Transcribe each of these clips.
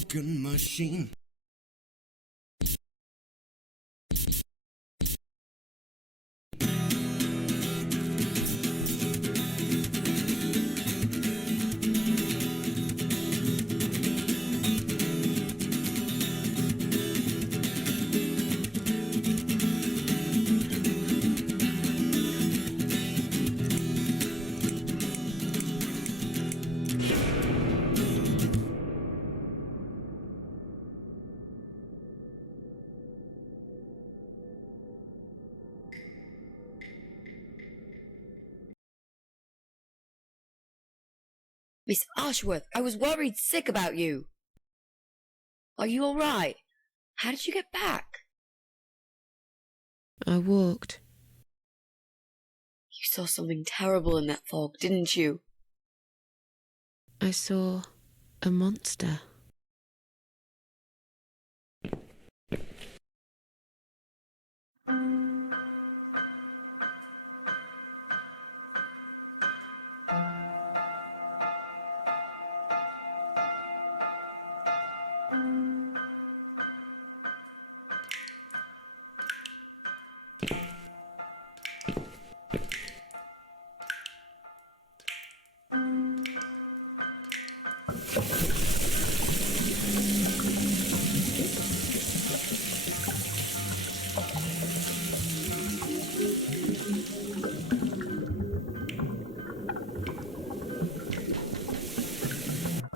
broken machine. Miss Ashworth, I was worried sick about you. Are you all right? How did you get back? I walked. You saw something terrible in that fog, didn't you? I saw a monster.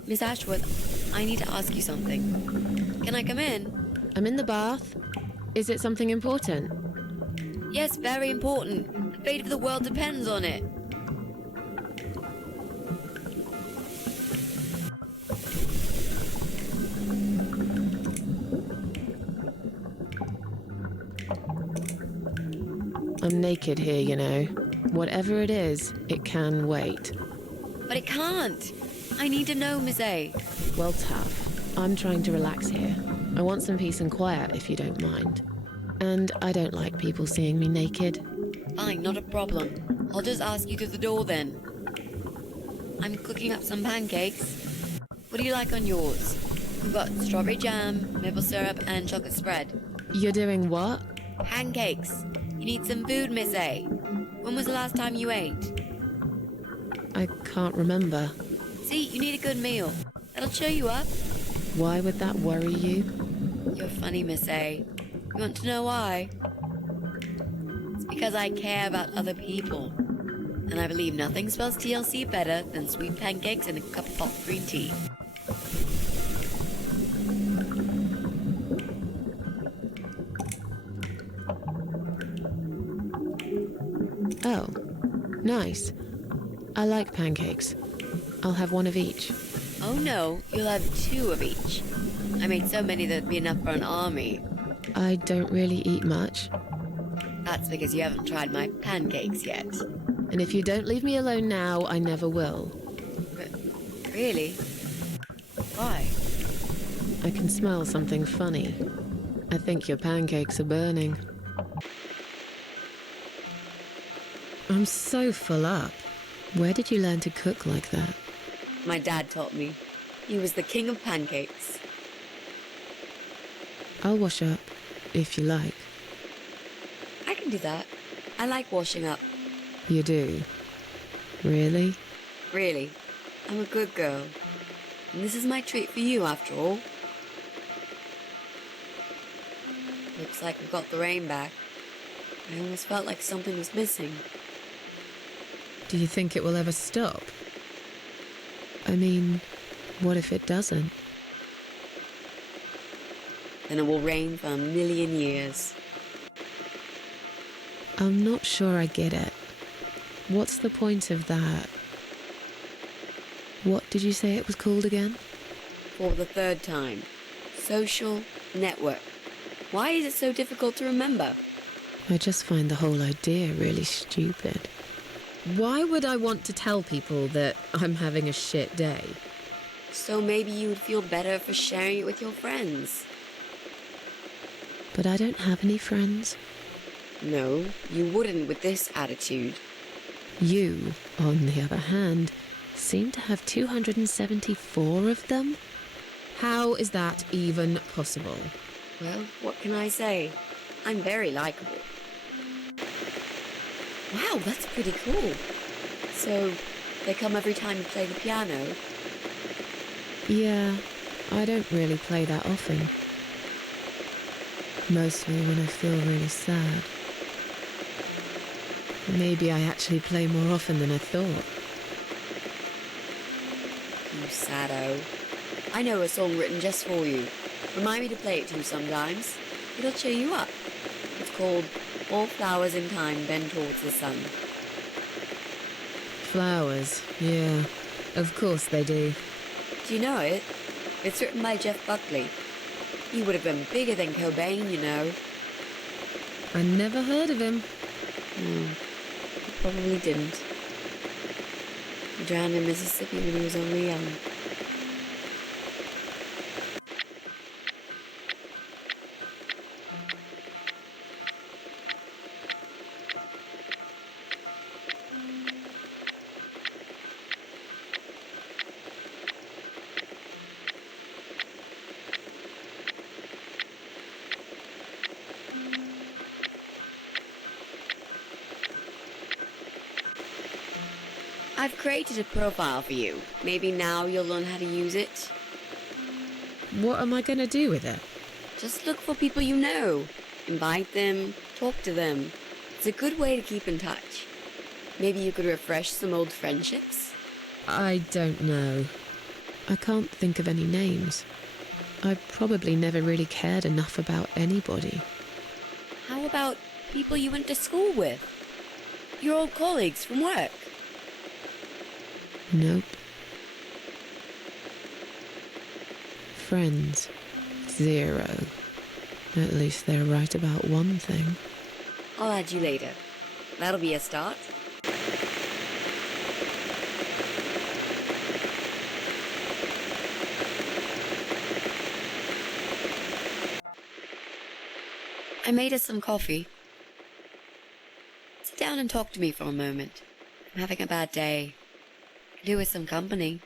Miss Ashworth, I need to ask you something. Can I come in? I'm in the bath. Is it something important? Yes, very important. The fate of the world depends on it. I'm naked here, you know. Whatever it is, it can wait. But it can't. I need to know, Miss A. Well, tough. I'm trying to relax here. I want some peace and quiet, if you don't mind. And I don't like people seeing me naked. Fine, not a problem. I'll just ask you to the door then. I'm cooking up some pancakes. What do you like on yours? We've got strawberry jam, maple syrup, and chocolate spread. You're doing what? Pancakes. You need some food, Miss A. When was the last time you ate? I can't remember. See, you need a good meal. That'll cheer you up. Why would that worry you? You're funny, Miss A. You want to know why? It's because I care about other people. And I believe nothing spells TLC better than sweet pancakes and a cup of hot green tea. Oh, nice. I like pancakes. I'll have one of each. Oh no, you'll have two of each. I made so many that'd be enough for an army. I don't really eat much. That's because you haven't tried my pancakes yet. And if you don't leave me alone now, I never will. But really? Why? I can smell something funny. I think your pancakes are burning. I'm so full up. Where did you learn to cook like that? My dad taught me. He was the king of pancakes. I'll wash up, if you like. I can do that. I like washing up. You do? Really? Really. I'm a good girl. And this is my treat for you, after all. Looks like we've got the rain back. I almost felt like something was missing. Do you think it will ever stop? I mean, what if it doesn't? Then it will rain for 1,000,000 years. I'm not sure I get it. What's the point of that? What did you say it was called again? For the third time. Social network. Why is it so difficult to remember? I just find the whole idea really stupid. Why would I want to tell people that I'm having a shit day? So maybe you would feel better for sharing it with your friends. But I don't have any friends. No, you wouldn't with this attitude. You, on the other hand, seem to have 274 of them. How is that even possible? Well, what can I say? I'm very likable. Wow, that's pretty cool. So, they come every time you play the piano? Yeah, I don't really play that often. Mostly when I feel really sad. Maybe I actually play more often than I thought. You saddo. I know a song written just for you. Remind me to play it to you sometimes. It'll cheer you up. It's called All Flowers in Time Bend Towards the Sun. Flowers, yeah. Of course they do. Do you know it? It's written by Jeff Buckley. He would have been bigger than Cobain, you know. I never heard of him. No, he probably didn't. He drowned in Mississippi when he was only young. I've created a profile for you. Maybe now you'll learn how to use it. What am I going to do with it? Just look for people you know. Invite them, talk to them. It's a good way to keep in touch. Maybe you could refresh some old friendships? I don't know. I can't think of any names. I probably never really cared enough about anybody. How about people you went to school with? Your old colleagues from work? Nope. Friends. 0. At least they're right about one thing. I'll add you later. That'll be a start. I made us some coffee. Sit down and talk to me for a moment. I'm having a bad day. Could do with some company.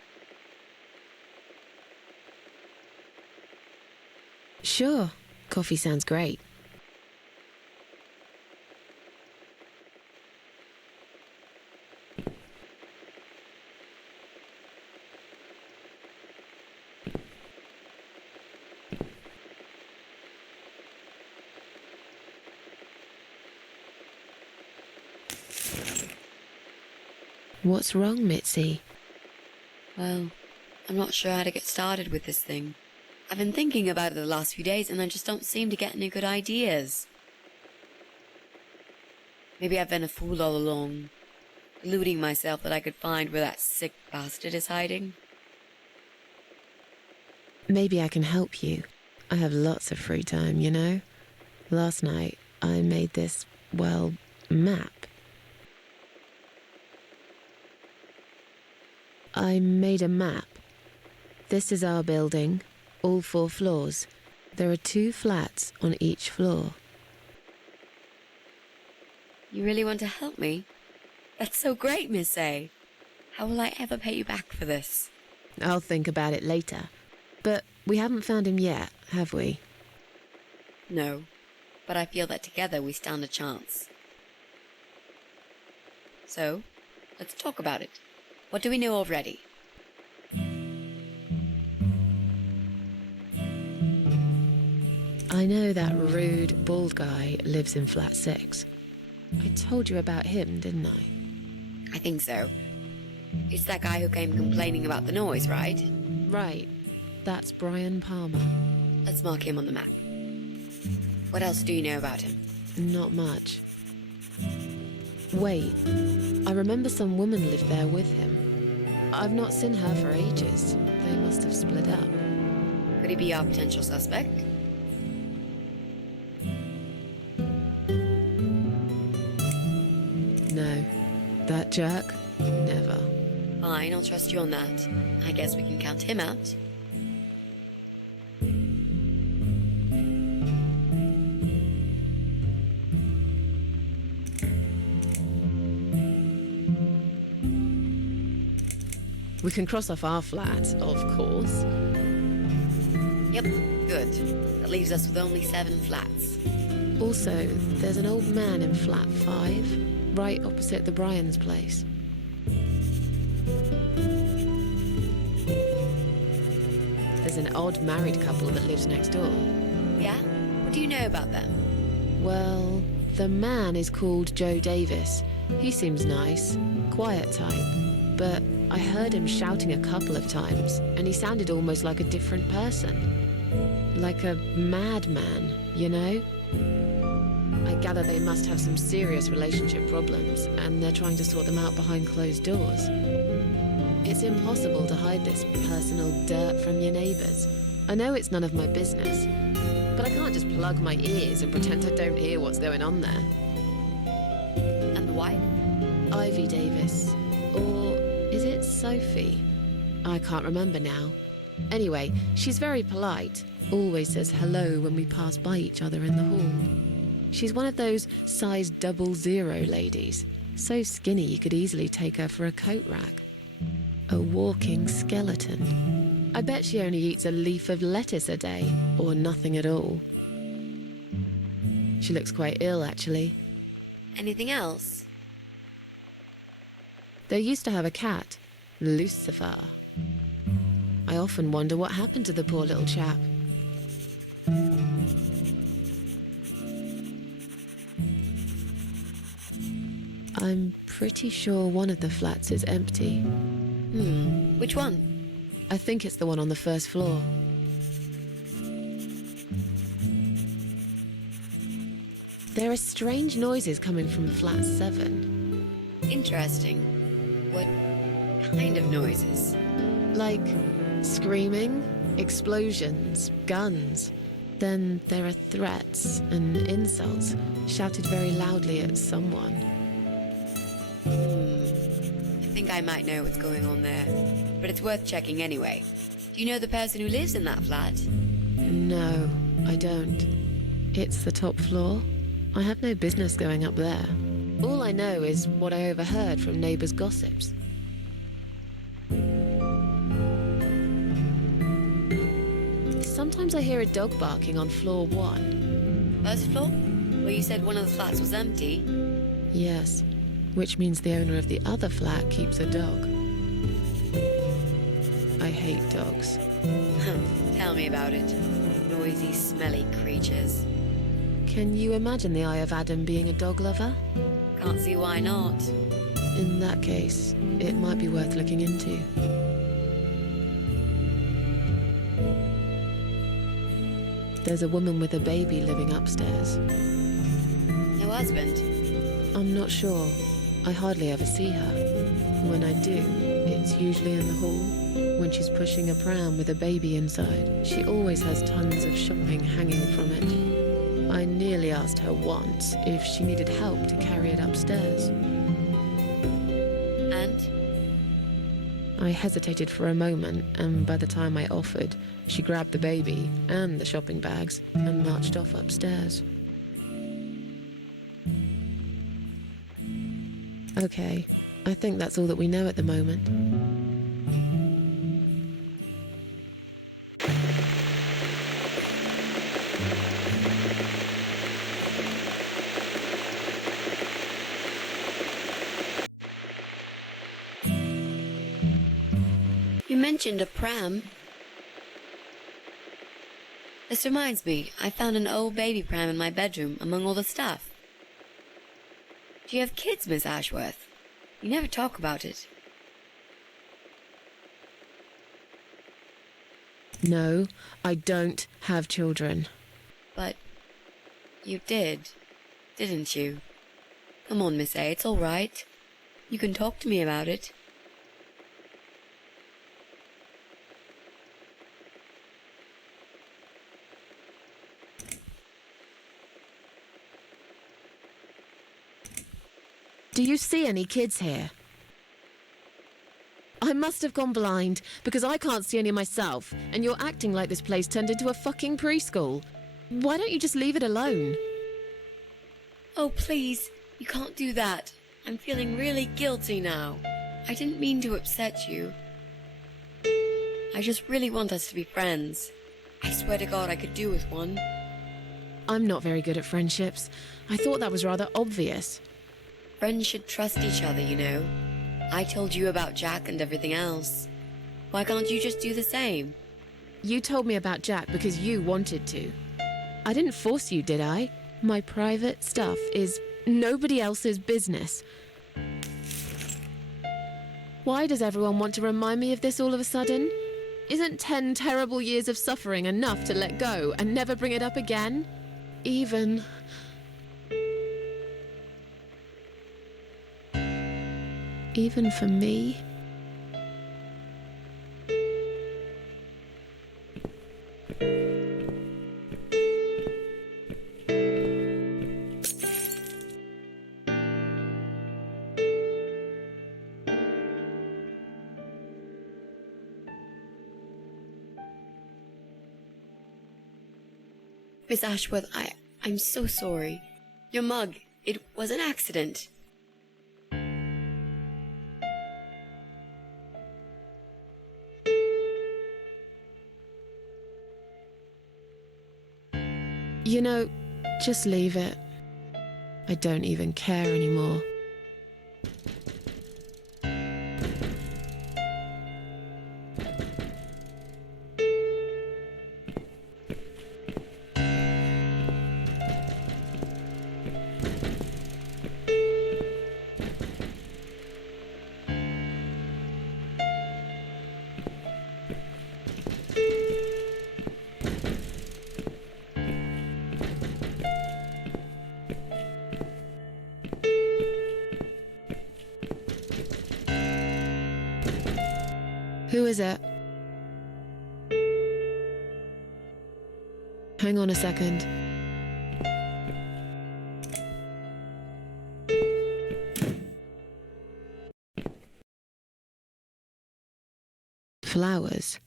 Sure. Coffee sounds great. What's wrong, Mitzi? Well, I'm not sure how to get started with this thing. I've been thinking about it the last few days and I just don't seem to get any good ideas. Maybe I've been a fool all along, deluding myself that I could find where that sick bastard is hiding. Maybe I can help you. I have lots of free time, you know? Last night, I made this, well, map. I made a map. This is our building, all 4 floors. There are 2 flats on each floor. You really want to help me? That's so great, Miss A. How will I ever pay you back for this? I'll think about it later. But we haven't found him yet, have we? No, but I feel that together we stand a chance. So, let's talk about it. What do we know already? I know that rude, bald guy lives in flat 6. I told you about him, didn't I? I think so. It's that guy who came complaining about the noise, right? Right. That's Brian Palmer. Let's mark him on the map. What else do you know about him? Not much. Wait. I remember some woman lived there with him. I've not seen her for ages. They must have split up. Could he be our potential suspect? No. That jerk? Never. Fine, I'll trust you on that. I guess we can count him out. We can cross off our flat, of course. Yep, good. That leaves us with only 7 flats. Also, there's an old man in flat 5, right opposite the Bryans' place. There's an odd married couple that lives next door. Yeah? What do you know about them? Well, the man is called Joe Davis. He seems nice, quiet type, but I heard him shouting a couple of times, and he sounded almost like a different person. Like a madman, you know? I gather they must have some serious relationship problems, and they're trying to sort them out behind closed doors. It's impossible to hide this personal dirt from your neighbours. I know it's none of my business, but I can't just plug my ears and pretend I don't hear what's going on there. And the wife? Ivy Davis. Or is it Sophie? I can't remember now. Anyway, she's very polite. Always says hello when we pass by each other in the hall. She's one of those size 00 ladies. So skinny you could easily take her for a coat rack. A walking skeleton. I bet she only eats a leaf of lettuce a day, or nothing at all. She looks quite ill, actually. Anything else? They used to have a cat, Lucifer. I often wonder what happened to the poor little chap. I'm pretty sure one of the flats is empty. Which one? I think it's the one on the first floor. There are strange noises coming from flat 7. Interesting. What kind of noises? Like screaming, explosions, guns. Then there are threats and insults shouted very loudly at someone. I think I might know what's going on there, but it's worth checking anyway. Do you know the person who lives in that flat? No, I don't. It's the top floor. I have no business going up there. All I know is what I overheard from neighbours' gossips. Sometimes I hear a dog barking on floor 1. First floor? Where you said one of the flats was empty? Yes, which means the owner of the other flat keeps a dog. I hate dogs. Tell me about it. Noisy, smelly creatures. Can you imagine the Eye of Adam being a dog lover? Can't see why not. In that case, it might be worth looking into. There's a woman with a baby living upstairs. No husband? I'm not sure. I hardly ever see her. When I do, it's usually in the hall, when she's pushing a pram with a baby inside. She always has tons of shopping hanging from it. I nearly asked her once if she needed help to carry it upstairs. And? I hesitated for a moment, and by the time I offered, she grabbed the baby and the shopping bags and marched off upstairs. Okay, I think that's all that we know at the moment. You mentioned a pram. This reminds me, I found an old baby pram in my bedroom among all the stuff. Do you have kids, Miss Ashworth? You never talk about it. No, I don't have children. But you did, didn't you? Come on, Miss A, it's all right. You can talk to me about it. Do you see any kids here? I must have gone blind, because I can't see any myself, and you're acting like this place turned into a fucking preschool. Why don't you just leave it alone? Oh, please, you can't do that. I'm feeling really guilty now. I didn't mean to upset you. I just really want us to be friends. I swear to God I could do with one. I'm not very good at friendships. I thought that was rather obvious. Friends should trust each other, you know. I told you about Jack and everything else. Why can't you just do the same? You told me about Jack because you wanted to. I didn't force you, did I? My private stuff is nobody else's business. Why does everyone want to remind me of this all of a sudden? Isn't 10 terrible years of suffering enough to let go and never bring it up again? Even for me? Miss Ashworth, I'm so sorry. Your mug, it was an accident. You know, just leave it. I don't even care anymore. Who is it? Hang on a second. Flowers.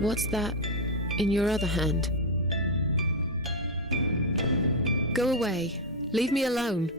What's that in your other hand? Go away. Leave me alone.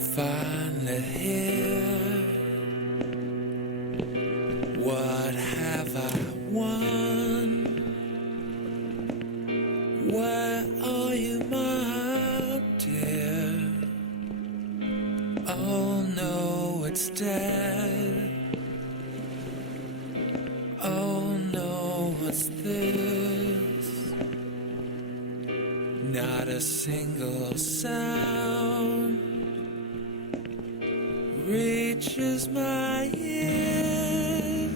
finally here. What have I won? Where are you, my dear? Oh no, it's dead. Oh no, what's this? Not a single sound reaches my ears.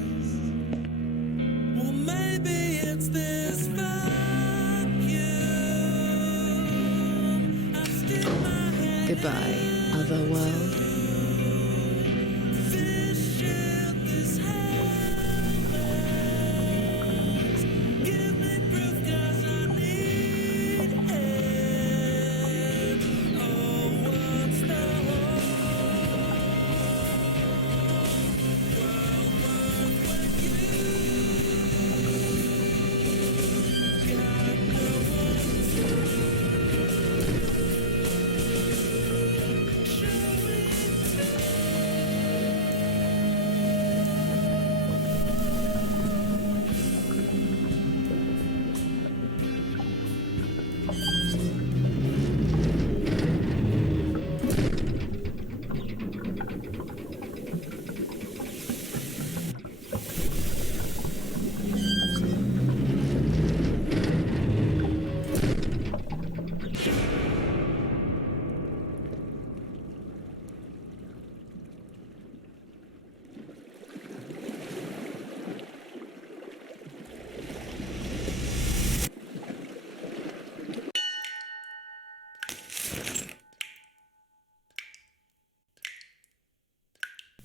Well, maybe it's this vacuum. I stick my head Goodbye, other world. this ship, this heavens. Give me proof 'cause I need it. Oh, what's the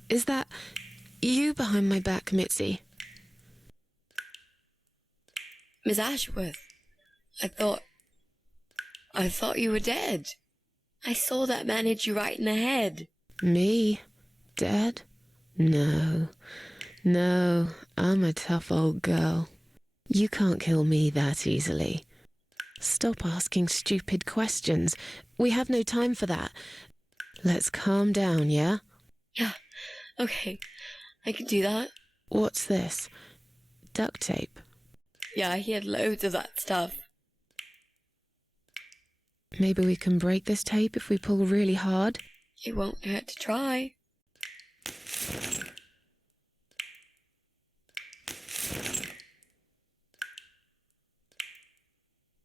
Is that you behind my back, Mitzi? Miss Ashworth, I thought you were dead. I saw that man hit you right in the head. Me? Dead? No. No, I'm a tough old girl. You can't kill me that easily. Stop asking stupid questions. We have no time for that. Let's calm down, yeah? Yeah, okay, I can do that. What's this? Duct tape. Yeah, he had loads of that stuff. Maybe we can break this tape if we pull really hard? It won't hurt to try.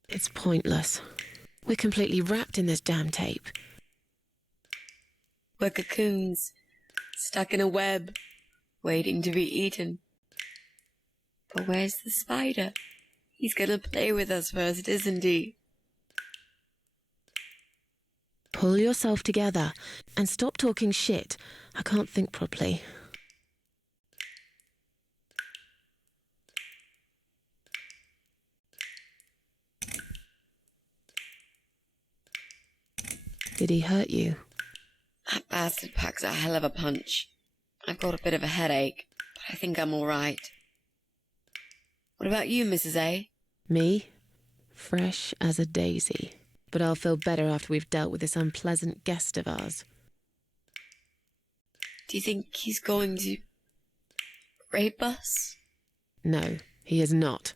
It's pointless. We're completely wrapped in this damn tape. We're cocoons, stuck in a web, waiting to be eaten. But where's the spider? He's gonna play with us first, isn't he? Pull yourself together and stop talking shit. I can't think properly. Did he hurt you? That bastard packs a hell of a punch. I've got a bit of a headache, but I think I'm all right. What about you, Mrs. A? Me? Fresh as a daisy. But I'll feel better after we've dealt with this unpleasant guest of ours. Do you think he's going to rape us? No, he is not.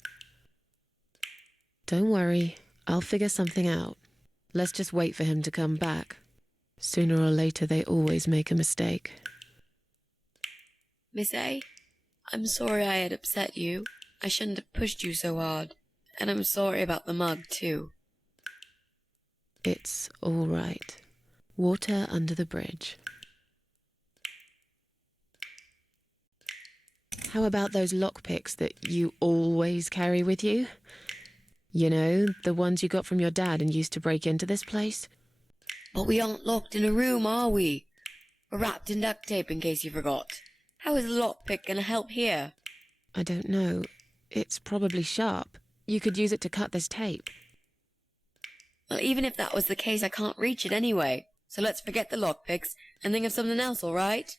Don't worry, I'll figure something out. Let's just wait for him to come back. Sooner or later, they always make a mistake. Miss A, I'm sorry I had upset you. I shouldn't have pushed you so hard. And I'm sorry about the mug, too. It's all right. Water under the bridge. How about those lockpicks that you always carry with you? You know, the ones you got from your dad and used to break into this place? But we aren't locked in a room, are we? We're wrapped in duct tape in case you forgot. How is a lockpick gonna help here? I don't know. It's probably sharp. You could use it to cut this tape. Well, even if that was the case, I can't reach it anyway. So let's forget the lockpicks and think of something else, all right?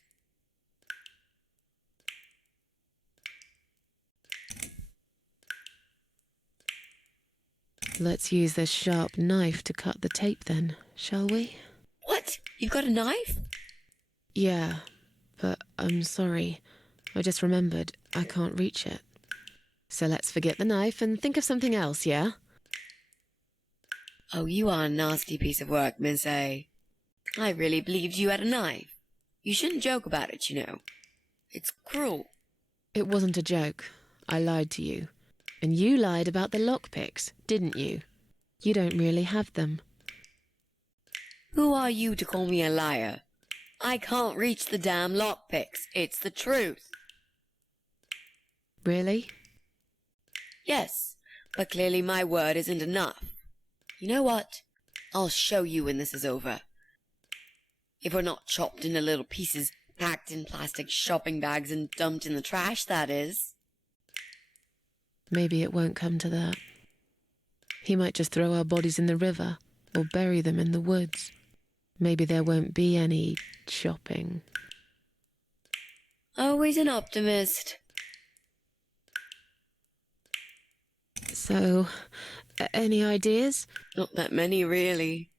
Let's use this sharp knife to cut the tape then, shall we? What? You've got a knife? Yeah, but I'm sorry. I just remembered I can't reach it. So let's forget the knife and think of something else, yeah? Oh, you are a nasty piece of work, Miss A. I really believed you had a knife. You shouldn't joke about it, you know. It's cruel. It wasn't a joke. I lied to you. And you lied about the lockpicks, didn't you? You don't really have them. Who are you to call me a liar? I can't reach the damn lockpicks. It's the truth. Really? Yes, but clearly my word isn't enough. You know what? I'll show you when this is over. If we're not chopped into little pieces, packed in plastic shopping bags and dumped in the trash, that is. Maybe it won't come to that. He might just throw our bodies in the river or bury them in the woods. Maybe there won't be any shopping. Always an optimist. So, any ideas? Not that many, really.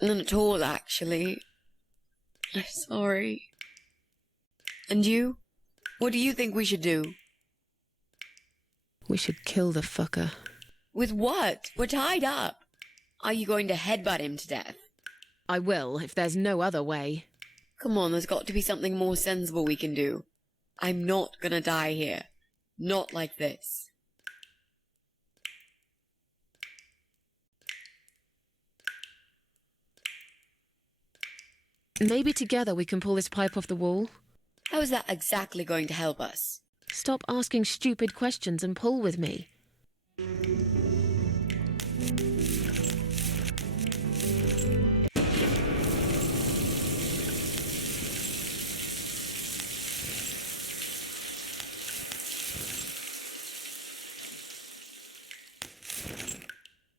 None at all, actually. I'm sorry. And you? What do you think we should do? We should kill the fucker. With what? We're tied up. Are you going to headbutt him to death? I will, if there's no other way. Come on, there's got to be something more sensible we can do. I'm not gonna die here. Not like this. Maybe together we can pull this pipe off the wall? How is that exactly going to help us? Stop asking stupid questions and pull with me.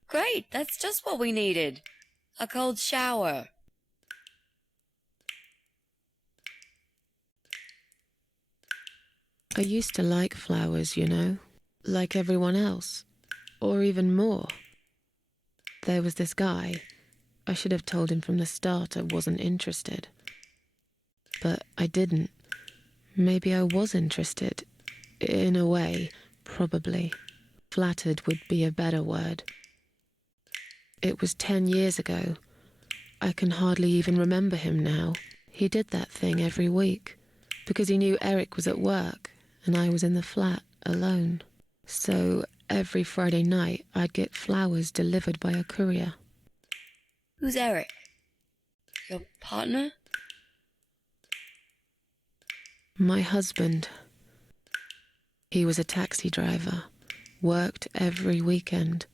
Great, that's just what we needed. A cold shower. I used to like flowers, you know, like everyone else, or even more. There was this guy. I should have told him from the start I wasn't interested. But I didn't. Maybe I was interested. In a way, probably. Flattered would be a better word. It was 10 years ago. I can hardly even remember him now. He did that thing every week, because he knew Eric was at work and I was in the flat alone. So every Friday night I'd get flowers delivered by a courier. Who's Eric? Your partner? My husband. He was a taxi driver, worked every weekend,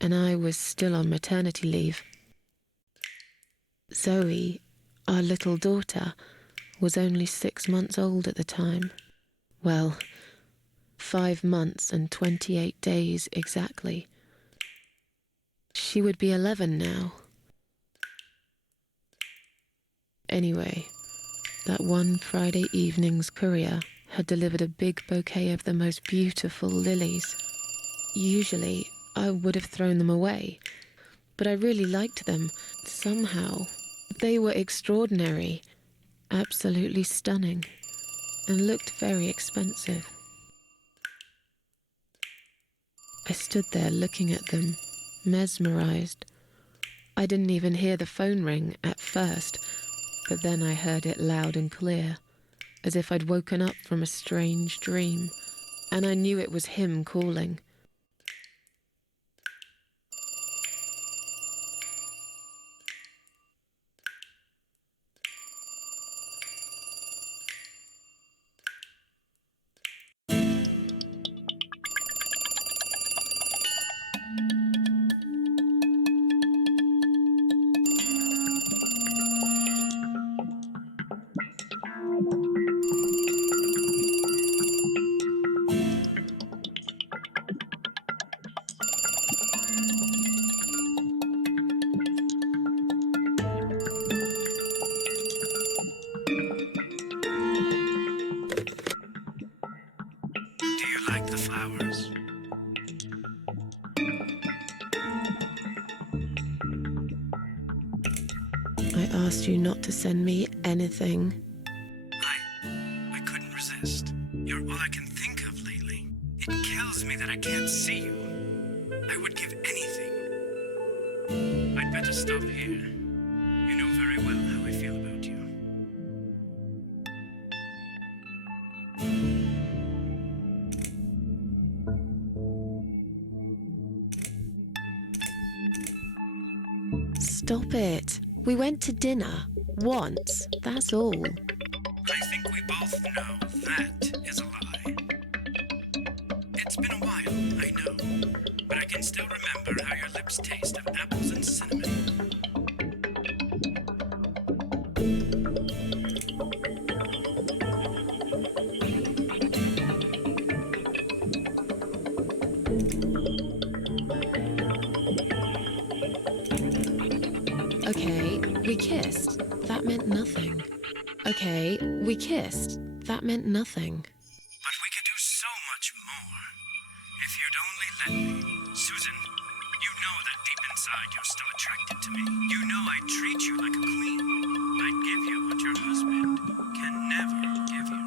and I was still on maternity leave. Zoe, our little daughter, was only 6 months old at the time. Well, 5 months and 28 days exactly. She would be 11 now. Anyway, that one Friday evening's courier had delivered a big bouquet of the most beautiful lilies. Usually, I would have thrown them away, but I really liked them, somehow. They were extraordinary, absolutely stunning, and looked very expensive. I stood there looking at them, mesmerized. I didn't even hear the phone ring at first, but then I heard it loud and clear, as if I'd woken up from a strange dream, and I knew it was him calling. Do you like the flowers? asked you not to send me anything. I couldn't resist. You're all I can think of lately. It kills me that I can't see you. I would give anything. I'd better stop here. You know very well how I feel about you. Stop it. We went to dinner. Once. That's all. I think we both know that is a lie. It's been a while, I know, but I can still remember how your lips taste of apples and cinnamon. Okay, we kissed. That meant nothing. Okay, we kissed. That meant nothing. But we could do so much more. If you'd only let me. Susan, you know that deep inside you're still attracted to me. You know I treat you like a queen. I'd give you what your husband can never give you.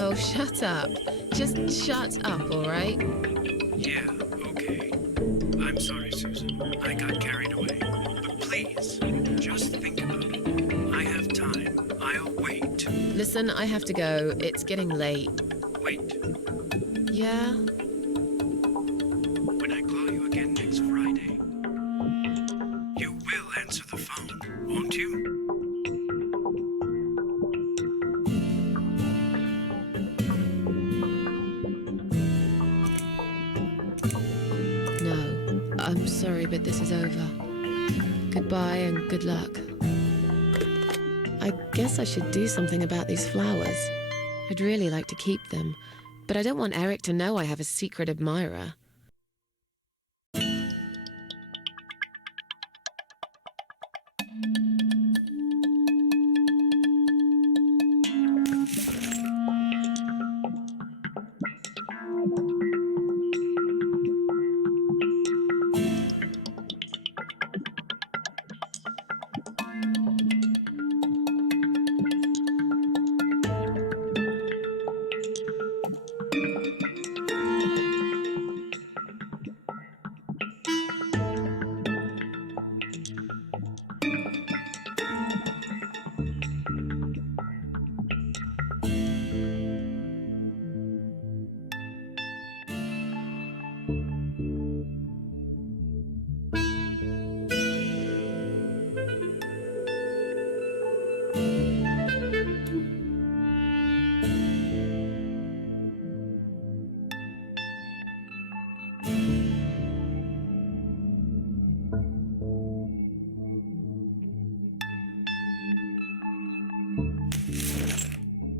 Oh, shut up. Just shut up, all right? Yeah, okay. I'm sorry, Susan. I got carried away. But please, just think about it. I have time. I'll wait. Listen, I have to go. It's getting late. Wait. Yeah? When I call you again next Friday, you will answer the phone, won't you? No. I'm sorry, but this is over. Goodbye and good luck. I guess I should do something about these flowers. I'd really like to keep them, but I don't want Eric to know I have a secret admirer.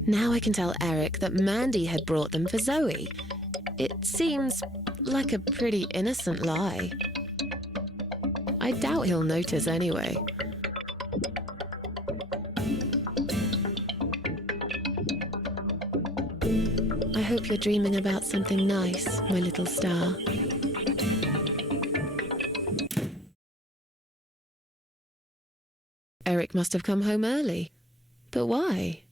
Now I can tell Eric that Mandy had brought them for Zoe. It seems like a pretty innocent lie. I doubt he'll notice anyway. I hope you're dreaming about something nice, my little star. Eric must have come home early. But why?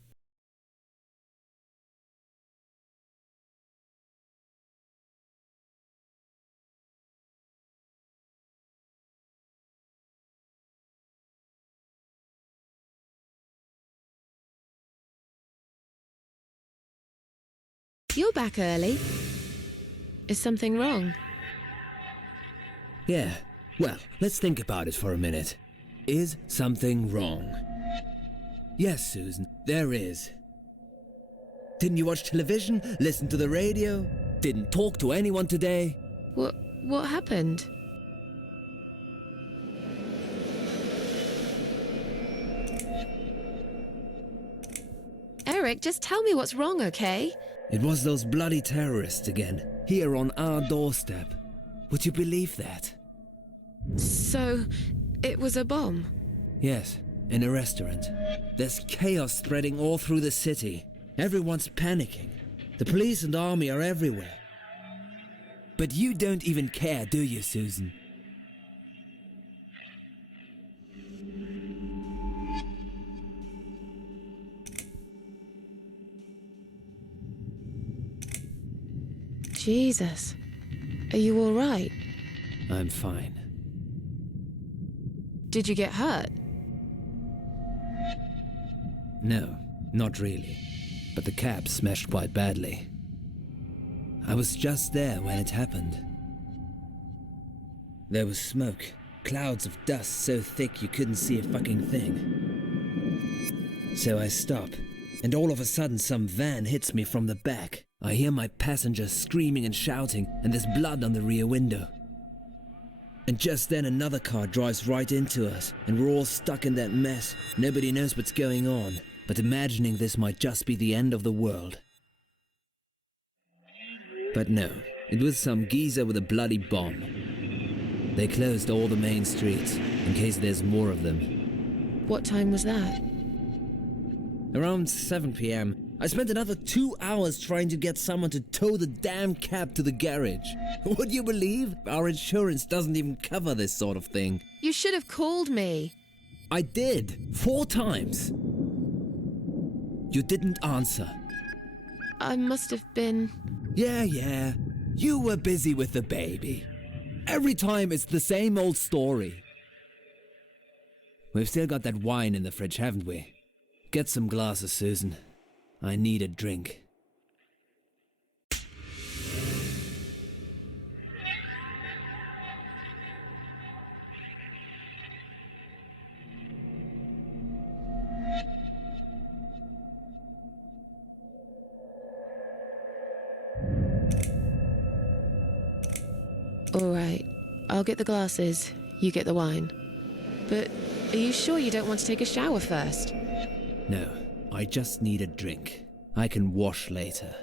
You're back early. Is something wrong? Yeah, well, let's think about it for a minute. Is something wrong? Yes, Susan, there is. Didn't you watch television? Listen to the radio? Didn't talk to anyone today? What happened? Eric, just tell me what's wrong, okay? It was those bloody terrorists again, here on our doorstep. Would you believe that? So, it was a bomb? Yes, In a restaurant. There's chaos spreading all through the city. Everyone's panicking. The police and army are everywhere. But you don't even care, do you, Susan? Jesus. Are you all right? I'm fine. Did you get hurt? No, not really. But the cab smashed quite badly. I was just there when it happened. There was smoke, clouds of dust so thick you couldn't see a fucking thing. So I stop, and all of a sudden some van hits me from the back. I hear my passenger screaming and shouting, and there's blood on the rear window. And just then another car drives right into us, and we're all stuck in that mess. Nobody knows what's going on, but imagining this might just be the end of the world. But no, it was some geezer with a bloody bomb. They closed all the main streets, in case there's more of them. What time was that? Around 7 p.m., I spent another 2 hours trying to get someone to tow the damn cab to the garage. Would you believe? Our insurance doesn't even cover this sort of thing. You should have called me. I did, 4 times. You didn't answer. I must have been... Yeah. You were busy with the baby. Every time it's the same old story. We've still got that wine in the fridge, haven't we? Get some glasses, Susan. I need a drink. All right, I'll get the glasses, you get the wine. But are you sure you don't want to take a shower first? No, I just need a drink. I can wash later.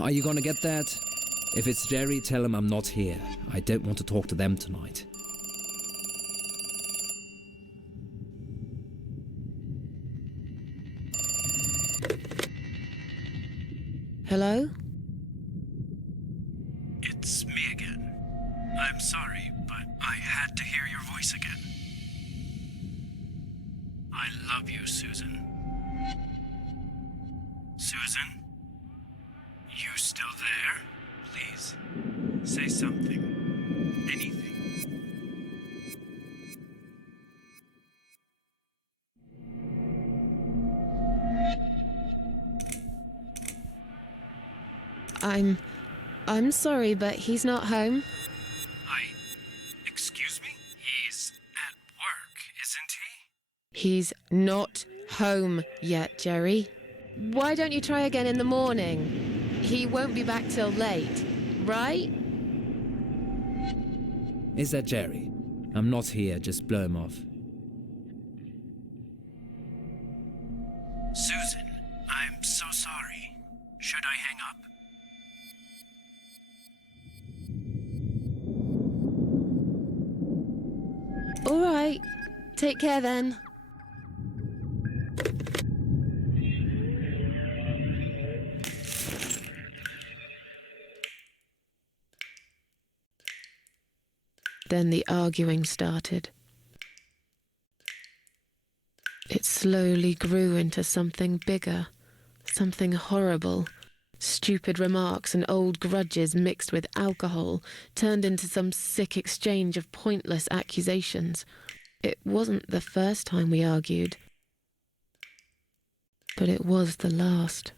Are you gonna get that? If it's Jerry, tell him I'm not here. I don't want to talk to them tonight. Hello? It's me again. I'm sorry, but I had to hear your voice again. I love you, Susan. Susan? You still there? Please, say something. Anything. I'm sorry, but he's not home. Excuse me? He's at work, isn't he? He's not home yet, Jerry. Why don't you try again in the morning? He won't be back till late, right? Is that Jerry? I'm not here, just blow him off. Susan, I'm so sorry. Should I hang up? All right, take care then. Then the arguing started. It slowly grew into something bigger, something horrible. Stupid remarks and old grudges mixed with alcohol turned into some sick exchange of pointless accusations. It wasn't the first time we argued, but it was the last.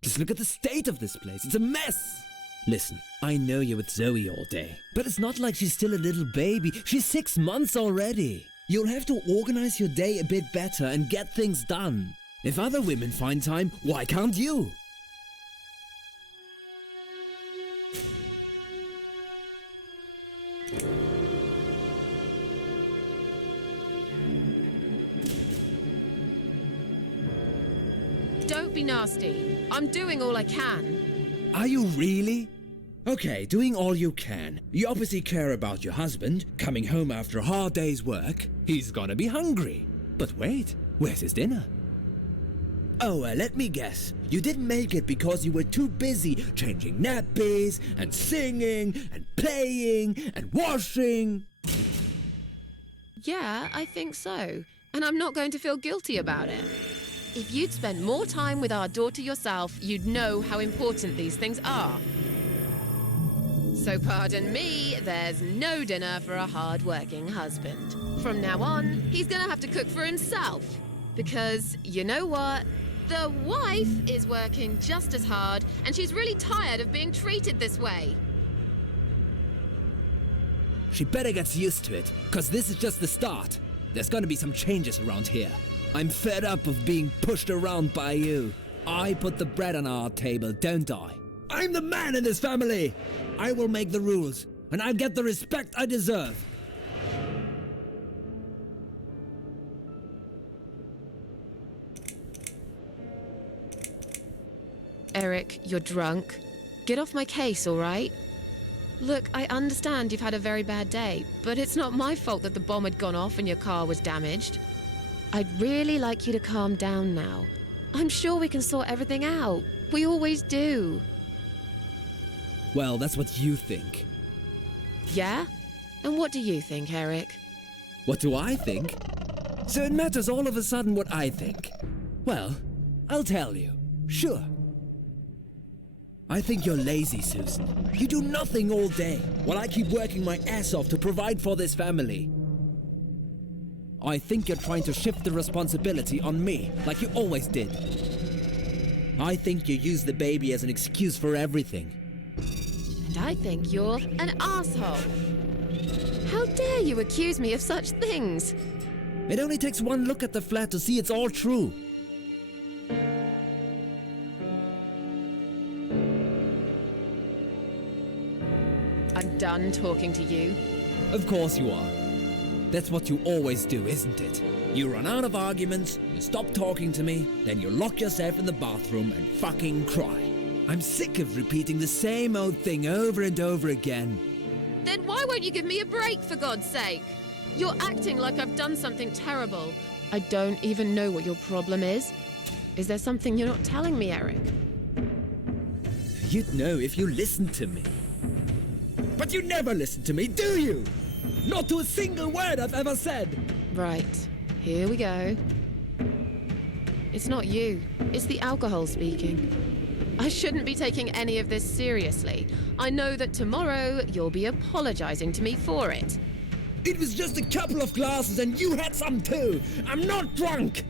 Just look at the state of this place. It's a mess. Listen, I know you're with Zoe all day, but it's not like she's still a little baby. She's 6 months already. You'll have to organize your day a bit better and get things done. If other women find time, why can't you? Don't be nasty. I'm doing all I can. Are you really? Okay, doing all you can. You obviously care about your husband, coming home after a hard day's work. He's gonna be hungry. But wait, where's his dinner? Oh, let me guess. You didn't make it because you were too busy changing nappies and singing and playing and washing. Yeah, I think so. And I'm not going to feel guilty about it. If you'd spent more time with our daughter yourself, you'd know how important these things are. So pardon me, there's no dinner for a hard-working husband. From now on, he's gonna have to cook for himself. Because, you know what? The wife is working just as hard, and she's really tired of being treated this way. She better get used to it, cause this is just the start. There's gonna be some changes around here. I'm fed up of being pushed around by you. I put the bread on our table, don't I? I'm the man in this family! I will make the rules, and I'll get the respect I deserve. Eric, you're drunk. Get off my case, all right? Look, I understand you've had a very bad day, but it's not my fault that the bomb had gone off and your car was damaged. I'd really like you to calm down now. I'm sure we can sort everything out. We always do. Well, that's what you think. Yeah? And what do you think, Eric? What do I think? So it matters all of a sudden what I think. Well, I'll tell you. Sure. I think you're lazy, Susan. You do nothing all day, while I keep working my ass off to provide for this family. I think you're trying to shift the responsibility on me, like you always did. I think you use the baby as an excuse for everything. And I think you're an asshole. How dare you accuse me of such things? It only takes one look at the flat to see it's all true. I'm done talking to you. Of course you are. That's what you always do, isn't it? You run out of arguments, you stop talking to me, then you lock yourself in the bathroom and fucking cry. I'm sick of repeating the same old thing over and over again. Then why won't you give me a break, for God's sake? You're acting like I've done something terrible. I don't even know what your problem is. Is there something you're not telling me, Eric? You'd know if you listened to me. But you never listen to me, do you? Not to a single word I've ever said. Right, here we go. It's not you, it's the alcohol speaking. I shouldn't be taking any of this seriously. I know that tomorrow you'll be apologizing to me for it. It was just a couple of glasses and you had some too. I'm not drunk.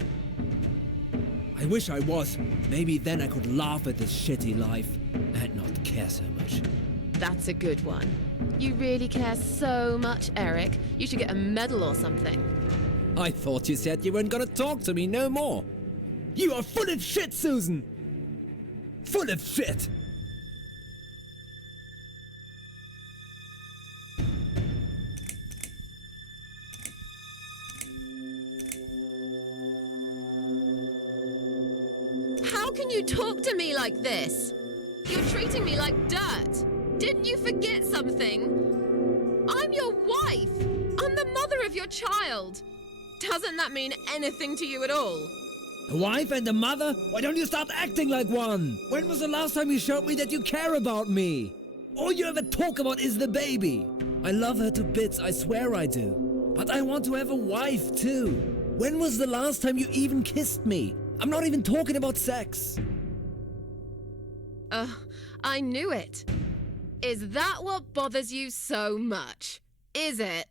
I wish I was. Maybe then I could laugh at this shitty life and not care so much. That's a good one. You really care so much, Eric. You should get a medal or something. I thought you said you weren't gonna talk to me no more. You are full of shit, Susan. Full of shit. How can you talk to me like this? You're treating me like dirt. Didn't you forget something? I'm your wife. I'm the mother of your child. Doesn't that mean anything to you at all? A wife and a mother? Why don't you start acting like one? When was the last time you showed me that you care about me? All you ever talk about is the baby. I love her to bits, I swear I do. But I want to have a wife too. When was the last time you even kissed me? I'm not even talking about sex. I knew it. Is that what bothers you so much? Is it?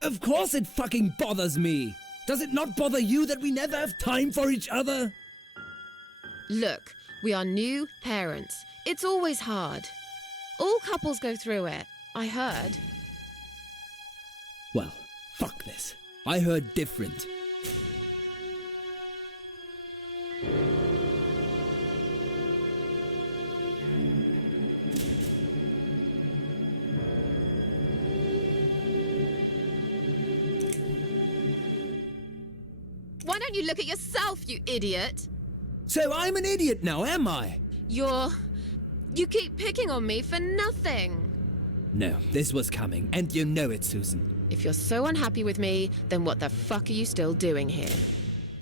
Of course it fucking bothers me. Does it not bother you that we never have time for each other? Look, we are new parents. It's always hard. All couples go through it, I heard. Well, fuck this. I heard different. don't you look at yourself, you idiot? So I'm an idiot now, am I? You keep picking on me for nothing. No, this was coming, and you know it, Susan. If you're so unhappy with me, then what the fuck are you still doing here?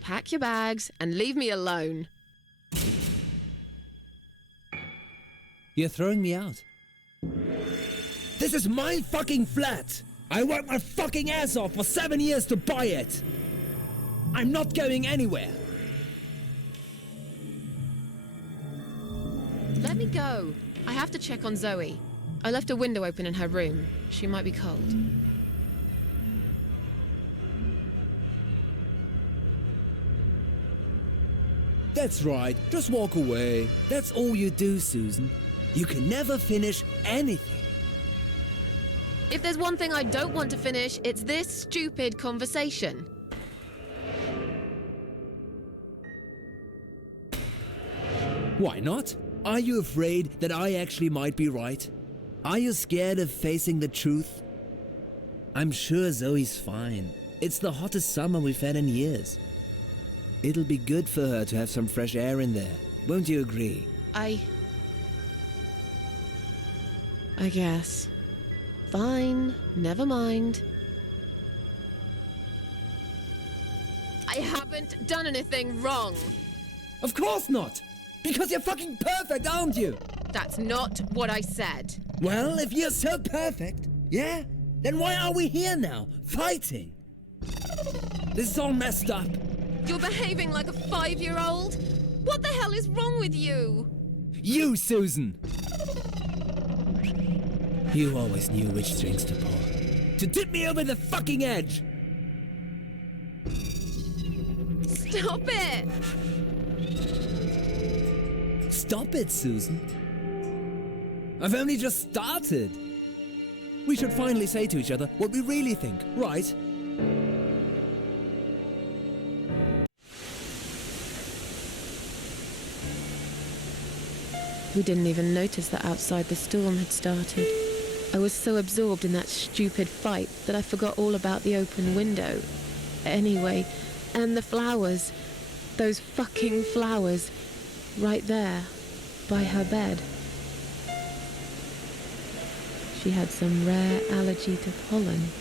Pack your bags and leave me alone. You're throwing me out. This is my fucking flat! I worked my fucking ass off for 7 years to buy it! I'm not going anywhere! Let me go. I have to check on Zoe. I left a window open in her room. She might be cold. That's right, just walk away. That's all you do, Susan. You can never finish anything. If there's one thing I don't want to finish, it's this stupid conversation. Why not? Are you afraid that I actually might be right? Are you scared of facing the truth? I'm sure Zoe's fine. It's the hottest summer we've had in years. It'll be good for her to have some fresh air in there. Won't you agree? I guess. Fine, never mind. I haven't done anything wrong. Of course not! Because you're fucking perfect, aren't you? That's not what I said. Well, if you're so perfect, yeah? Then why are we here now, fighting? This is all messed up. You're behaving like a 5-year-old? What the hell is wrong with you? You, Susan! You always knew which strings to pull. To tip me over the fucking edge! Stop it! Stop it, Susan. I've only just started. We should finally say to each other what we really think, right? We didn't even notice that outside the storm had started. I was so absorbed in that stupid fight that I forgot all about the open window. Anyway, and the flowers. Those fucking flowers. Right there, by her bed. She had some rare allergy to pollen,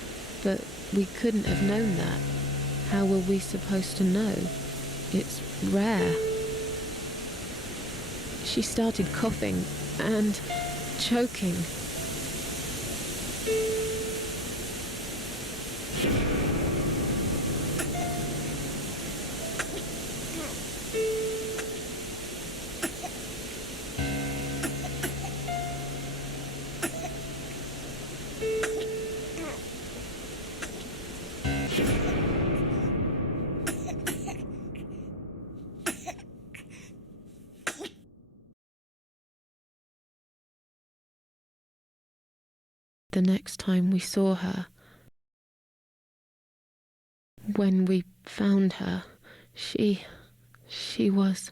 but we couldn't have known that. How were we supposed to know? It's rare. She started coughing and choking. The next time we saw her, when we found her, she was...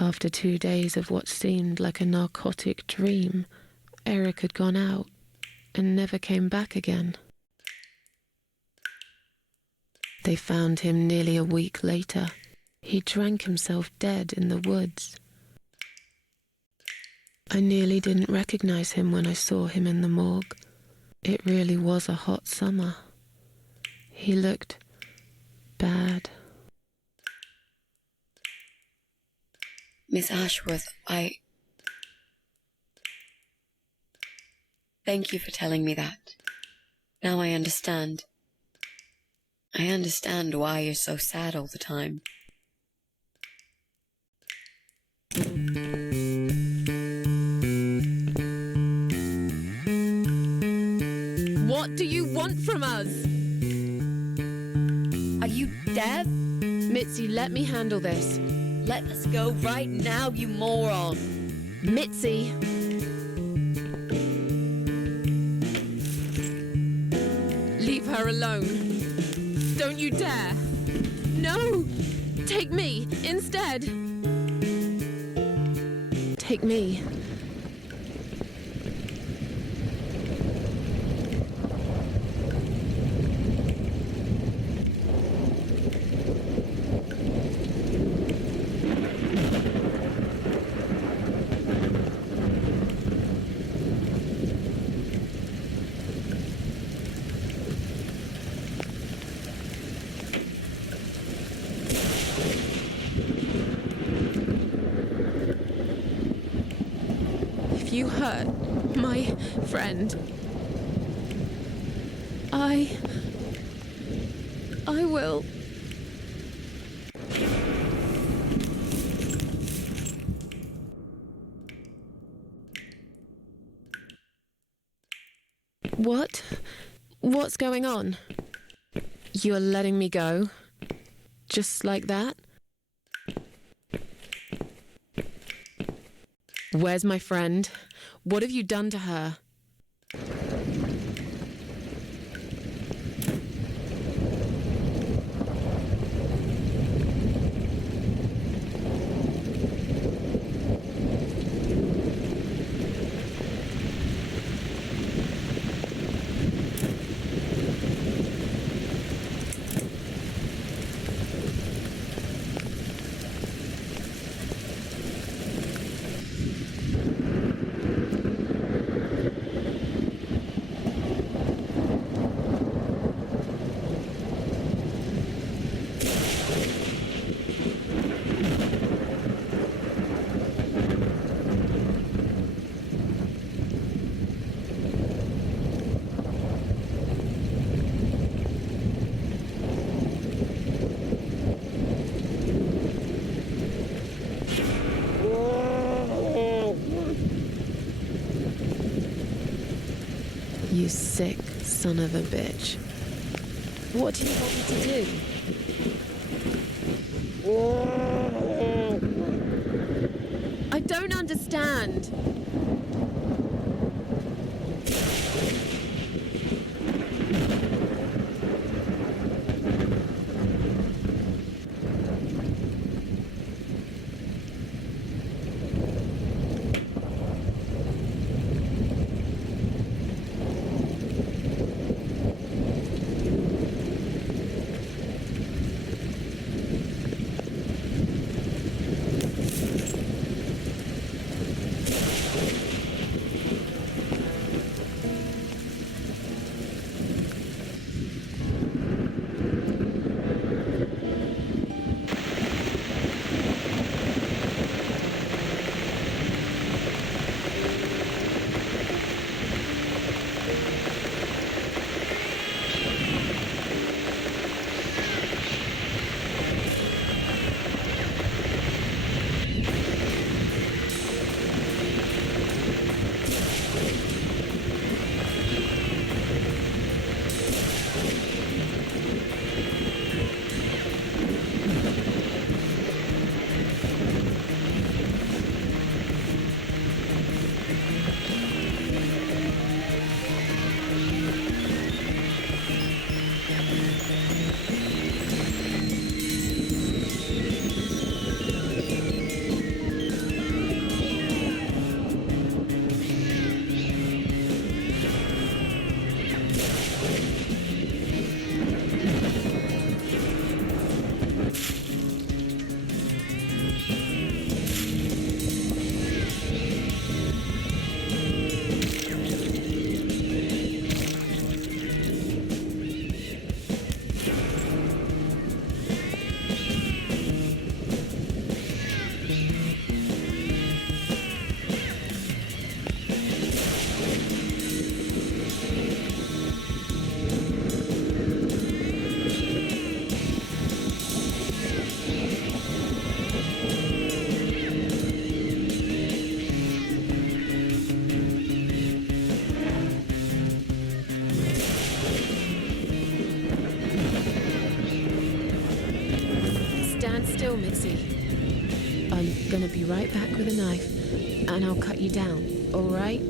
After 2 days of what seemed like a narcotic dream, Eric had gone out and never came back again. They found him nearly a week later. He drank himself dead in the woods. I nearly didn't recognize him when I saw him in the morgue. It really was a hot summer. He looked bad. Miss Ashworth, Thank you for telling me that. Now I understand. I understand why you're so sad all the time. What do you want from us? Are you deaf? Mitzi, let me handle this. Let us go right now, you moron. Mitzi! Leave her alone. Don't you dare! No! Take me instead! Take me. if you hurt my friend, I will. What? What's going on? You're letting me go? Just like that? Where's my friend? What have you done to her? You sick son of a bitch. What do you want me to do? I don't understand. Still, Mitzi. I'm gonna be right back with a knife, and I'll cut you down, all right?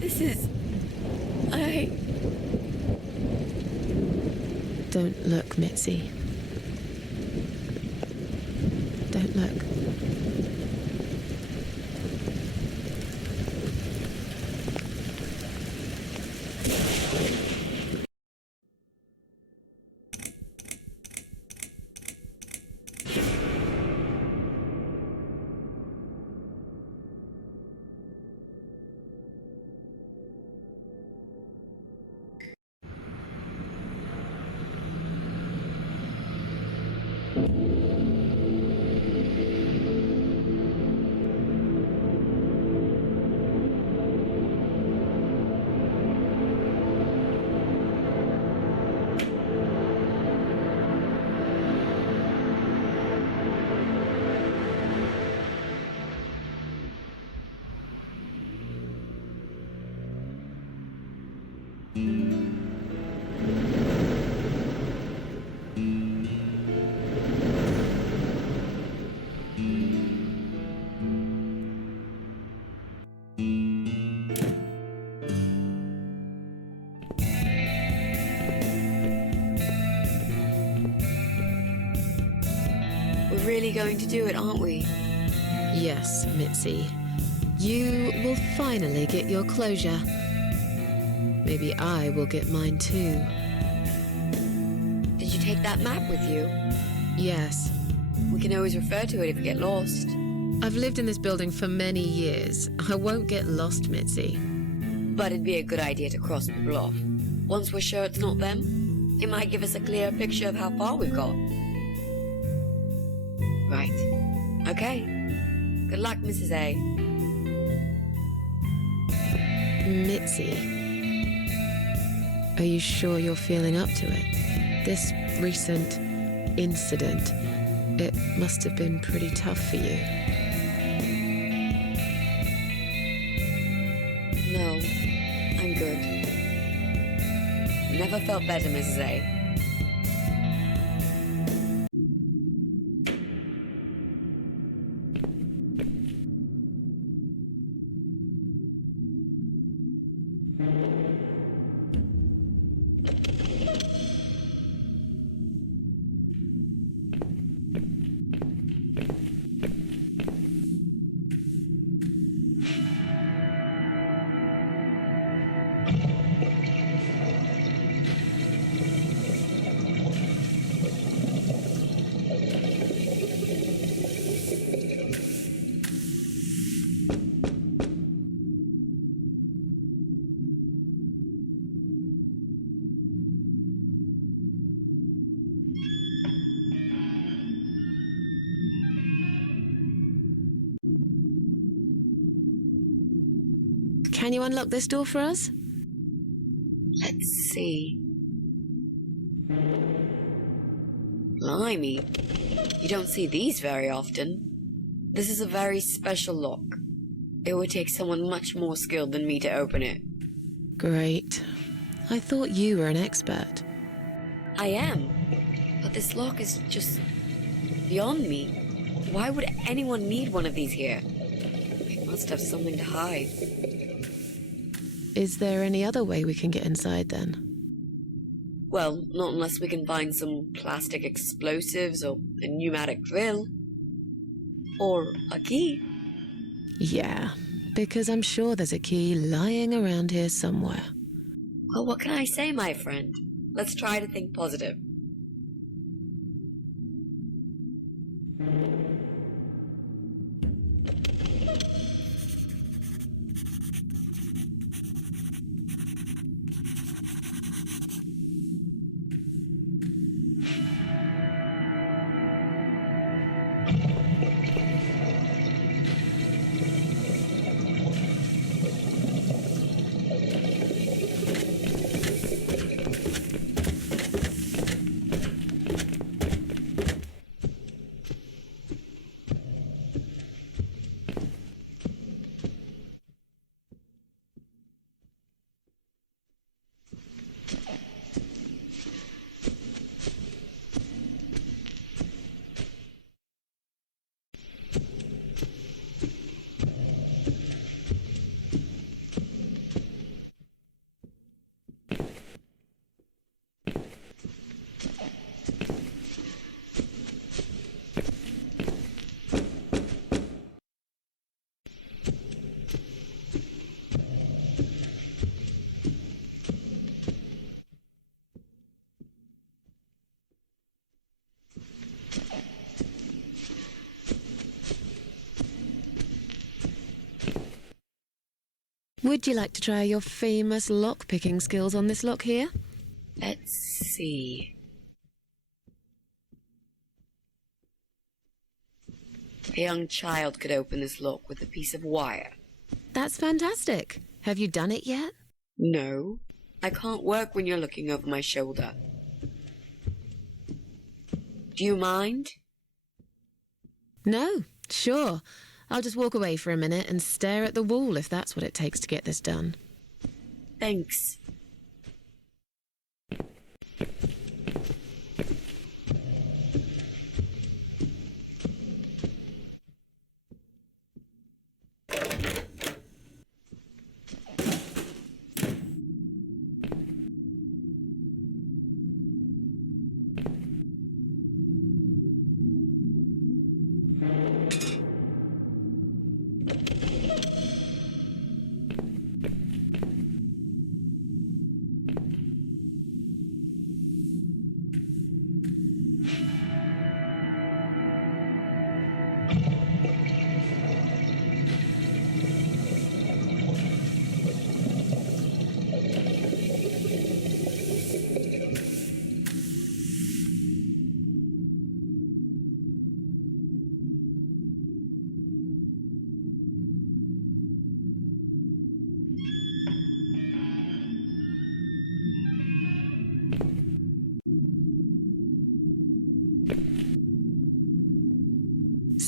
This is... Don't look, Mitzi. Don't look. We're really going to do it, aren't we? Yes, Mitzi. You will finally get your closure. Maybe I will get mine too. Did you take that map with you? Yes. We can always refer to it if we get lost. I've lived in this building for many years. I won't get lost, Mitzi. But it'd be a good idea to cross people off. Once we're sure it's not them, it might give us a clearer picture of how far we've got. Right. Okay. Good luck, Mrs. A. Mitzi, are you sure you're feeling up to it? This recent incident, it must have been pretty tough for you. No, I'm good. Never felt better, Mrs. A. Can you unlock this door for us? Let's see. Blimey. You don't see these very often. This is a very special lock. It would take someone much more skilled than me to open it. Great. I thought you were an expert. I am. But this lock is just beyond me. Why would anyone need one of these here? It must have something to hide. Is there any other way we can get inside then? Well, not unless we can find some plastic explosives or a pneumatic drill. Or a key. Yeah, because I'm sure there's a key lying around here somewhere. Well, what can I say, my friend? Let's try to think positive. Would you like to try your famous lock-picking skills on this lock here? Let's see. A young child could open this lock with a piece of wire. That's fantastic. Have you done it yet? No, I can't work when you're looking over my shoulder. Do you mind? No, sure. I'll just walk away for a minute and stare at the wall if that's what it takes to get this done. Thanks.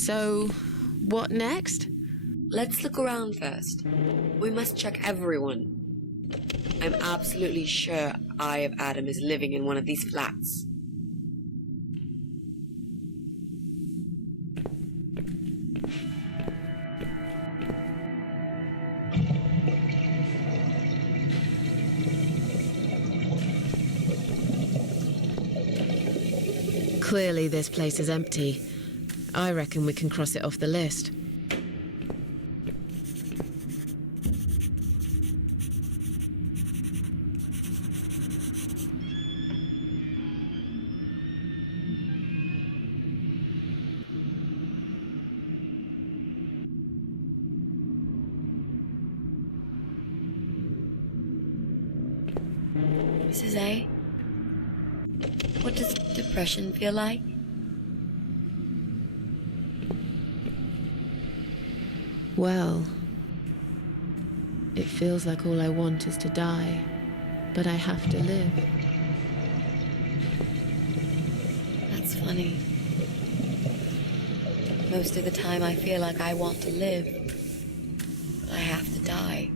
So, what next? Let's look around first. We must check everyone. I'm absolutely sure Eye of Adam is living in one of these flats. Clearly this place is empty. I reckon we can cross it off the list. Mrs. A, what does depression feel like? Well, it feels like all I want is to die, but I have to live. That's funny. Most of the time I feel like I want to live, but I have to die.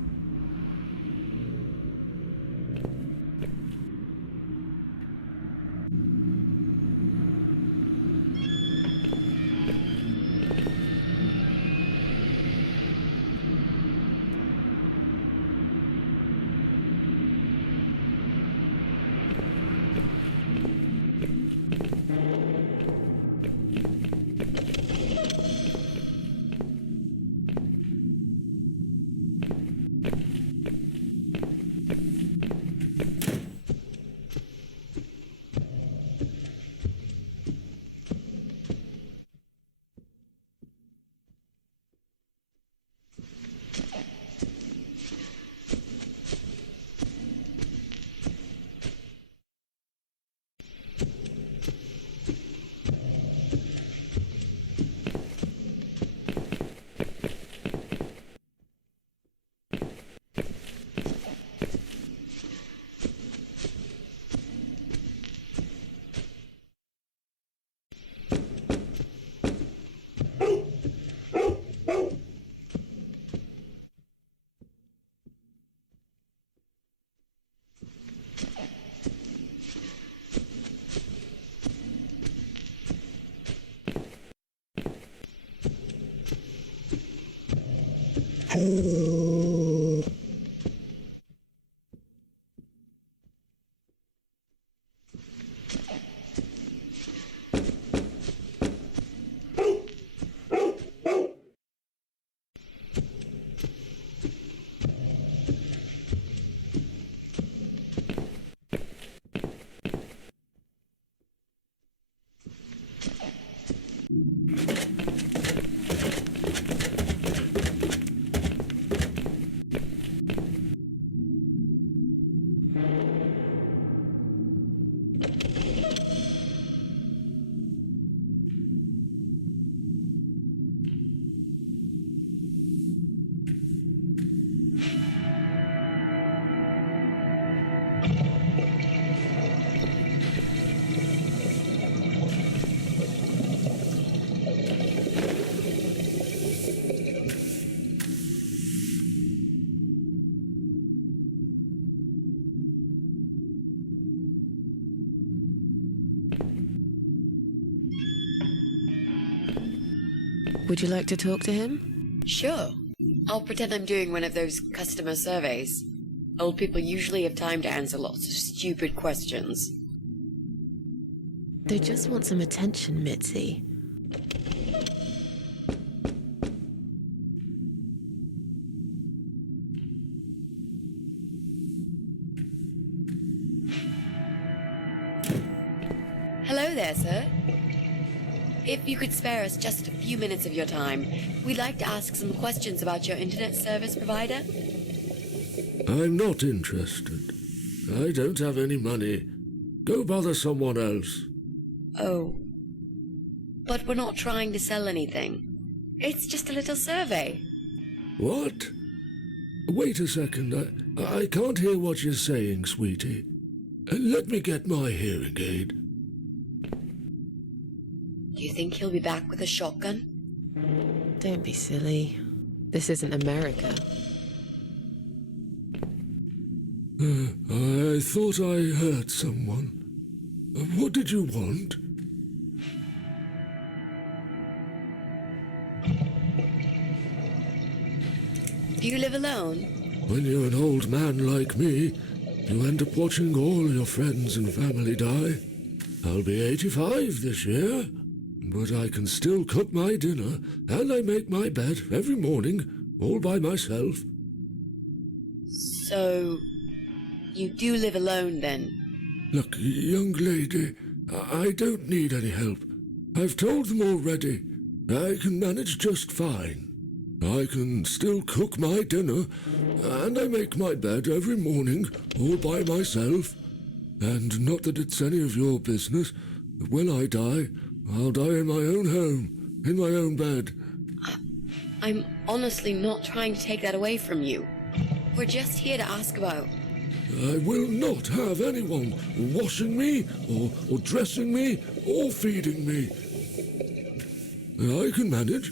Would you like to talk to him? Sure. I'll pretend I'm doing one of those customer surveys. Old people usually have time to answer lots of stupid questions. They just want some attention, Mitzi. Hello there, sir. If you could spare us just a few minutes of your time, we'd like to ask some questions about your internet service provider. I'm not interested. I don't have any money. Go bother someone else. Oh. But we're not trying to sell anything. It's just a little survey. What? Wait a second. I can't hear what you're saying, sweetie. Let me get my hearing aid. Do you think he'll be back with a shotgun? Don't be silly. This isn't America. I thought I heard someone. What did you want? Do you live alone? When you're an old man like me, you end up watching all your friends and family die. I'll be 85 this year, but I can still cook my dinner and I make my bed every morning all by myself. So, you do live alone then? Look, young lady, I don't need any help. I've told them already. I can manage just fine. I can still cook my dinner, and I make my bed every morning all by myself. And not that it's any of your business, but when I die, I'll die in my own home, in my own bed. I'm honestly not trying to take that away from you. We're just here to ask about... I will not have anyone washing me, or dressing me, or feeding me. I can manage.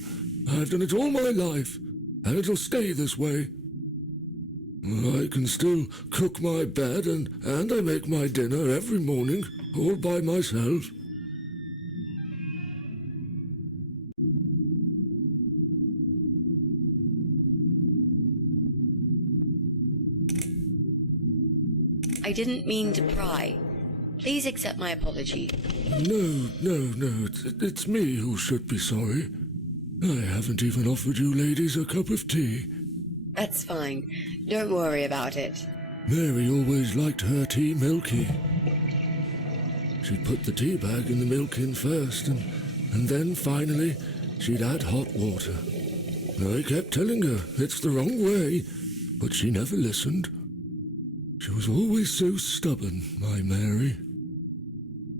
I've done it all my life, and it'll stay this way. I can still cook my bed, and I make my dinner every morning, all by myself. I didn't mean to pry. Please accept my apology. No, it's me who should be sorry. I haven't even offered you ladies a cup of tea. That's fine. Don't worry about it. Mary always liked her tea milky. She'd put the tea bag in the milk in first, and then finally she'd add hot water. I kept telling her it's the wrong way, but she never listened. She was always so stubborn, my Mary.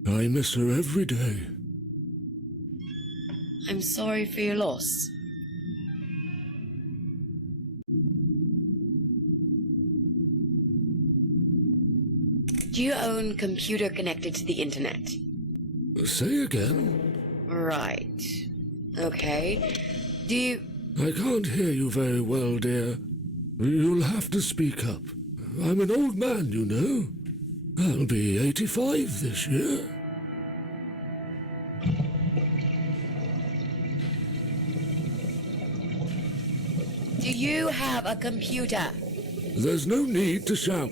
I miss her every day. I'm sorry for your loss. Do you own computer connected to the internet? Say again? Right. Okay. Do you... I can't hear you very well, dear. You'll have to speak up. I'm an old man, you know. I'll be 85 this year. Do you have a computer? There's no need to shout.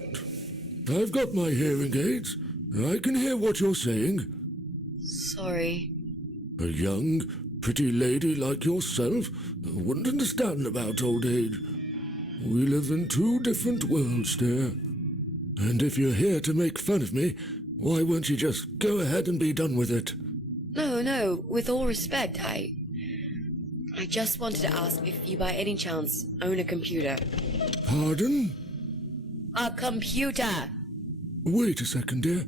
I've got my hearing aids. I can hear what you're saying. Sorry. A young, pretty lady like yourself wouldn't understand about old age. We live in two different worlds, dear. And if you're here to make fun of me, why won't you just go ahead and be done with it? No, with all respect, I just wanted to ask if you by any chance own a computer. Pardon? A computer! Wait a second, dear.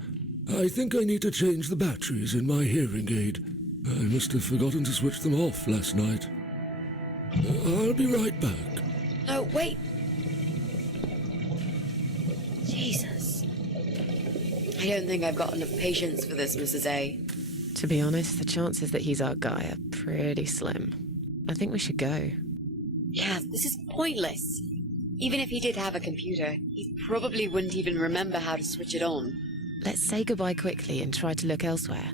I think I need to change the batteries in my hearing aid. I must have forgotten to switch them off last night. I'll be right back. No, wait! Jesus. I don't think I've got enough patience for this, Mrs. A. To be honest, the chances that he's our guy are pretty slim. I think we should go. Yeah, this is pointless. Even if he did have a computer, he probably wouldn't even remember how to switch it on. Let's say goodbye quickly and try to look elsewhere.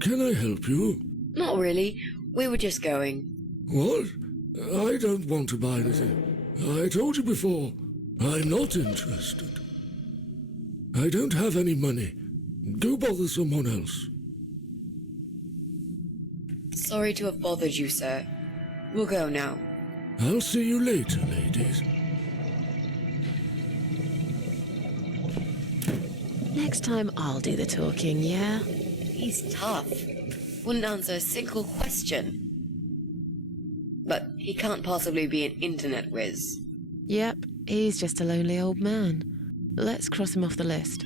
Can I help you? Not really. We were just going. What? I don't want to buy anything. I told you before, I'm not interested. I don't have any money. Go bother someone else. Sorry to have bothered you, sir. We'll go now. I'll see you later, ladies. Next time I'll do the talking, yeah? He's tough. Wouldn't answer a single question. But he can't possibly be an internet whiz. Yep, he's just a lonely old man. Let's cross him off the list.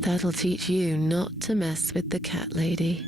That'll teach you not to mess with the cat lady.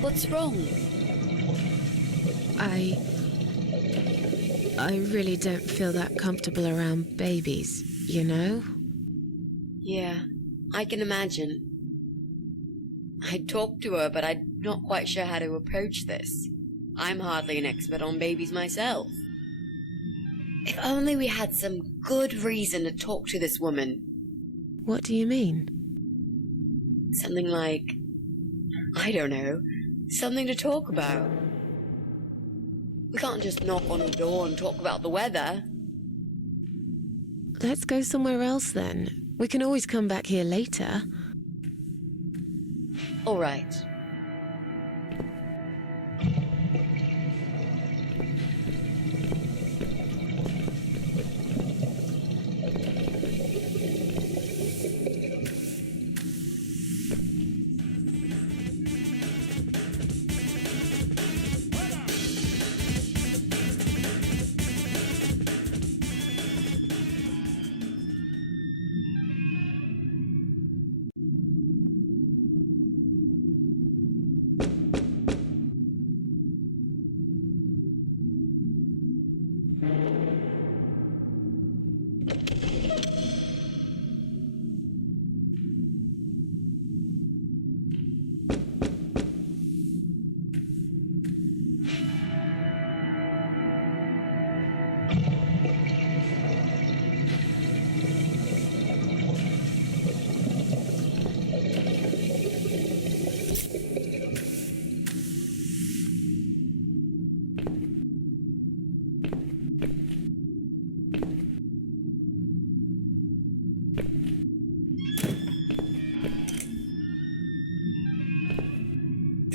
What's wrong? I really don't feel that comfortable around babies, you know? Yeah, I can imagine. I talked to her, but I'm not quite sure how to approach this. I'm hardly an expert on babies myself. If only we had some good reason to talk to this woman. What do you mean? Something like, I don't know, something to talk about. We can't just knock on her door and talk about the weather. Let's go somewhere else then. We can always come back here later. All right.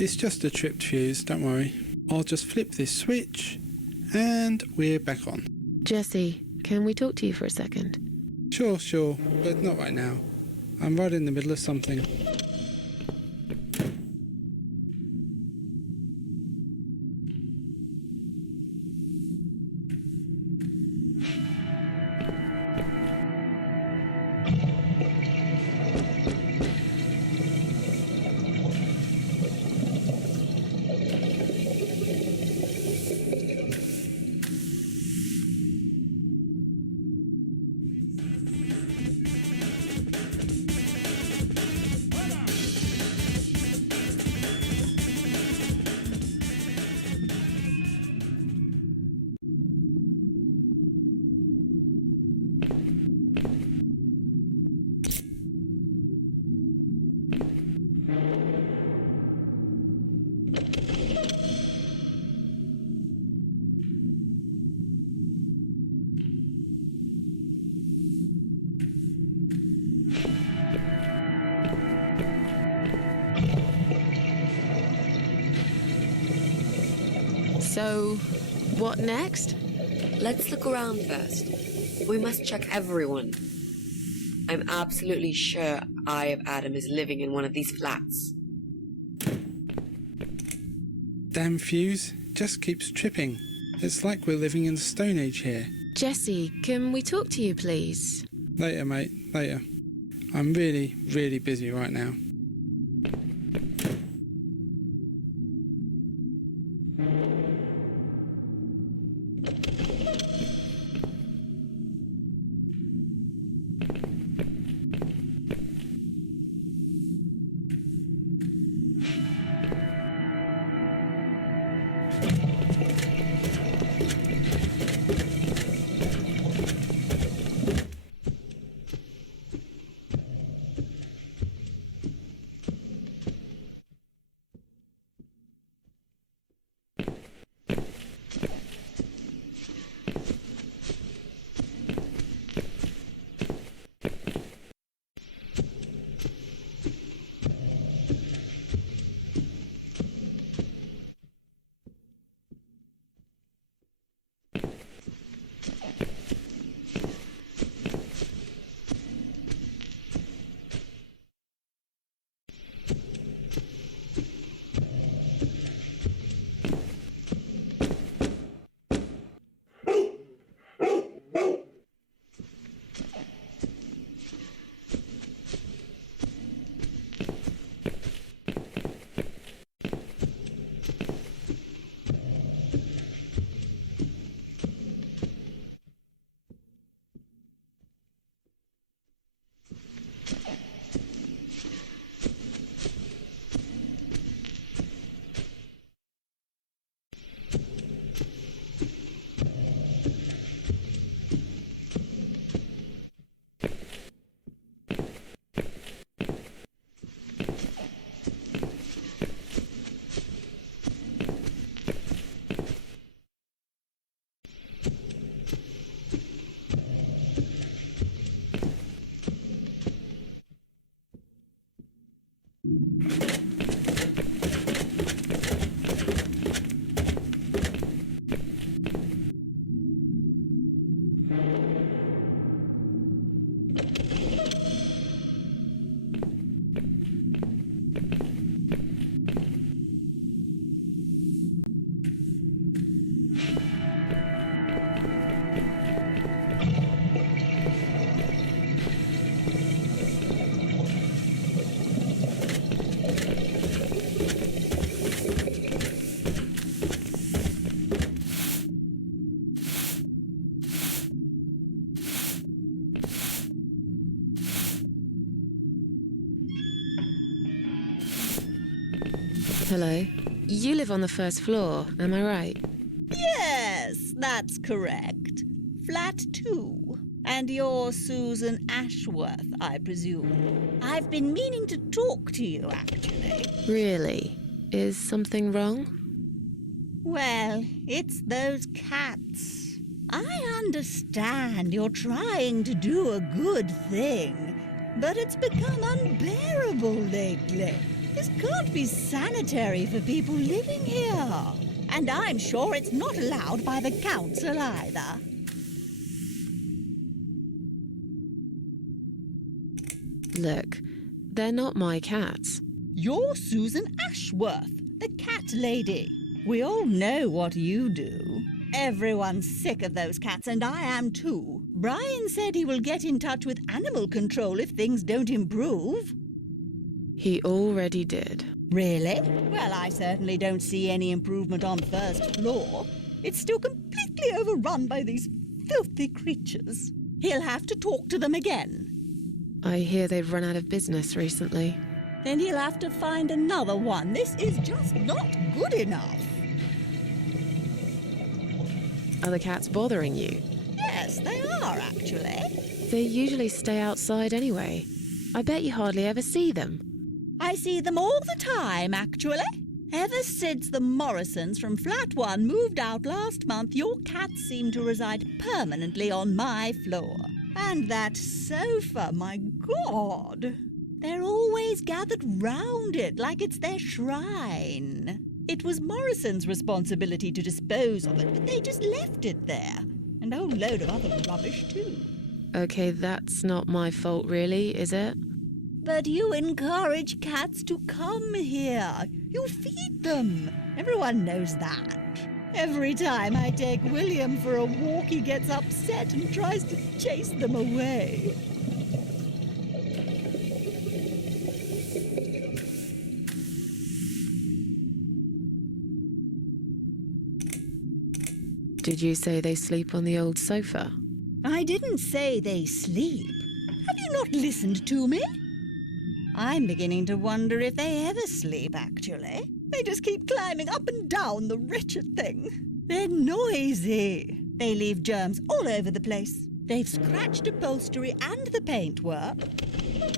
It's just a tripped fuse, don't worry. I'll just flip this switch, and we're back on. Jesse, can we talk to you for a second? Sure, but not right now. I'm right in the middle of something. So, what next? Let's look around first. We must check everyone. I'm absolutely sure Eye of Adam is living in one of these flats. Damn fuse, just keeps tripping. It's like we're living in the Stone Age here. Jesse, can we talk to you, please? Later, mate, later. I'm really, really busy right now. Hello. You live on the first floor, am I right? Yes, that's correct. Flat 2. And you're Susan Ashworth, I presume. I've been meaning to talk to you, actually. Really? Is something wrong? Well, it's those cats. I understand you're trying to do a good thing, but it's become unbearable lately. This can't be sanitary for people living here. And I'm sure it's not allowed by the council either. Look, they're not my cats. You're Susan Ashworth, the cat lady. We all know what you do. Everyone's sick of those cats, and I am too. Brian said he will get in touch with animal control if things don't improve. He already did. Really? Well, I certainly don't see any improvement on the first floor. It's still completely overrun by these filthy creatures. He'll have to talk to them again. I hear they've run out of business recently. Then he'll have to find another one. This is just not good enough. Are the cats bothering you? Yes, they are, actually. They usually stay outside anyway. I bet you hardly ever see them. I see them all the time, actually. Ever since the Morrisons from Flat 1 moved out last month, your cats seem to reside permanently on my floor. And that sofa, my God! They're always gathered round it like it's their shrine. It was Morrison's responsibility to dispose of it, but they just left it there. And a whole load of other rubbish, too. Okay, that's not my fault really, is it? But you encourage cats to come here. You feed them. Everyone knows that. Every time I take William for a walk, he gets upset and tries to chase them away. Did you say they sleep on the old sofa? I didn't say they sleep. Have you not listened to me? I'm beginning to wonder if they ever sleep, actually. They just keep climbing up and down the wretched thing. They're noisy. They leave germs all over the place. They've scratched upholstery and the paintwork.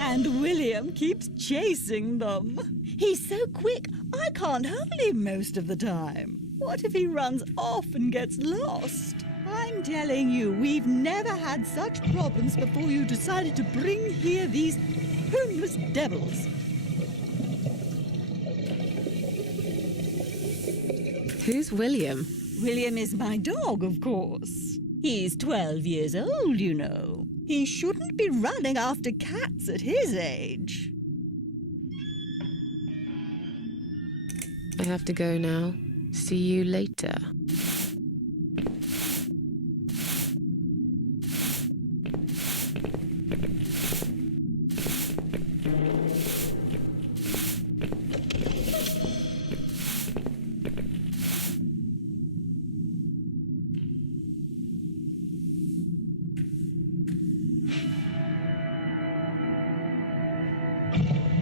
And William keeps chasing them. He's so quick, I can't hold him most of the time. What if he runs off and gets lost? I'm telling you, we've never had such problems before you decided to bring here these homeless devils. Who's William? William is my dog, of course. He's 12 years old, you know. He shouldn't be running after cats at his age. I have to go now. See you later.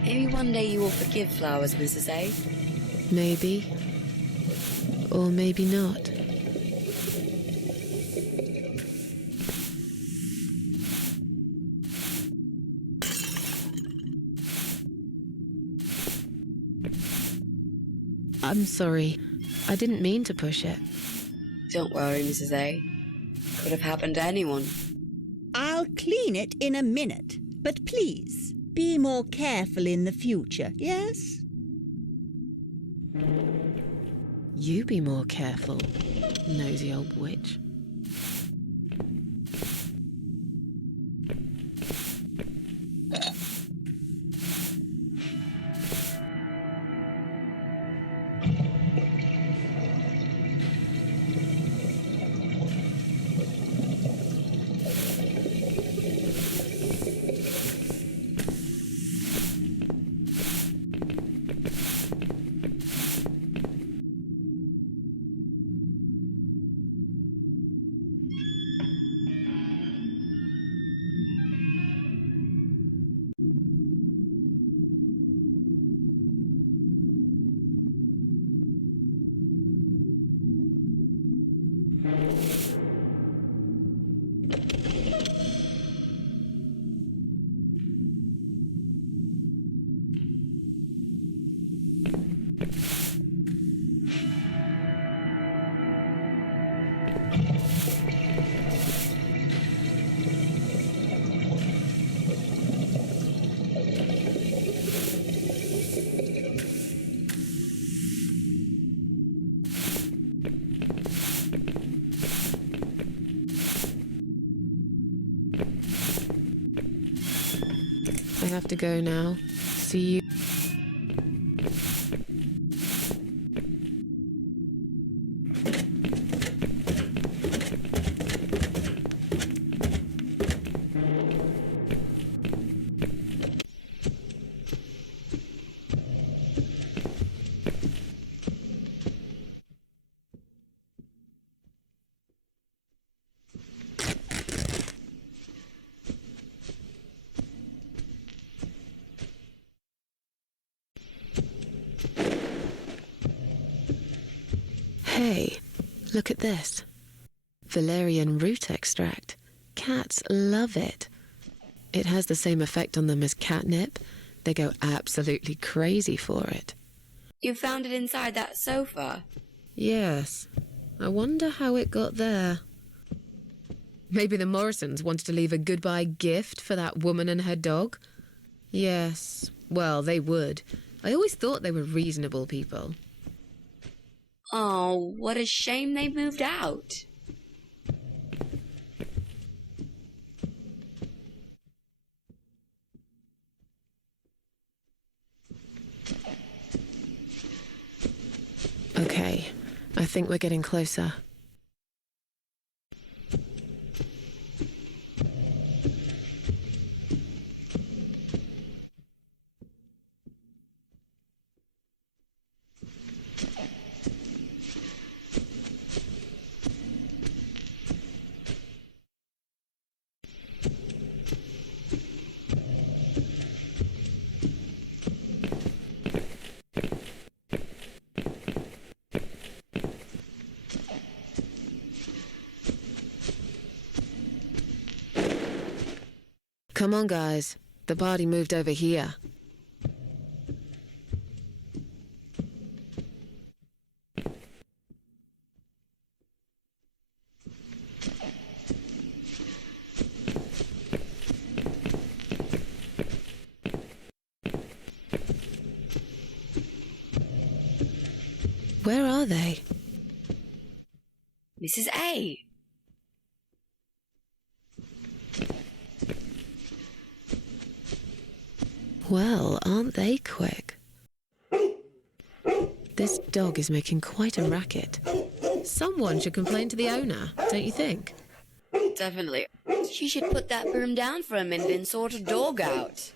Maybe one day you will forgive Flowers, Mrs. A. Maybe. Or maybe not. I'm sorry. I didn't mean to push it. Don't worry, Mrs. A. Could have happened to anyone. I'll clean it in a minute, but please, be more careful in the future, yes? You be more careful, nosy old witch. have to go now. See you. Hey, look at this. Valerian root extract. Cats love it. It has the same effect on them as catnip. They go absolutely crazy for it. You found it inside that sofa. Yes. I wonder how it got there. Maybe the Morrisons wanted to leave a goodbye gift for that woman and her dog? Yes. Well, they would. I always thought they were reasonable people. Oh, what a shame they moved out. Okay, I think we're getting closer. Come on, guys. The party moved over here. Where are they? Mrs. A. Well, aren't they quick? This dog is making quite a racket. Someone should complain to the owner, don't you think? Definitely. She should put that broom down for a minute and sort a dog out.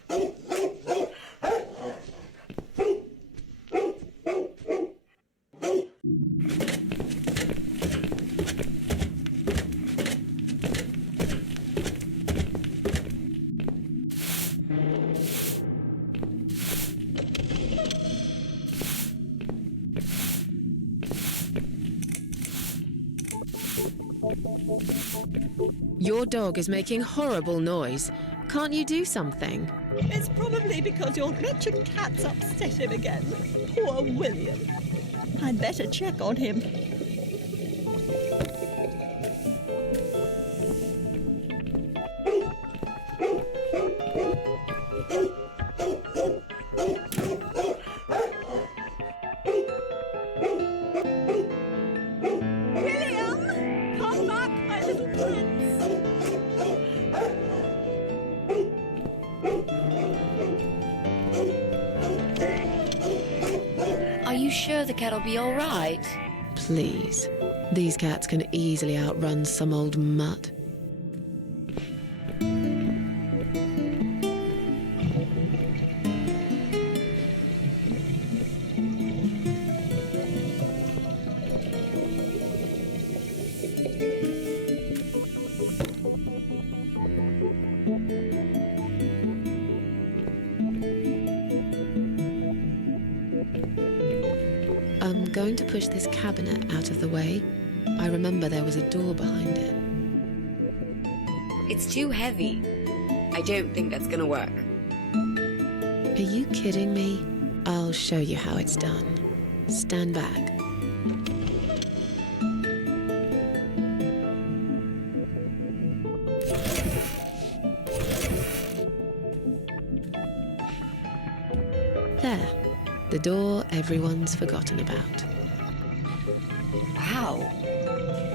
Your dog is making horrible noise. Can't you do something? It's probably because your wretched cat's upset him again. Poor William. I'd better check on him. William! Come back, my little prince! Are you sure the cat'll be all right? Please. These cats can easily outrun some old mutt. I'm going to push this cabinet out of the way. I remember there was a door behind it. It's too heavy. I don't think that's gonna work. Are you kidding me? I'll show you how it's done. Stand back. There. The door everyone's forgotten about. Wow.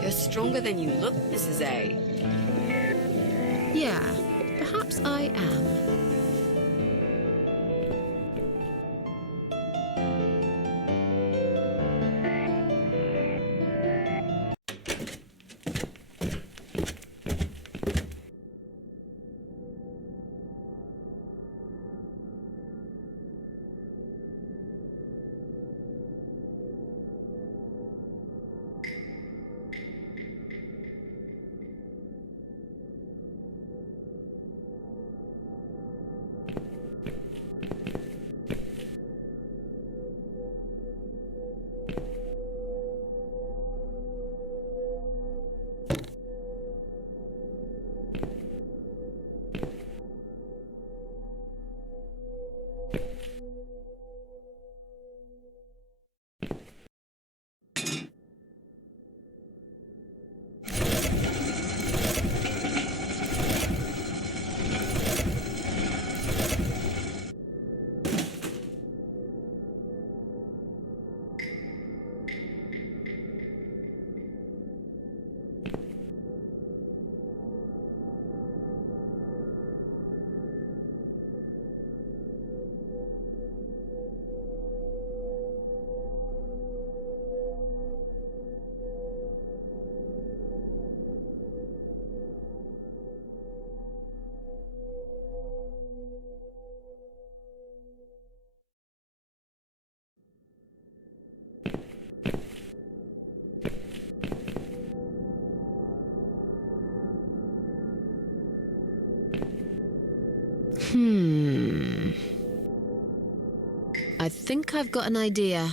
You're stronger than you look, Mrs. A. Yeah, perhaps I am. I think I've got an idea.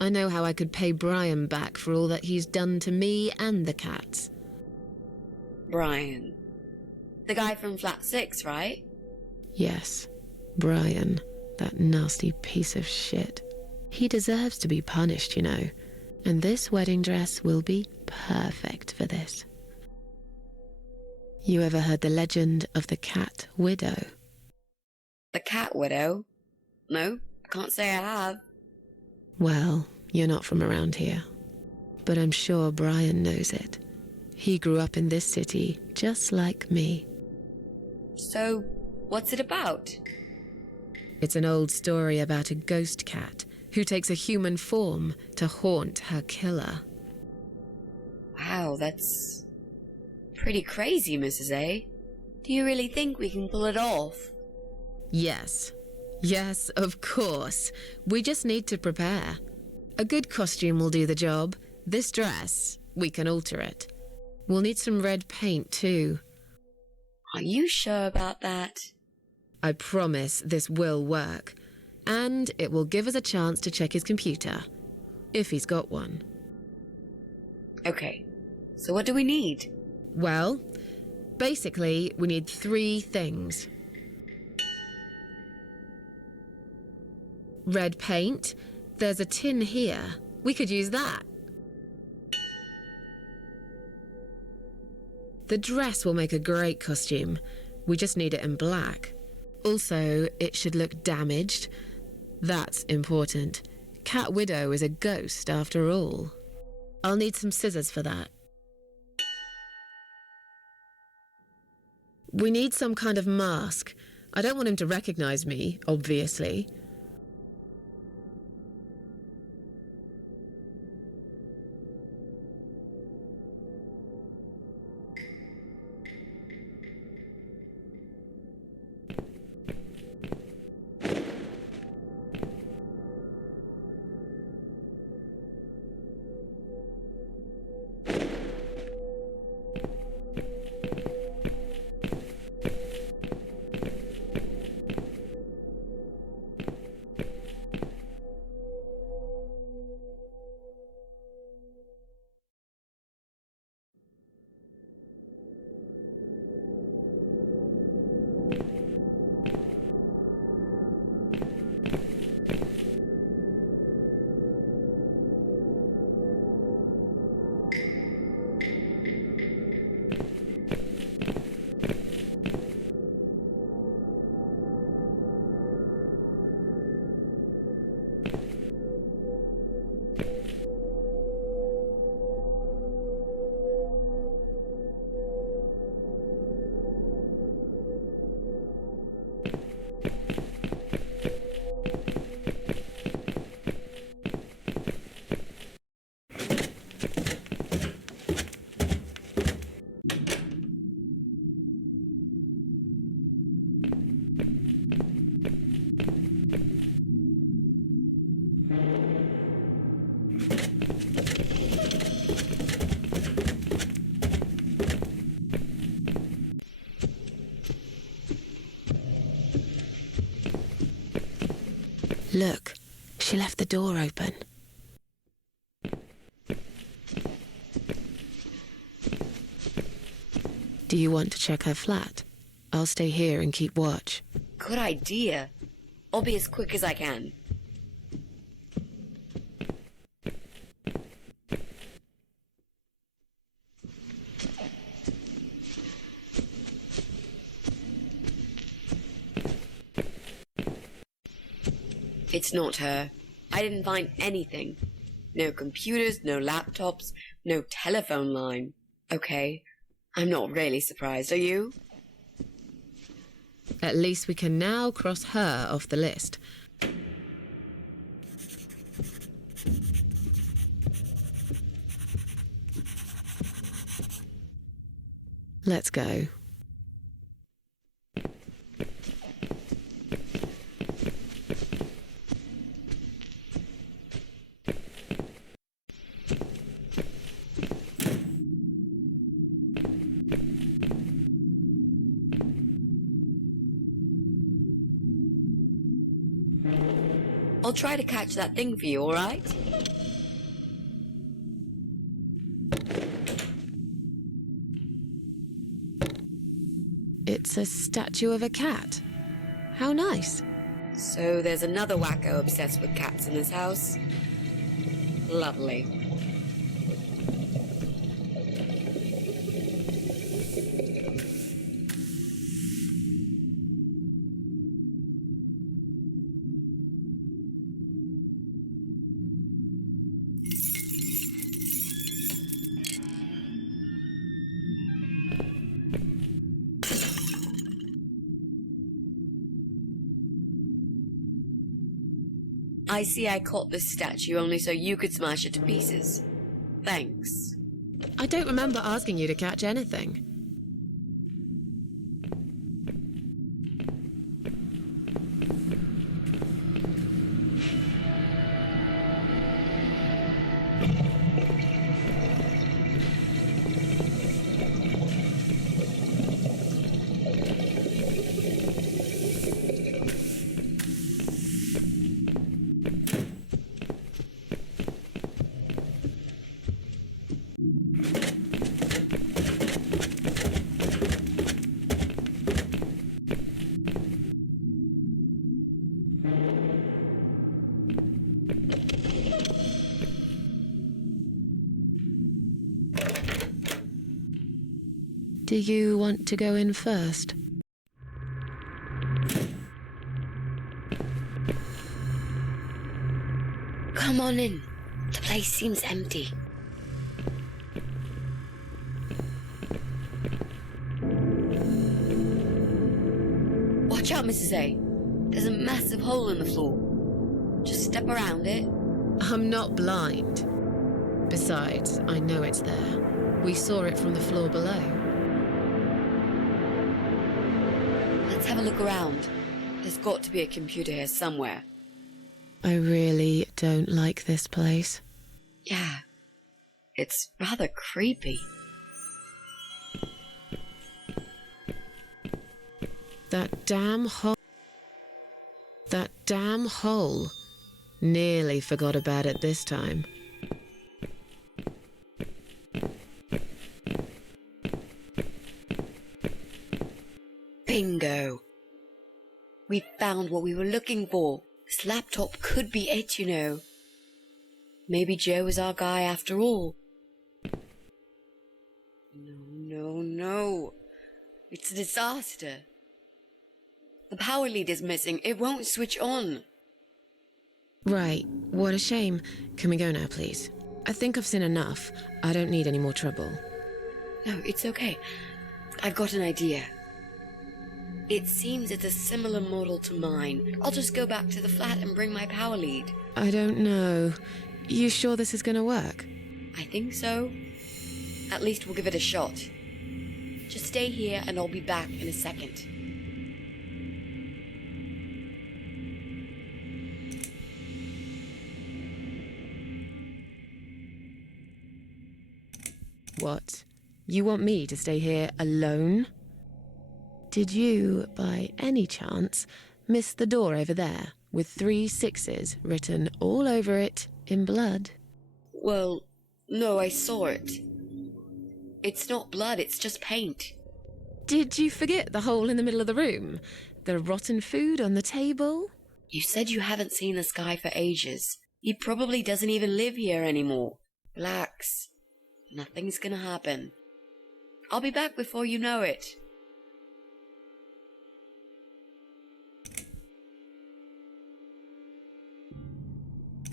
I know how I could pay Brian back for all that he's done to me and the cats. Brian. The guy from Flat 6, right? Yes, Brian, that nasty piece of shit. He deserves to be punished, you know. And this wedding dress will be perfect for this. You ever heard the legend of the Cat Widow? The Cat Widow? No, I can't say I have. Well, you're not from around here. But I'm sure Brian knows it. He grew up in this city just like me. So, what's it about? It's an old story about a ghost cat who takes a human form to haunt her killer. Wow, that's pretty crazy, Mrs. A. Do you really think we can pull it off? Yes. Yes, of course. We just need to prepare. A good costume will do the job. This dress, we can alter it. We'll need some red paint too. Are you sure about that? I promise this will work. And it will give us a chance to check his computer. If he's got one. Okay, so what do we need? Well, basically, we need 3 things. Red paint. There's a tin here. We could use that. The dress will make a great costume. We just need it in black. Also, it should look damaged. That's important. Cat Widow is a ghost after all. I'll need some scissors for that. We need some kind of mask. I don't want him to recognize me, obviously. Look, she left the door open. Do you want to check her flat? I'll stay here and keep watch. Good idea. I'll be as quick as I can. It's not her. I didn't find anything. No computers, no laptops, no telephone line. Okay, I'm not really surprised, are you? At least we can now cross her off the list. Let's go. I'll try to catch that thing for you, alright? It's a statue of a cat. How nice. So there's another wacko obsessed with cats in his house. Lovely. I see I caught this statue only so you could smash it to pieces. Thanks. I don't remember asking you to catch anything. Do you want to go in first? Come on in. The place seems empty. Watch out, Mrs. A. There's a massive hole in the floor. Just step around it. I'm not blind. Besides, I know it's there. We saw it from the floor below. Let's have a look around. There's got to be a computer here somewhere. I really don't like this place. Yeah. It's rather creepy. That damn hole. That damn hole. Nearly forgot about it this time. Bingo. We found what we were looking for. This laptop could be it, you know. Maybe Joe is our guy after all. No. It's a disaster. The power lead is missing. It won't switch on. Right, what a shame. Can we go now, please? I think I've seen enough. I don't need any more trouble. No, it's okay. I've got an idea. It seems it's a similar model to mine. I'll just go back to the flat and bring my power lead. I don't know. You sure this is gonna work? I think so. At least we'll give it a shot. Just stay here and I'll be back in a second. What? You want me to stay here alone? Did you, by any chance, miss the door over there with 3 6s written all over it in blood? Well, no, I saw it. It's not blood, it's just paint. Did you forget the hole in the middle of the room? The rotten food on the table? You said you haven't seen this guy for ages. He probably doesn't even live here anymore. Relax. Nothing's gonna happen. I'll be back before you know it.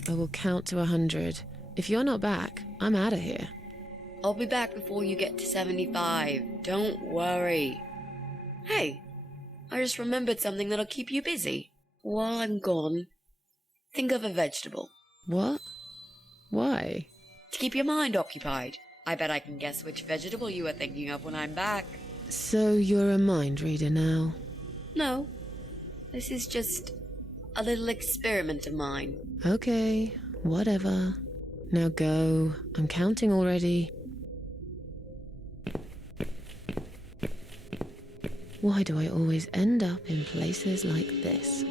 I will count to 100. If you're not back, I'm out of here. I'll be back before you get to 75. Don't worry. Hey, I just remembered something that'll keep you busy. While I'm gone, think of a vegetable. What? Why? To keep your mind occupied. I bet I can guess which vegetable you were thinking of when I'm back. So you're a mind reader now? No, this is just a little experiment of mine. Okay, whatever. Now go. I'm counting already. Why do I always end up in places like this?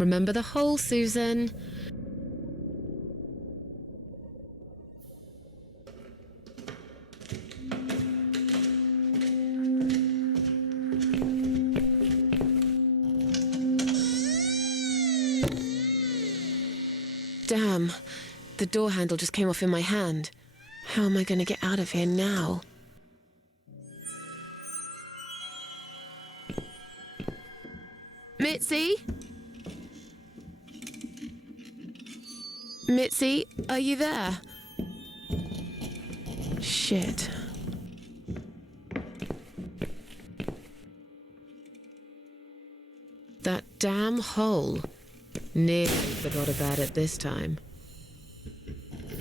Remember the hole, Susan. Damn, the door handle just came off in my hand. How am I going to get out of here now? Mitzi? Mitzi, are you there? Shit. That damn hole. Nearly forgot about it this time.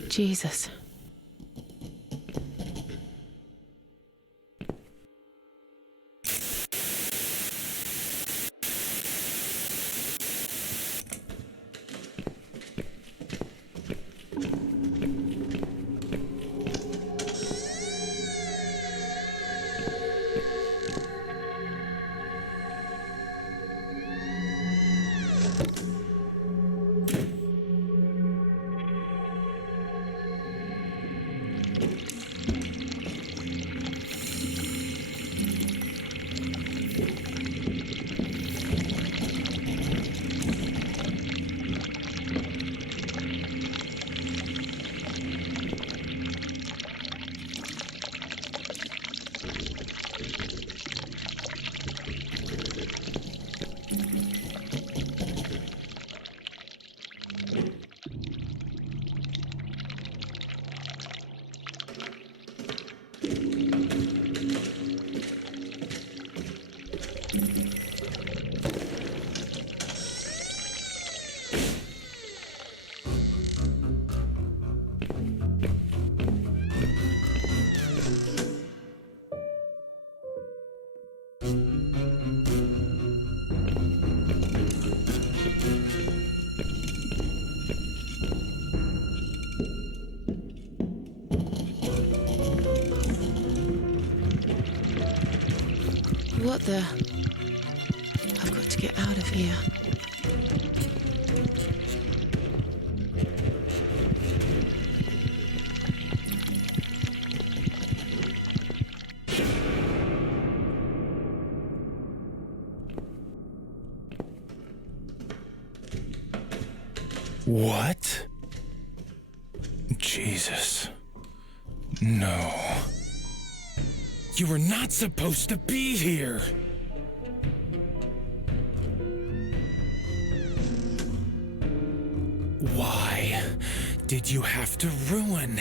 Jesus. What the? I've got to get out of here. What? Jesus. No. You were not supposed to be here! Why did you have to ruin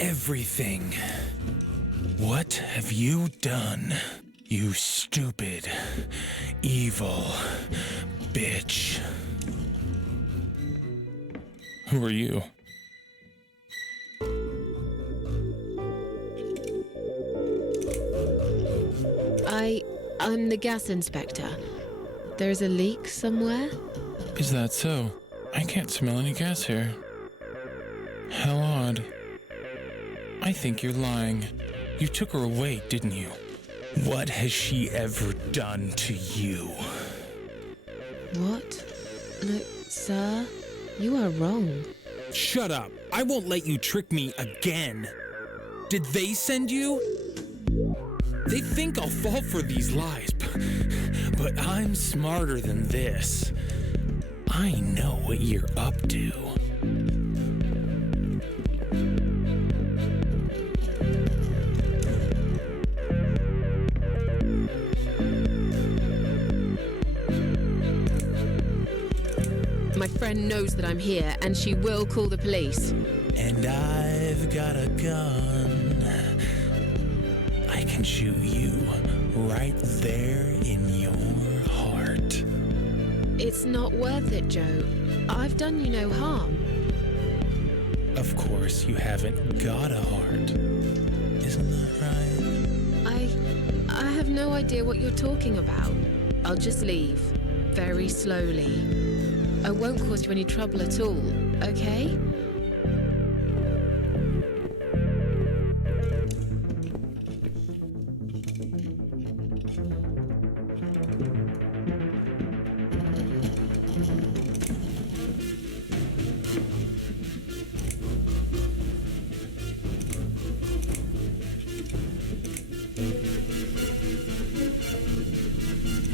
everything? What have you done, you stupid, evil bitch? Who are you? I'm the gas inspector. There's a leak somewhere? Is that so? I can't smell any gas here. I think you're lying. You took her away, didn't you? What has she ever done to you? What? No, sir, you are wrong. Shut up. I won't let you trick me again. Did they send you? They think I'll fall for these lies, but I'm smarter than this. I know what you're up to. My friend knows that I'm here, and she will call the police. And I've got a gun. I can shoot you right there in your heart. It's not worth it, Joe. I've done you no harm. Of course, you haven't got a heart. Isn't that right? I have no idea what you're talking about. I'll just leave. Very slowly. I won't cause you any trouble at all, okay?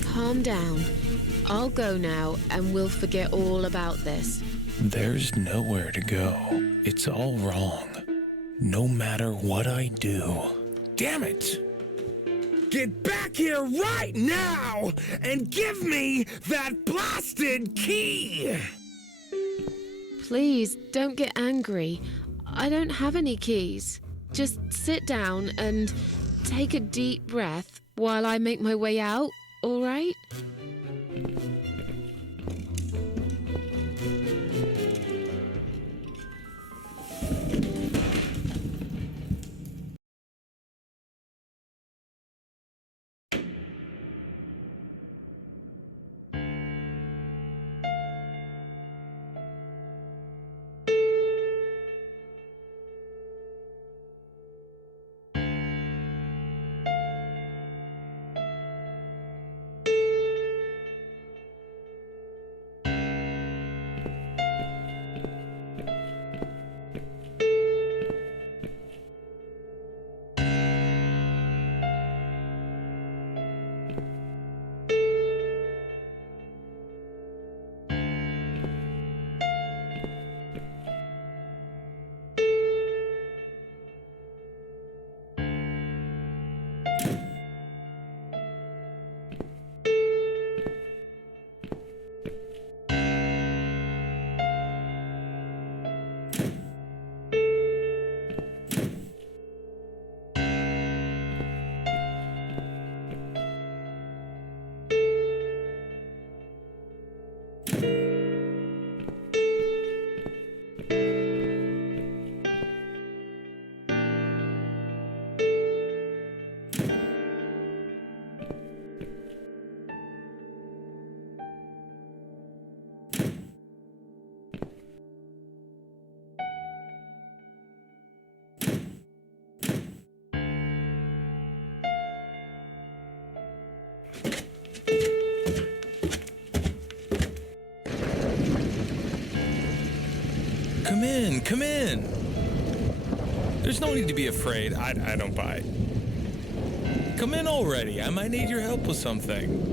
Calm down. I'll go now, and we'll forget all about this. There's nowhere to go. It's all wrong. No matter what I do. Damn it! Get back here right now and give me that blasted key! Please, don't get angry. I don't have any keys. Just sit down and take a deep breath while I make my way out, all right? Come in. There's no need to be afraid. I don't bite. Come in already. I might need your help with something.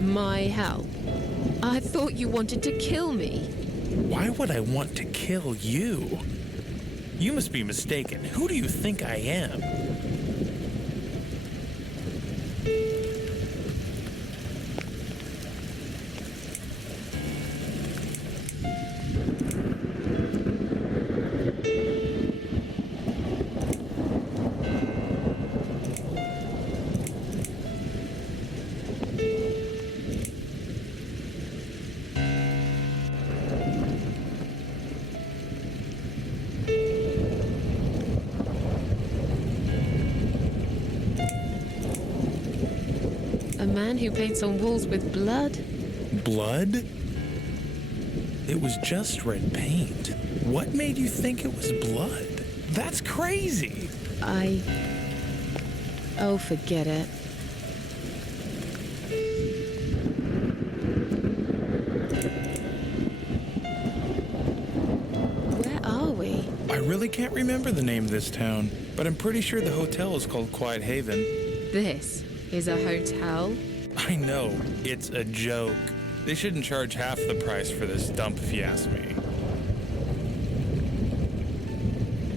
My help. I thought you wanted to kill me. Why would I want to kill you? You must be mistaken. Who do you think I am? man who paints on walls with blood? Blood? It was just red paint. What made you think it was blood? That's crazy. Oh, forget it. Where are we? I really can't remember the name of this town, but I'm pretty sure the hotel is called Quiet Haven. This is a hotel? I know, it's a joke. They shouldn't charge half the price for this dump if you ask me.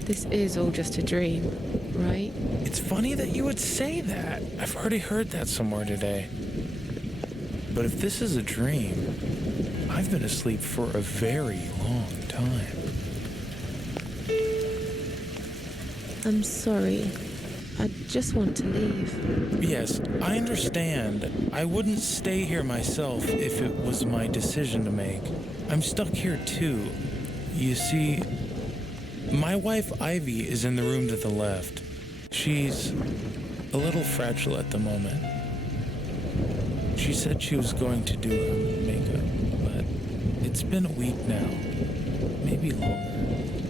This is all just a dream, right? It's funny that you would say that. I've already heard that somewhere today. But if this is a dream, I've been asleep for a very long time. I'm sorry. I just want to leave. Yes, I understand. I wouldn't stay here myself if it was my decision to make. I'm stuck here too. You see, my wife Ivy is in the room to the left. She's a little fragile at the moment. She said she was going to do her makeup, but it's been a week now, maybe longer.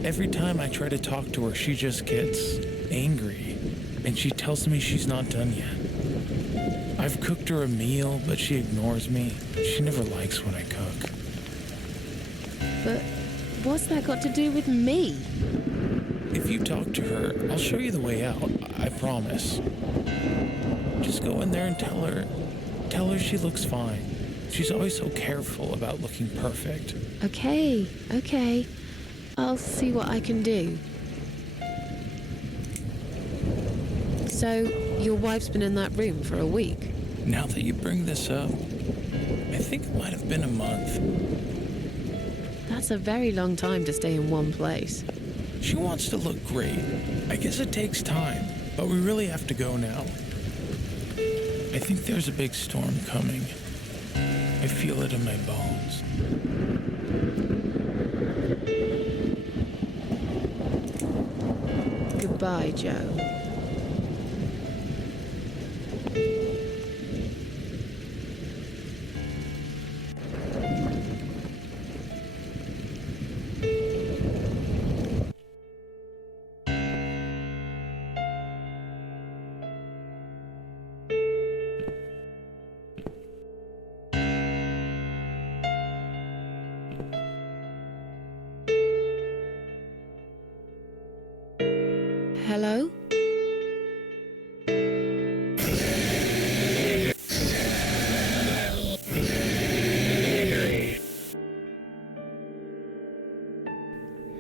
Every time I try to talk to her, she just gets angry, and she tells me she's not done yet. I've cooked her a meal, but she ignores me. She never likes when I cook. But what's that got to do with me? If you talk to her, I'll show you the way out, I promise. Just go in there and tell her she looks fine. She's always so careful about looking perfect. Okay. I'll see what I can do. So, your wife's been in that room for a week? Now that you bring this up, I think it might have been a month. That's a very long time to stay in one place. She wants to look great. I guess it takes time, but we really have to go now. I think there's a big storm coming. I feel it in my bones. Goodbye, Joe. Hello?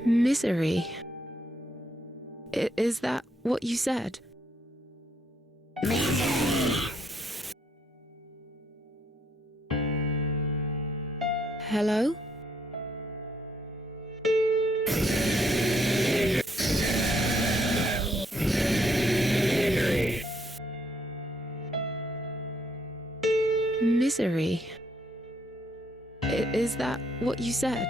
Misery. Is that what you said? Hello? Misery. Is that what you said?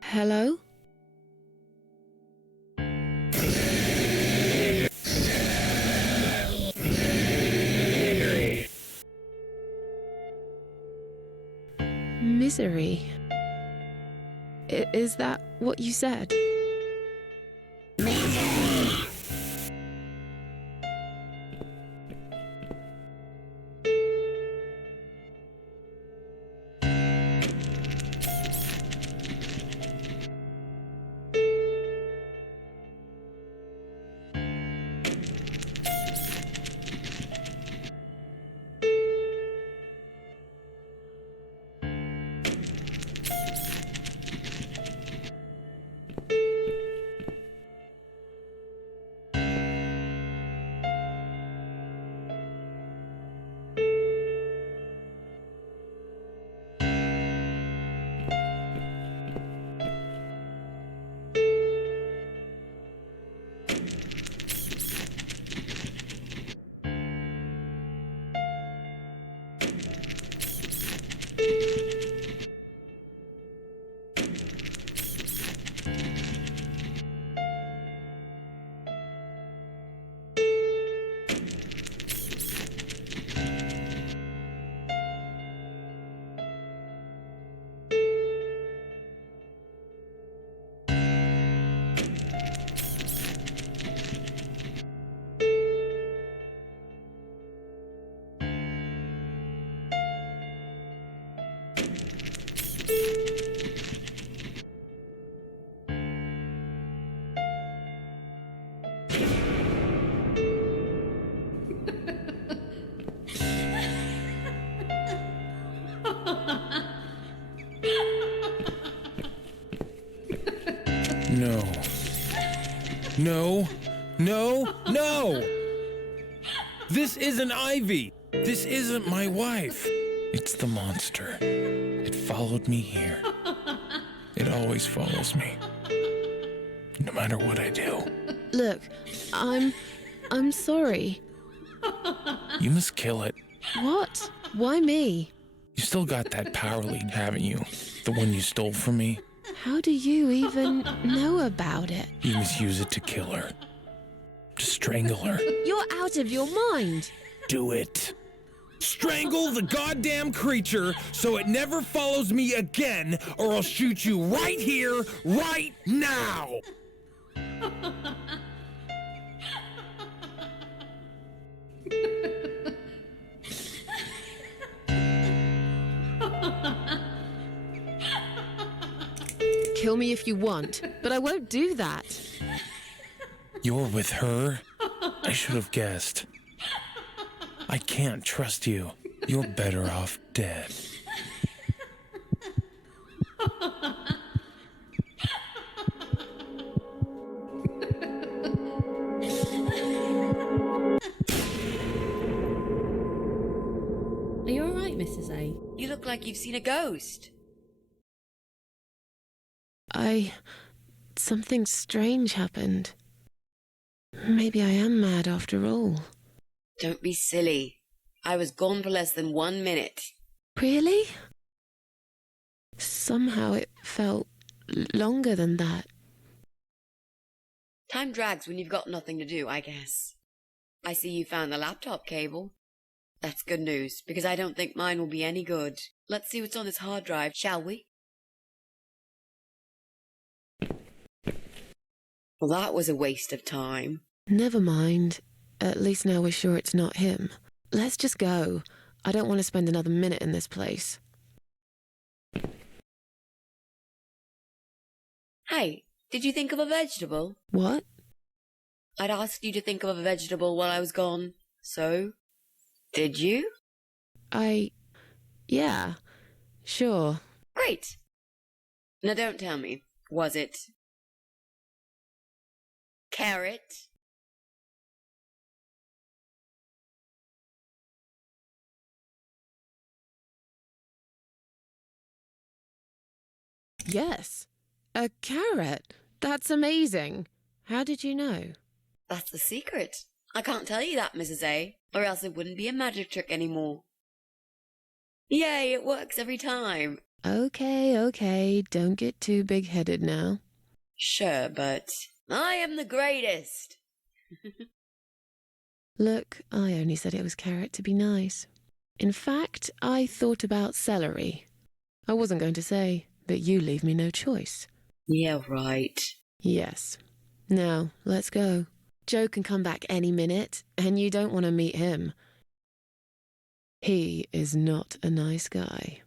Hello? Misery. Is that what you said? No. No. No. No! This isn't Ivy! This isn't my wife! It's the monster. It followed me here. It always follows me. No matter what I do. Look, I'm sorry. You must kill it. What? Why me? You still got that power lead, haven't you? The one you stole from me? How do you even know about it? You must use it to kill her. To strangle her. You're out of your mind. Do it. Strangle the goddamn creature so it never follows me again, or I'll shoot you right here, right now! Kill me if you want, but I won't do that. You're with her? I should have guessed. I can't trust you. You're better off dead. Are you alright, Mrs. A? You look like you've seen a ghost. Something strange happened. Maybe I am mad after all. Don't be silly. I was gone for less than 1 minute. Really? Somehow it felt longer than that. Time drags when you've got nothing to do, I guess. I see you found the laptop cable. That's good news, because I don't think mine will be any good. Let's see what's on this hard drive, shall we? Well, that was a waste of time. Never mind. At least now we're sure it's not him. Let's just go. I don't want to spend another minute in this place. Hey, did you think of a vegetable? What? I'd asked you to think of a vegetable while I was gone. So, did you? Yeah, sure. Great. Now don't tell me. Was it carrot? Yes. A carrot? That's amazing. How did you know? That's the secret. I can't tell you that, Mrs. A, or else it wouldn't be a magic trick anymore. Yay, it works every time. Okay, don't get too big-headed now. Sure, but I am the greatest. Look, I only said it was carrot to be nice. In fact, I thought about celery. I wasn't going to say, but you leave me no choice. Yeah, right. Yes. Now, let's go. Joe can come back any minute, and you don't want to meet him. He is not a nice guy.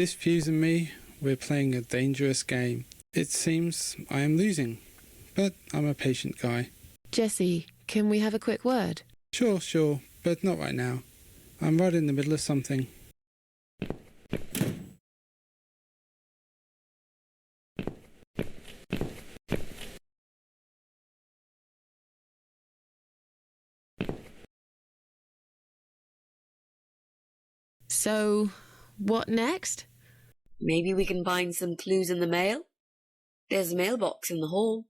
This Fuse and me, we're playing a dangerous game. It seems I am losing, but I'm a patient guy. Jesse, can we have a quick word? Sure, but not right now. I'm right in the middle of something. So, what next? Maybe we can find some clues in the mail? There's a mailbox in the hall.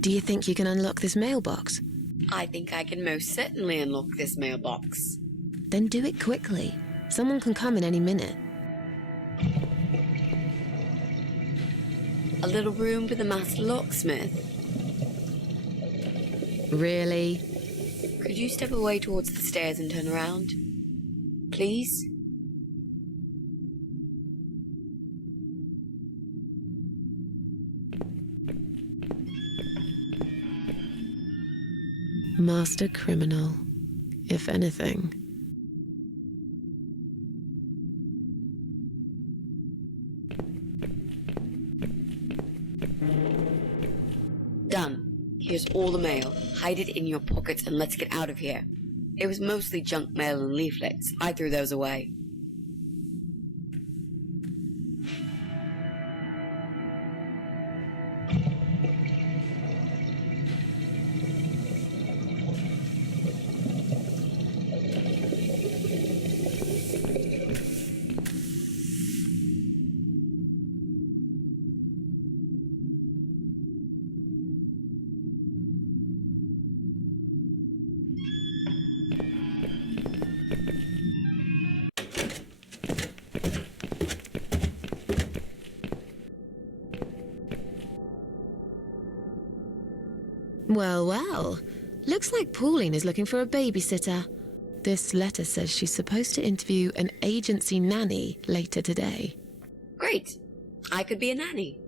Do you think you can unlock this mailbox? I think I can most certainly unlock this mailbox. Then do it quickly. Someone can come in any minute. A little room with a master locksmith. Really? Could you step away towards the stairs and turn around? Please? Master criminal, if anything. Done. Here's all the mail. Hide it in your pockets and let's get out of here. It was mostly junk mail and leaflets. I threw those away. Well, well. Looks like Pauline is looking for a babysitter. This letter says she's supposed to interview an agency nanny later today. Great. I could be a nanny.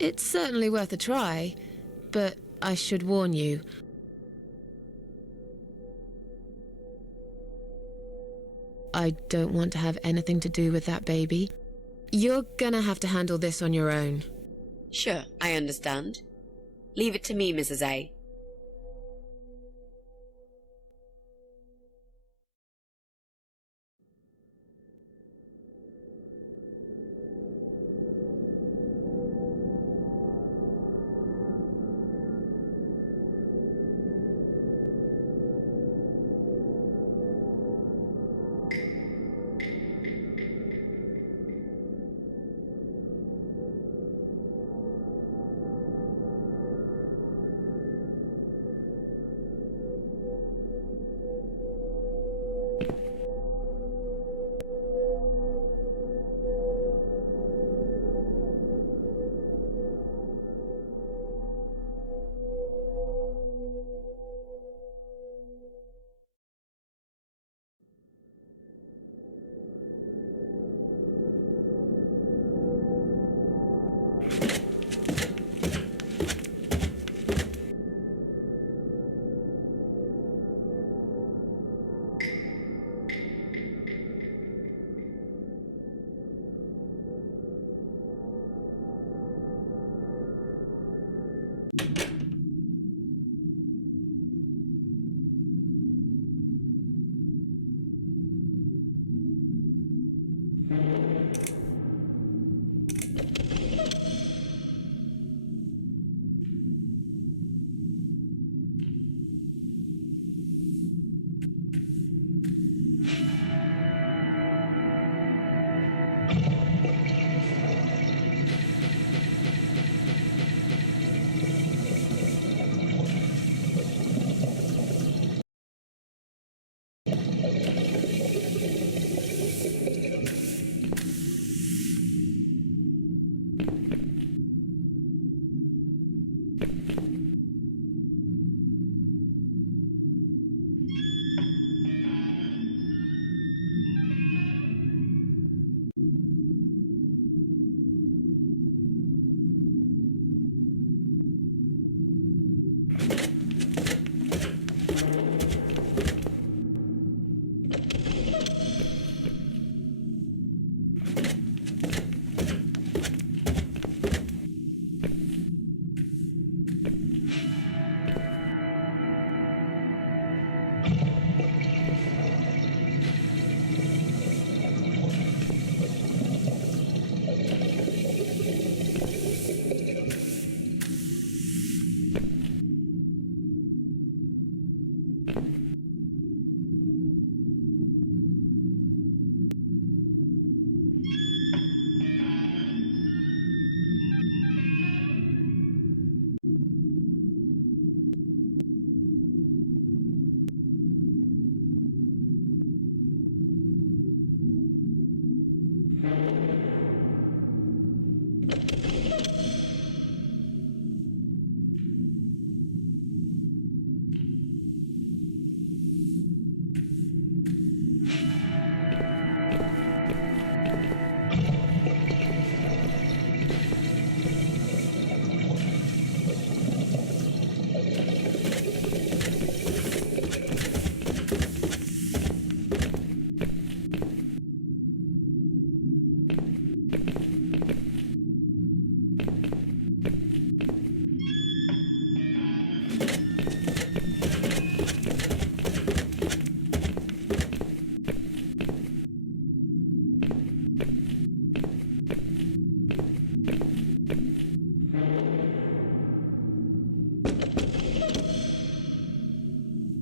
It's certainly worth a try, but I should warn you. I don't want to have anything to do with that baby. You're gonna have to handle this on your own. Sure, I understand. Leave it to me, Mrs. A.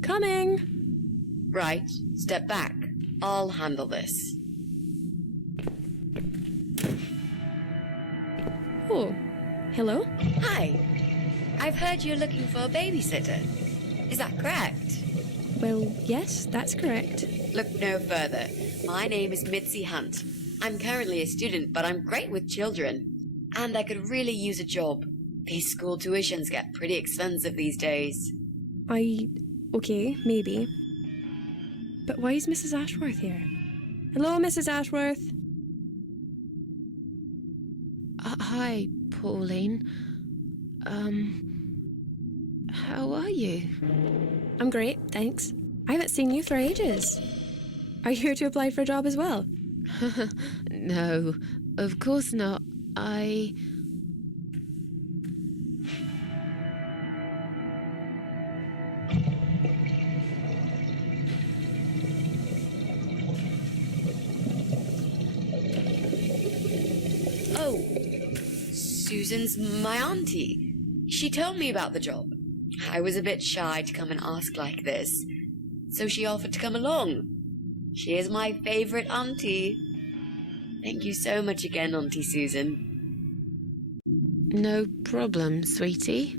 Coming! Right, step back. I'll handle this. Oh, hello? Hi. I've heard you're looking for a babysitter. Is that correct? Well, yes, that's correct. Look no further. My name is Mitzi Hunt. I'm currently a student, but I'm great with children. And I could really use a job. These school tuitions get pretty expensive these days. Okay, maybe. But why is Mrs. Ashworth here? Hello, Mrs. Ashworth. Hi, Pauline. How are you? I'm great, thanks. I haven't seen you for ages. Are you here to apply for a job as well? No, of course not. Oh, Susan's my auntie. She told me about the job. I was a bit shy to come and ask like this, so she offered to come along. She is my favorite auntie. Thank you so much again, Auntie Susan. No problem, sweetie.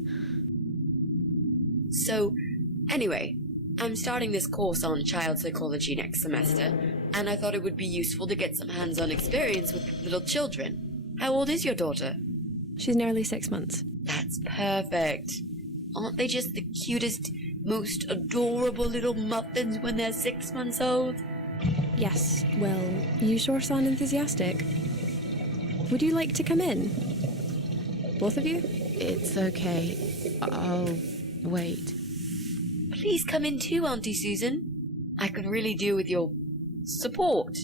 So, anyway, I'm starting this course on child psychology next semester, and I thought it would be useful to get some hands-on experience with little children. How old is your daughter? She's nearly 6 months. That's perfect. Aren't they just the cutest, most adorable little muffins when they're 6 months old? Yes, well, you sure sound enthusiastic. Would you like to come in? Both of you? It's okay. I'll wait. Please come in too, Auntie Susan. I could really do with your support.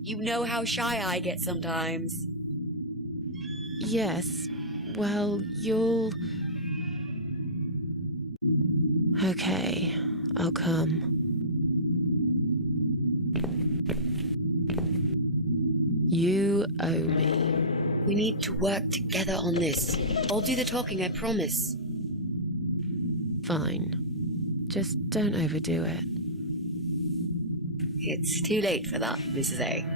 You know how shy I get sometimes. Yes, well, you'll... Okay, I'll come. You owe me. We need to work together on this. I'll do the talking, I promise. Fine. Just don't overdo it. It's too late for that, Mrs. A.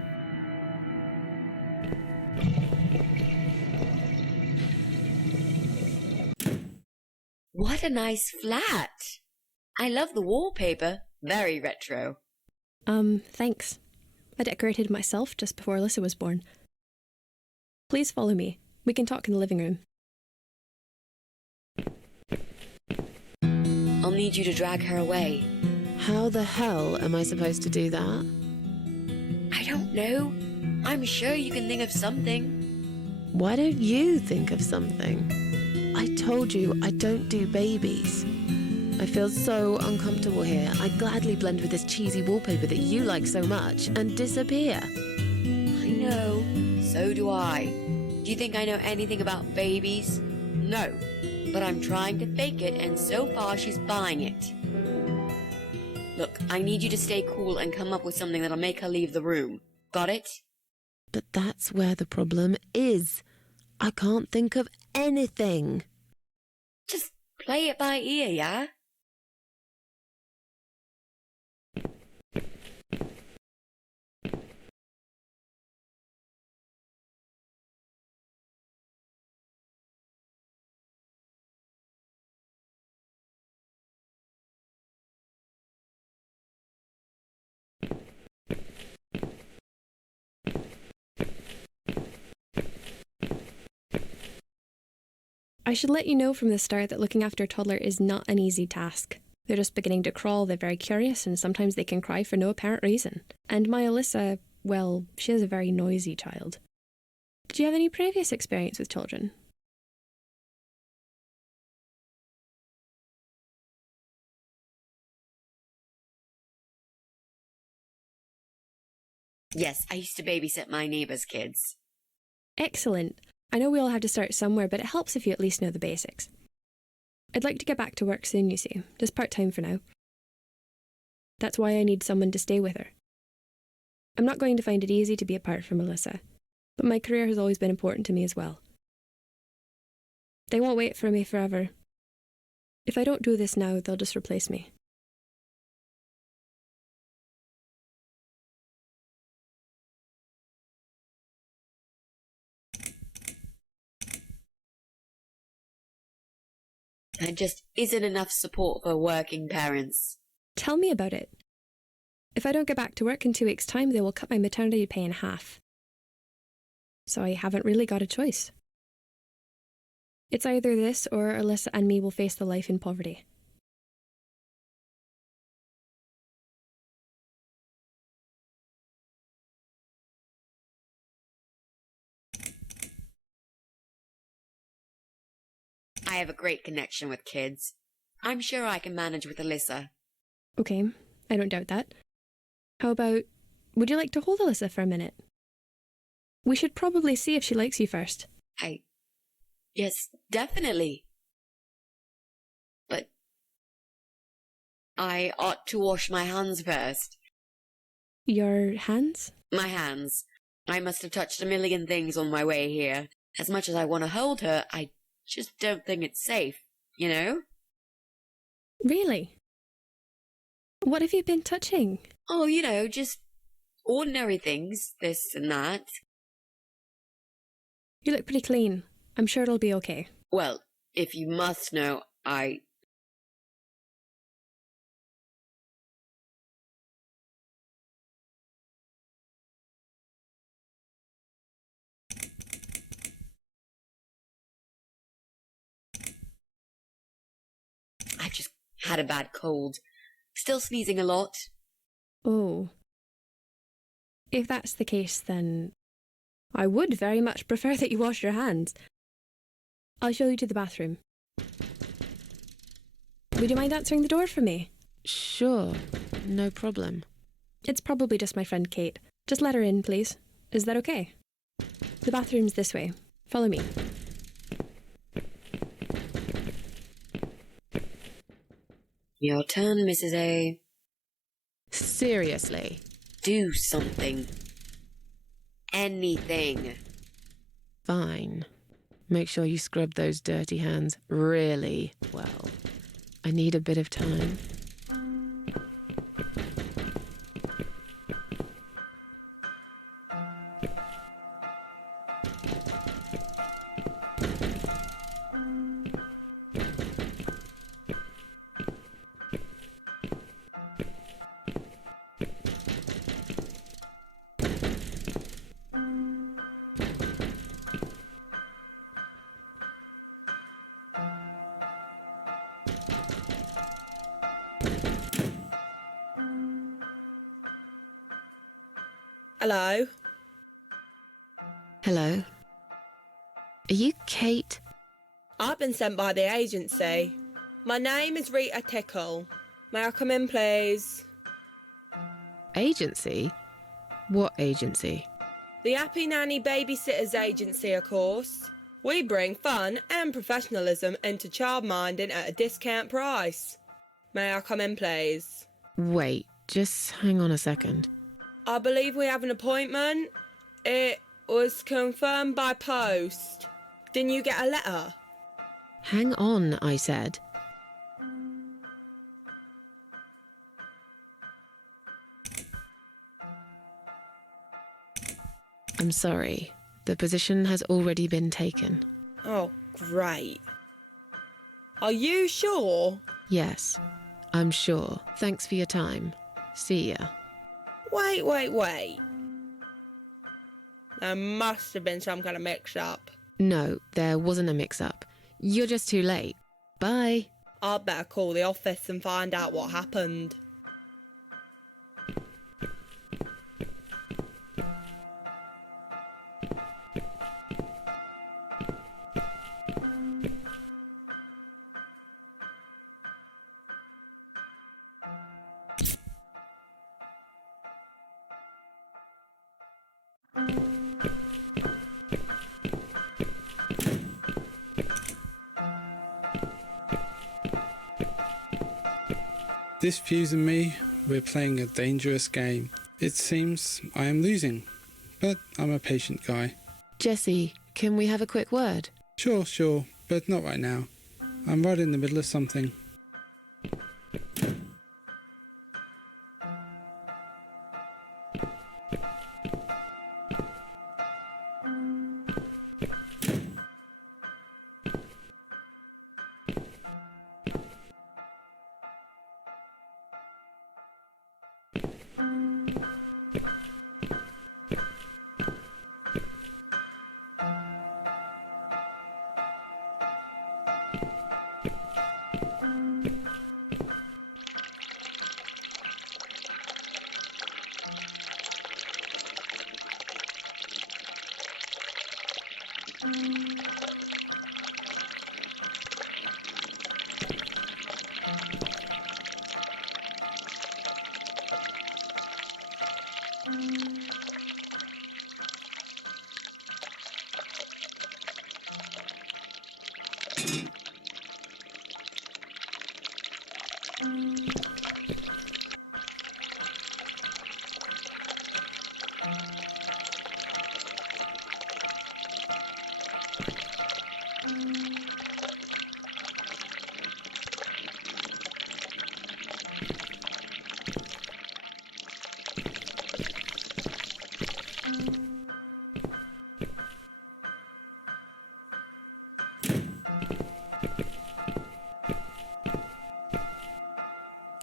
What a nice flat! I love the wallpaper. Very retro. Thanks. I decorated myself just before Alyssa was born. Please follow me. We can talk in the living room. I'll need you to drag her away. How the hell am I supposed to do that? I don't know. I'm sure you can think of something. Why don't you think of something? I told you I don't do babies. I feel so uncomfortable here. I'd gladly blend with this cheesy wallpaper that you like so much and disappear. I know. So do I. Do you think I know anything about babies? No. But I'm trying to fake it, and so far she's buying it. Look, I need you to stay cool and come up with something that'll make her leave the room. Got it? But that's where the problem is. I can't think of anything. Just play it by ear, yeah? I should let you know from the start that looking after a toddler is not an easy task. They're just beginning to crawl, they're very curious, and sometimes they can cry for no apparent reason. And my Alyssa, well, she is a very noisy child. Did you have any previous experience with children? Yes, I used to babysit my neighbour's kids. Excellent. I know we all have to start somewhere, but it helps if you at least know the basics. I'd like to get back to work soon, you see, just part-time for now. That's why I need someone to stay with her. I'm not going to find it easy to be apart from Alyssa, but my career has always been important to me as well. They won't wait for me forever. If I don't do this now, they'll just replace me. There just isn't enough support for working parents. Tell me about it. If I don't get back to work in 2 weeks' time, they will cut my maternity pay in half. So I haven't really got a choice. It's either this or Alyssa and me will face the life in poverty. I have a great connection with kids. I'm sure I can manage with Alyssa. Okay, I don't doubt that. How about, would you like to hold Alyssa for a minute? We should probably see if she likes you first. Yes, definitely. But I ought to wash my hands first. Your hands? My hands. I must have touched a million things on my way here. As much as I want to hold her, I just don't think it's safe, you know? Really? What have you been touching? Oh, you know, just ordinary things, this and that. You look pretty clean. I'm sure it'll be okay. Well, if you must know, I've just had a bad cold. Still sneezing a lot. Oh. If that's the case, then I would very much prefer that you wash your hands. I'll show you to the bathroom. Would you mind answering the door for me? Sure, no problem. It's probably just my friend Kate. Just let her in, please. Is that okay? The bathroom's this way. Follow me. Your turn, Mrs. A. Seriously? Do something. anything. Fine. Make sure you scrub those dirty hands really well. I need a bit of time. Hello? Hello? Are you Kate? I've been sent by the agency. My name is Rita Tickle. May I come in, please? Agency? What agency? The Happy Nanny Babysitters Agency, of course. We bring fun and professionalism into childminding at a discount price. May I come in, please? Wait, just hang on a second. I believe we have an appointment. It was confirmed by post. Didn't you get a letter? Hang on, I said. I'm sorry. The position has already been taken. Oh, great. Are you sure? Yes, I'm sure. Thanks for your time. See ya. Wait. There must have been some kind of mix-up. No, there wasn't a mix-up. You're just too late. Bye. I'd better call the office and find out what happened. This Fuse and me, we're playing a dangerous game. It seems I am losing, but I'm a patient guy. Jesse, can we have a quick word? Sure, but not right now. I'm right in the middle of something.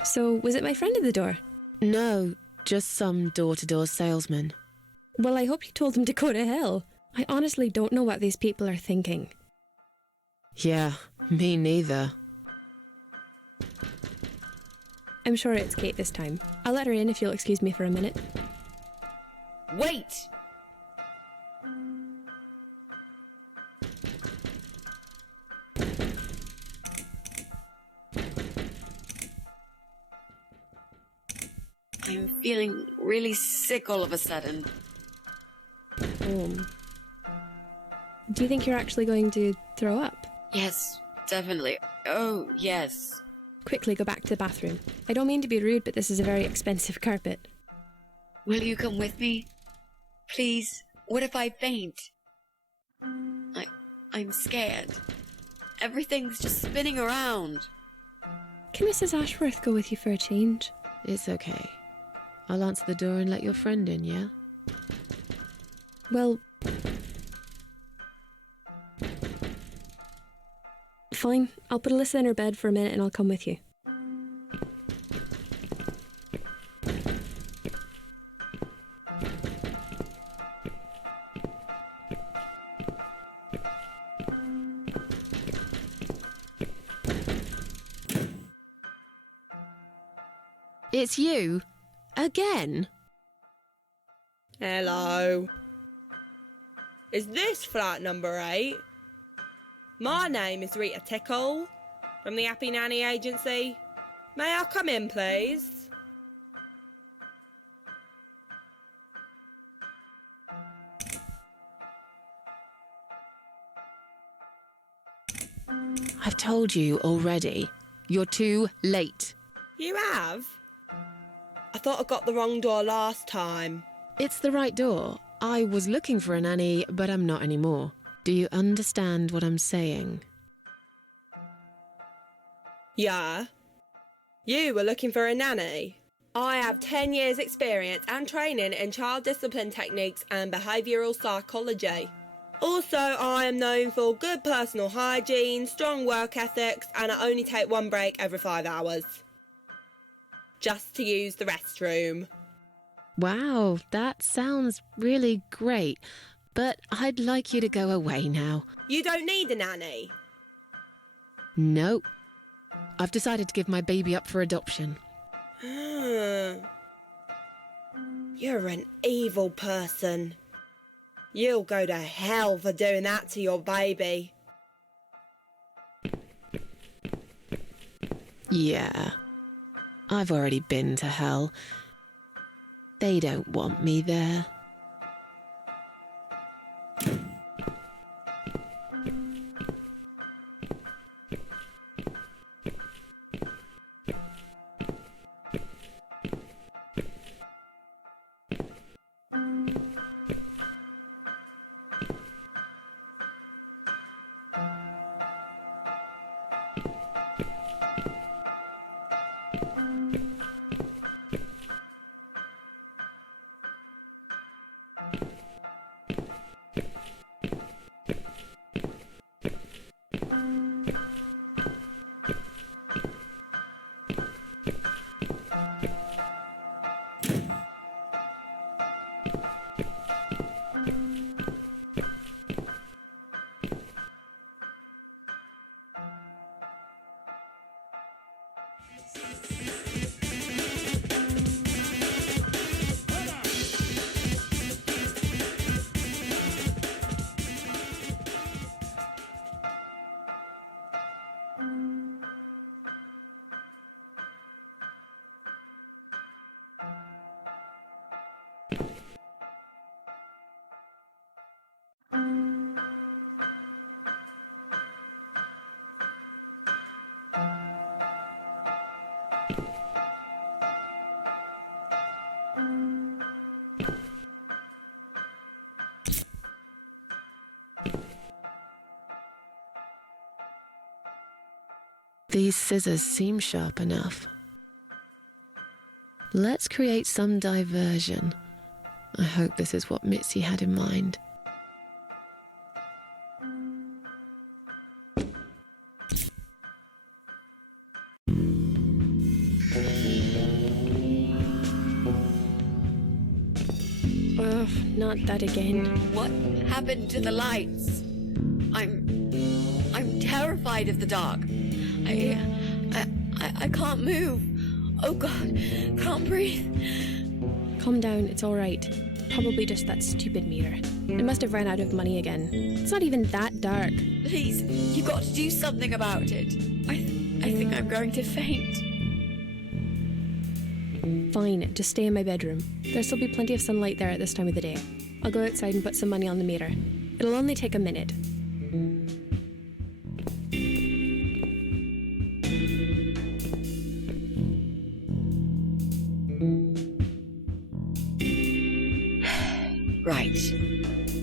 So, was it my friend at the door? No, just some door-to-door salesman. Well, I hope you told him to go to hell. I honestly don't know what these people are thinking. Yeah, me neither. I'm sure it's Kate this time. I'll let her in if you'll excuse me for a minute. Wait! I'm feeling really sick all of a sudden. Do you think you're actually going to throw up? Yes, definitely. Oh, yes. Quickly go back to the bathroom. I don't mean to be rude, but this is a very expensive carpet. Will you come with me? Please, What if I faint? I'm scared. Everything's just spinning around. Can Mrs. Ashworth go with you for a change? It's okay. I'll answer the door and let your friend in, yeah? Well, fine. I'll put Alyssa in her bed for a minute and I'll come with you. It's you? Again? Hello. Is this flat number 8? My name is Rita Tickle from the Happy Nanny Agency. May I come in, please? I've told you already. You're too late. You have? I thought I got the wrong door last time. It's the right door. I was looking for a nanny, but I'm not anymore. Do you understand what I'm saying? Yeah. You were looking for a nanny? I have 10 years experience and training in child discipline techniques and behavioural psychology. Also, I am known for good personal hygiene, strong work ethics, and I only take one break every 5 hours. Just to use the restroom. Wow, that sounds really great. But I'd like you to go away now. You don't need a nanny? No. I've decided to give my baby up for adoption. You're an evil person. You'll go to hell for doing that to your baby. Yeah. I've already been to hell. They don't want me there. These scissors seem sharp enough. Let's create some diversion. I hope this is what Mitzi had in mind. Ugh, not that again. What happened to the lights? I'm terrified of the dark. I can't move. Oh God, can't breathe. Calm down, it's all right. Probably just that stupid mirror. It must have run out of money again. It's not even that dark. Please, you got to do something about it. I think I'm going to faint. Fine, just stay in my bedroom. There'll still be plenty of sunlight there at this time of the day. I'll go outside and put some money on the meter. It'll only take a minute. Right.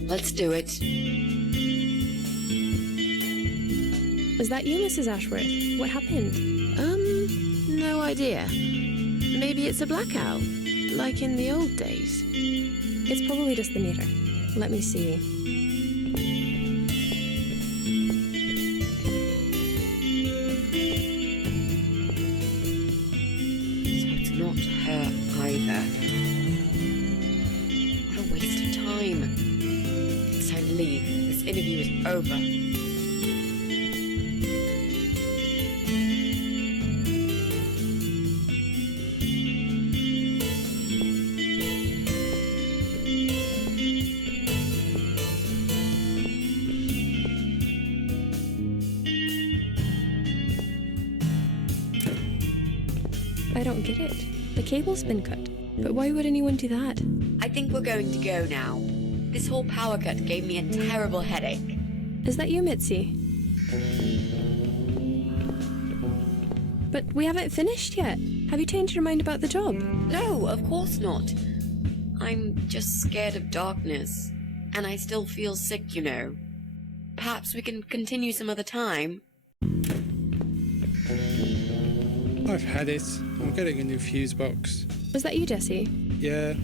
Let's do it. Was that you, Mrs. Ashworth? What happened? No idea. Maybe it's a blackout, like in the old days. It's probably just the meter. Let me see. So it's not her either. What a waste of time. It's time to leave. This interview is over. I don't get it. The cable's been cut. But why would anyone do that? I think we're going to go now. This whole power cut gave me a terrible headache. Is that you, Mitzi? But we haven't finished yet. Have you changed your mind about the job? No, of course not. I'm just scared of darkness. And I still feel sick, you know. Perhaps we can continue some other time. I've had it. I'm getting a new fuse box. Was that you, Jesse? Yeah.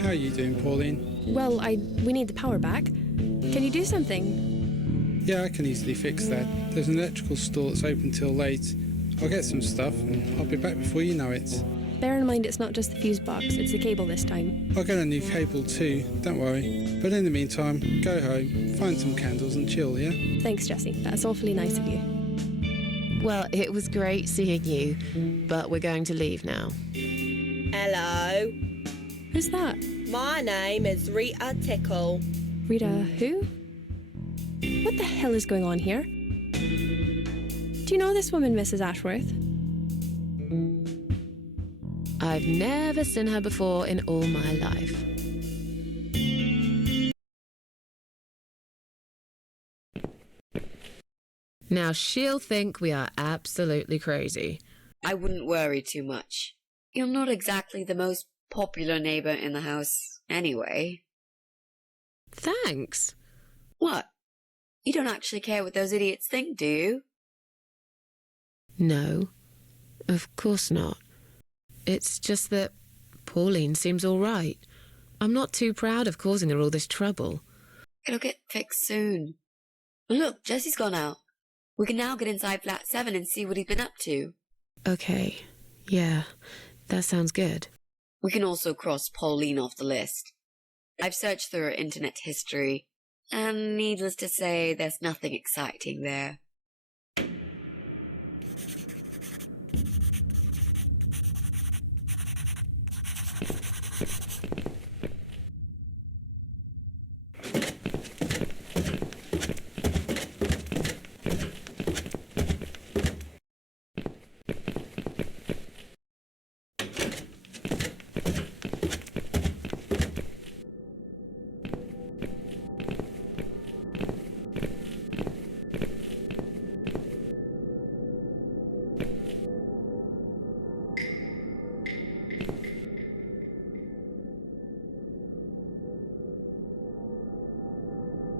How are you doing, Pauline? Well, we need the power back. Can you do something? Yeah, I can easily fix that. There's an electrical store that's open till late. I'll get some stuff and I'll be back before you know it. Bear in mind it's not just the fuse box, it's the cable this time. I'll get a new cable too, don't worry. But in the meantime, go home, find some candles and chill, yeah? Thanks, Jesse. That's awfully nice of you. Well, it was great seeing you, but we're going to leave now. Hello. Who's that? My name is Rita Tickle. Rita who? What the hell is going on here? Do you know this woman, Mrs. Ashworth? I've never seen her before in all my life. Now she'll think we are absolutely crazy. I wouldn't worry too much. You're not exactly the most popular neighbor in the house, anyway. Thanks. What? You don't actually care what those idiots think, do you? No, of course not. It's just that Pauline seems all right. I'm not too proud of causing her all this trouble. It'll get fixed soon. Look, Jesse's gone out. We can now get inside flat 7 and see what he's been up to. Okay, yeah, that sounds good. We can also cross Pauline off the list. I've searched through her internet history, and needless to say, there's nothing exciting there.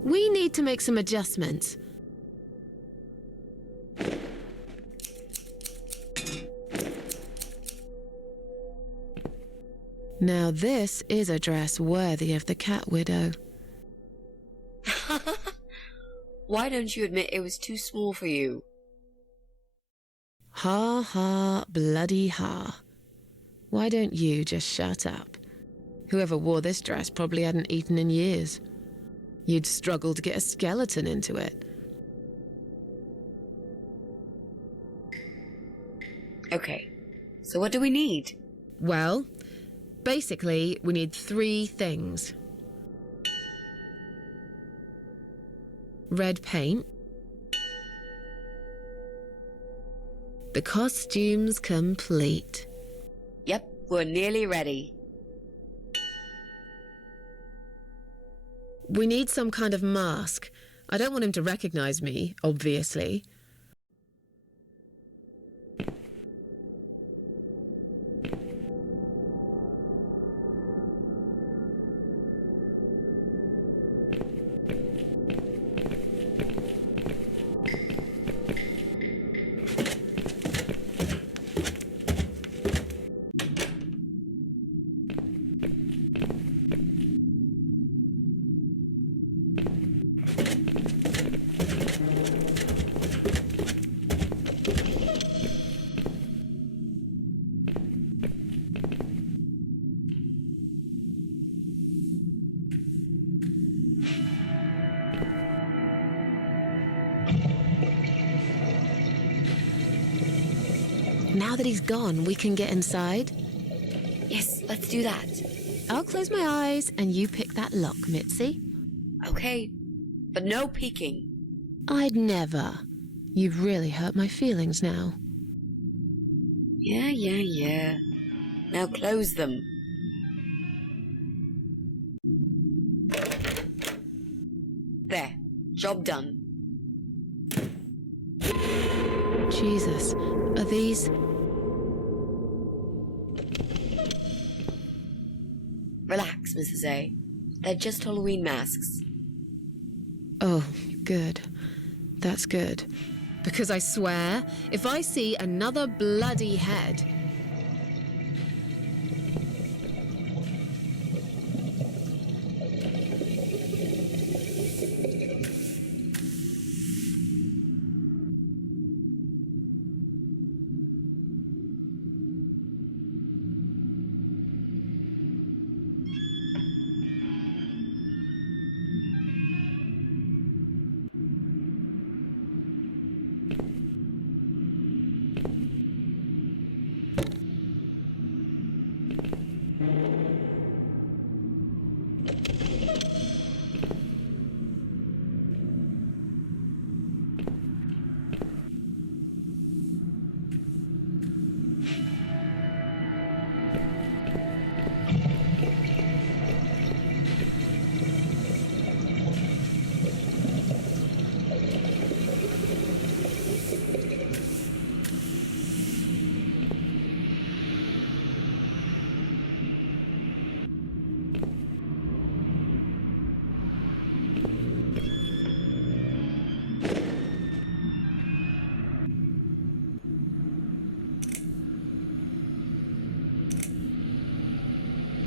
We need to make some adjustments. Now this is a dress worthy of the Cat Widow. Why don't you admit it was too small for you? Ha ha, bloody ha. Why don't you just shut up? Whoever wore this dress probably hadn't eaten in years. You'd struggle to get a skeleton into it. Okay, so what do we need? Well, basically, we need 3 things. Red paint. The costume's complete. Yep, we're nearly ready. We need some kind of mask. I don't want him to recognize me, obviously. Now that he's gone, we can get inside? Yes, let's do that. I'll close my eyes and you pick that lock, Mitzi. Okay, but no peeking. I'd never. You've really hurt my feelings now. Yeah. Now close them. There, job done. Jesus, are these... Relax, Mrs. A. They're just Halloween masks. Oh, good. That's good. Because I swear, if I see another bloody head...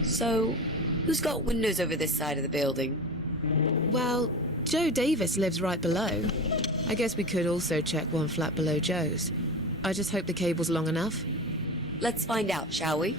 So, who's got windows over this side of the building? Well, Joe Davis lives right below. I guess we could also check one flat below Joe's. I just hope the cable's long enough. Let's find out, shall we?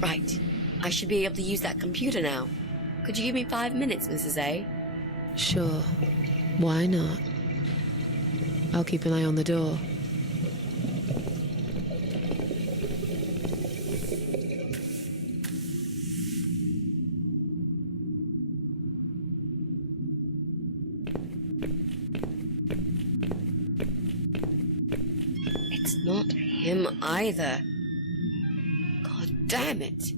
Right. I should be able to use that computer now. Could you give me 5 minutes, Mrs. A? Sure. Why not? I'll keep an eye on the door. It's not him either. God damn it.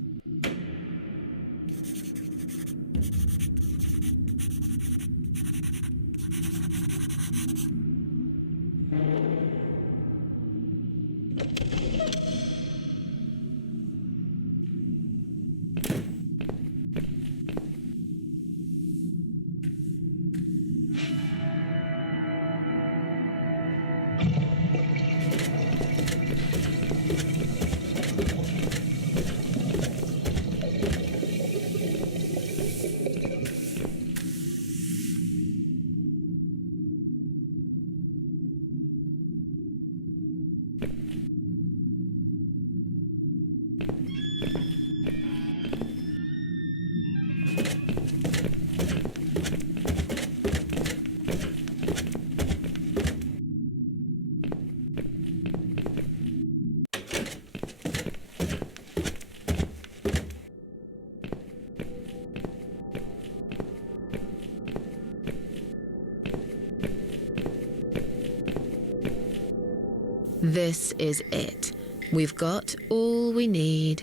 This is it. We've got all we need.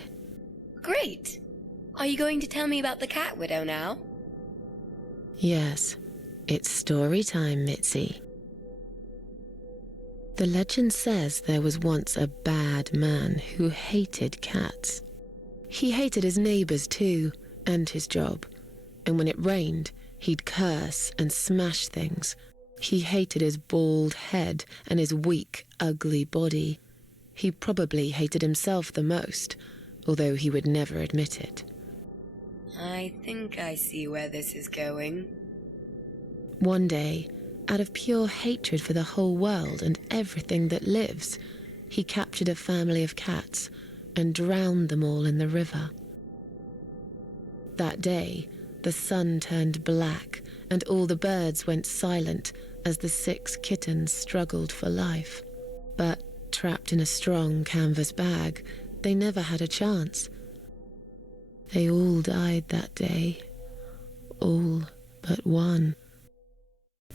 Great. Are you going to tell me about the cat widow now? Yes, it's story time, Mitzi. The legend says there was once a bad man who hated cats. He hated his neighbors too, and his job. And when it rained, he'd curse and smash things. He hated his bald head and his weak, ugly body. He probably hated himself the most, although he would never admit it. I think I see where this is going. One day, out of pure hatred for the whole world and everything that lives, he captured a family of cats and drowned them all in the river. That day, the sun turned black and all the birds went silent as the 6 kittens struggled for life. But trapped in a strong canvas bag, they never had a chance. They all died that day. All but one.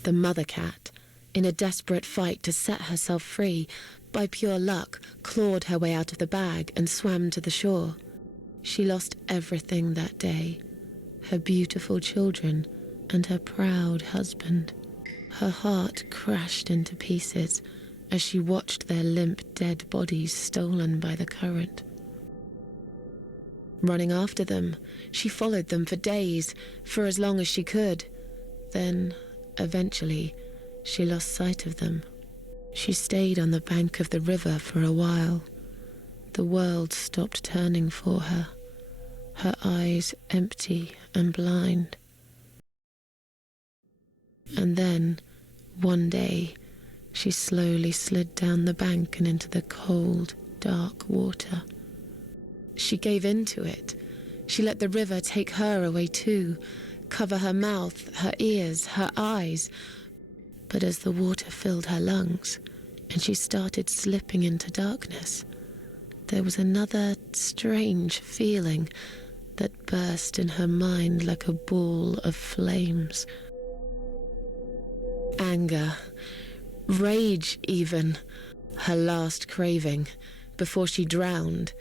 The mother cat, in a desperate fight to set herself free, by pure luck, clawed her way out of the bag and swam to the shore. She lost everything that day, her beautiful children and her proud husband. Her heart crashed into pieces as she watched their limp, dead bodies stolen by the current. Running after them, she followed them for days, for as long as she could. Then, eventually, she lost sight of them. She stayed on the bank of the river for a while. The world stopped turning for her, her eyes empty and blind. And then, one day, she slowly slid down the bank and into the cold, dark water. She gave in to it. She let the river take her away too, cover her mouth, her ears, her eyes. But as the water filled her lungs and she started slipping into darkness, there was another strange feeling that burst in her mind like a ball of flames. Anger, rage even. Her last craving, before she drowned,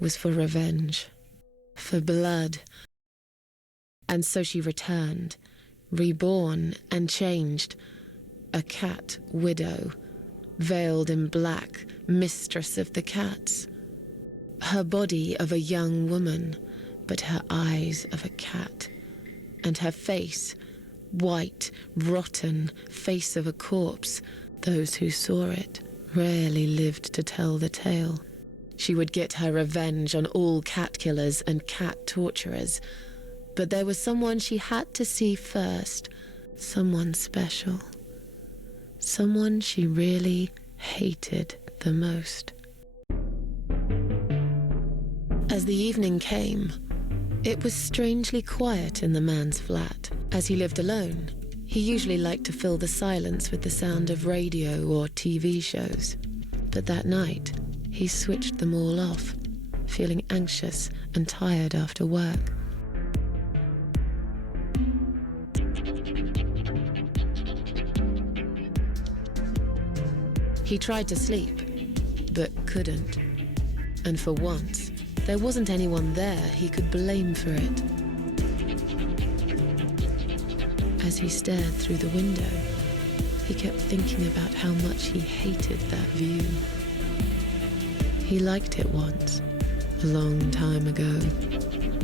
was for revenge, for blood. And so she returned, reborn and changed, a cat widow, veiled in black, mistress of the cats. Her body of a young woman, but her eyes of a cat, and her face, white, rotten face of a corpse. Those who saw it rarely lived to tell the tale. She would get her revenge on all cat killers and cat torturers. But there was someone she had to see first, someone special. Someone she really hated the most. As the evening came, it was strangely quiet in the man's flat. As he lived alone, he usually liked to fill the silence with the sound of radio or TV shows. But that night, he switched them all off, feeling anxious and tired after work. He tried to sleep, but couldn't. And for once, there wasn't anyone there he could blame for it. As he stared through the window, he kept thinking about how much he hated that view. He liked it once, a long time ago,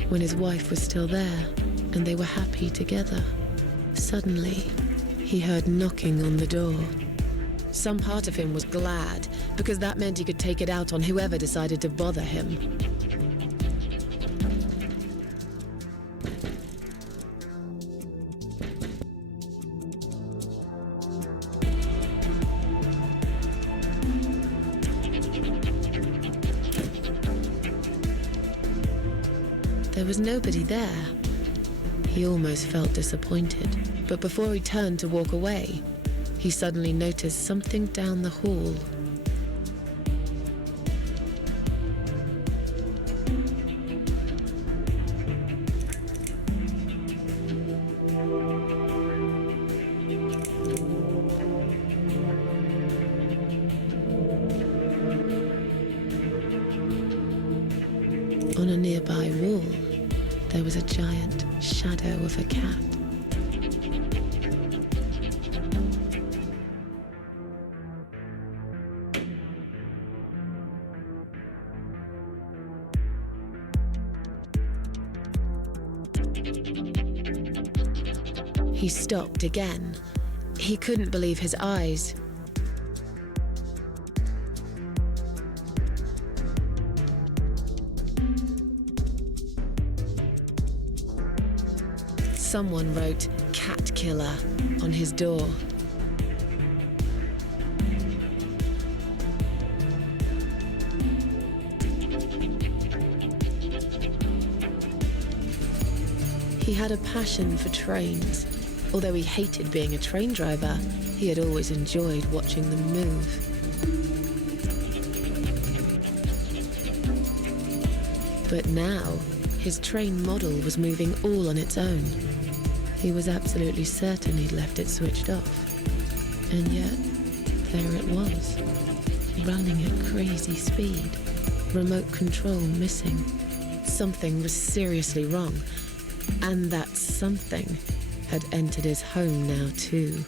when his wife was still there and they were happy together. Suddenly, he heard knocking on the door. Some part of him was glad, because that meant he could take it out on whoever decided to bother him. There was nobody there. He almost felt disappointed, but before he turned to walk away, he suddenly noticed something down the hall. On a nearby wall, there was a giant shadow of a cat. He stopped again. He couldn't believe his eyes. Someone wrote "Cat Killer" on his door. He had a passion for trains. Although he hated being a train driver, he had always enjoyed watching them move. But now, his train model was moving all on its own. He was absolutely certain he'd left it switched off. And yet, there it was, running at crazy speed, remote control missing. Something was seriously wrong, and that something had entered his home now too.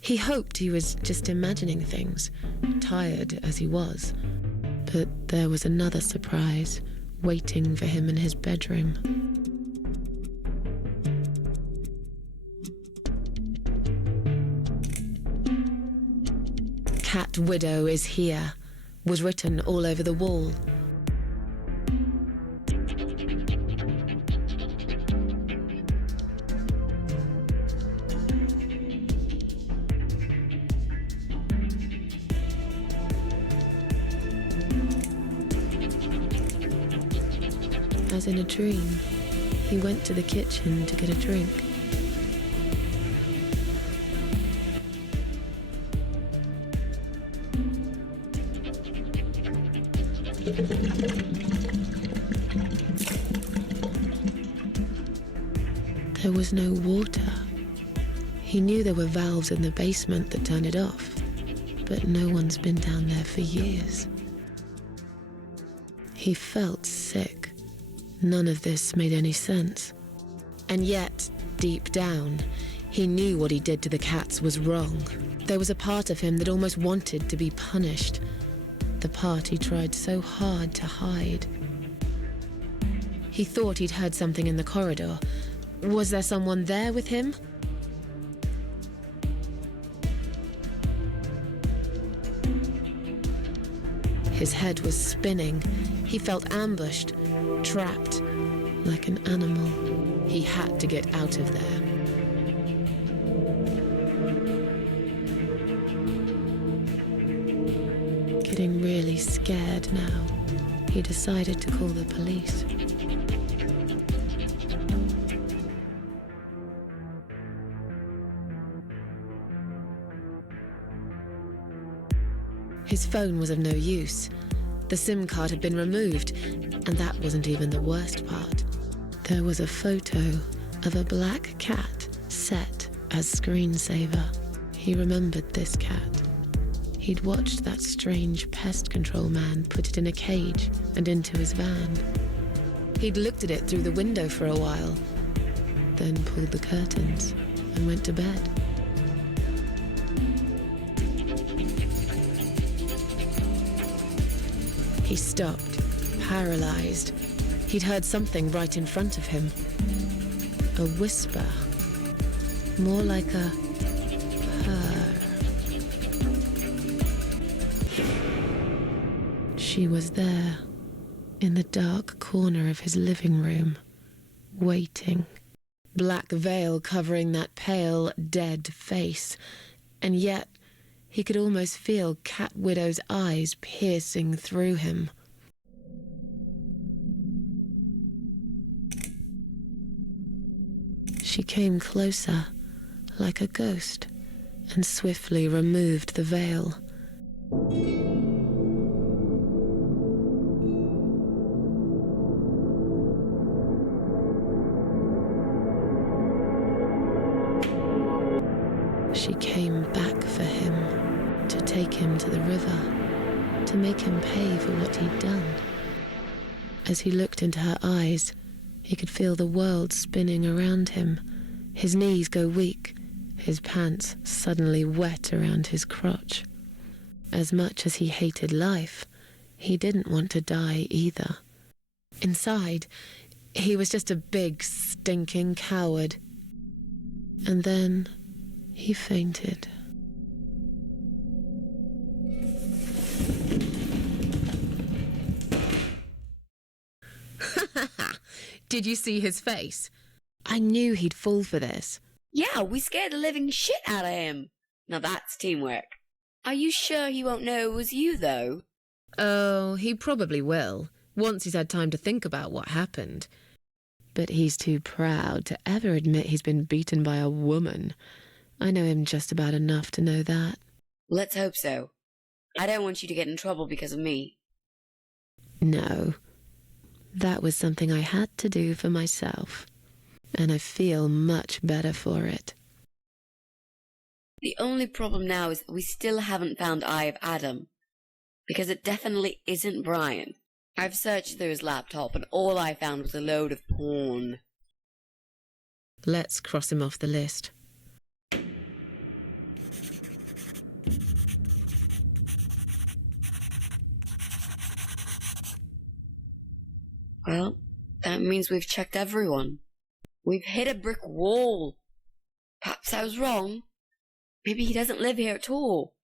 He hoped he was just imagining things, tired as he was. But there was another surprise waiting for him in his bedroom. "Cat Widow is here," was written all over the wall. As in a dream, he went to the kitchen to get a drink. There was no water. He knew there were valves in the basement that turned it off, but no one's been down there for years. He felt sick. None of this made any sense. And yet, deep down, he knew what he did to the cats was wrong. There was a part of him that almost wanted to be punished. The part he tried so hard to hide. He thought he'd heard something in the corridor. Was there someone there with him? His head was spinning. He felt ambushed, trapped, like an animal. He had to get out of there. Getting really scared now, he decided to call the police. His phone was of no use. The SIM card had been removed, and that wasn't even the worst part. There was a photo of a black cat set as screensaver. He remembered this cat. He'd watched that strange pest control man put it in a cage and into his van. He'd looked at it through the window for a while, then pulled the curtains and went to bed. He stopped, paralyzed. He'd heard something right in front of him. A whisper. More like a purr. She was there, in the dark corner of his living room, waiting. Black veil covering that pale, dead face. And yet, he could almost feel Cat Widow's eyes piercing through him. She came closer, like a ghost, and swiftly removed the veil. She came back for him, to take him to the river, to make him pay for what he'd done. As he looked into her eyes, he could feel the world spinning around him, his knees go weak, his pants suddenly wet around his crotch. As much as he hated life, he didn't want to die either. Inside, he was just a big, stinking coward. And then he fainted. Did you see his face? I knew he'd fall for this. Yeah, we scared the living shit out of him. Now that's teamwork. Are you sure he won't know it was you, though? Oh, he probably will, once he's had time to think about what happened. But he's too proud to ever admit he's been beaten by a woman. I know him just about enough to know that. Let's hope so. I don't want you to get in trouble because of me. No. That was something I had to do for myself. And I feel much better for it. The only problem now is that we still haven't found Eye of Adam. Because it definitely isn't Brian. I've searched through his laptop and all I found was a load of porn. Let's cross him off the list. Well, that means we've checked everyone. We've hit a brick wall. Perhaps I was wrong. Maybe he doesn't live here at all.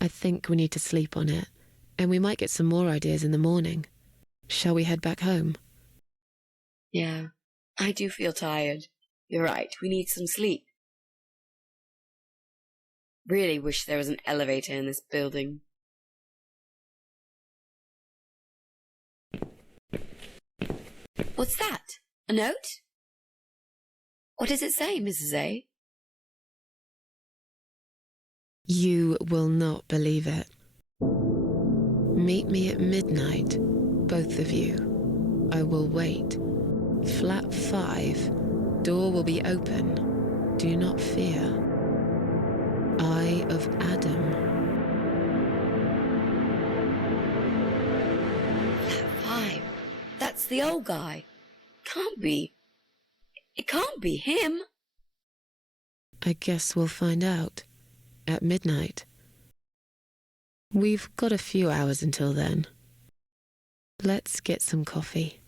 I think we need to sleep on it, and we might get some more ideas in the morning. Shall we head back home? Yeah, I do feel tired. You're right, we need some sleep. Really wish there was an elevator in this building. What's that? A note? What does it say, Mrs. A? You will not believe it. Meet me at midnight, both of you. I will wait. Flat 5. Door will be open. Do not fear. Eye of Adam. Flat 5. That's the old guy. Can't be. It can't be him. I guess we'll find out. At midnight. We've got a few hours until then. Let's get some coffee.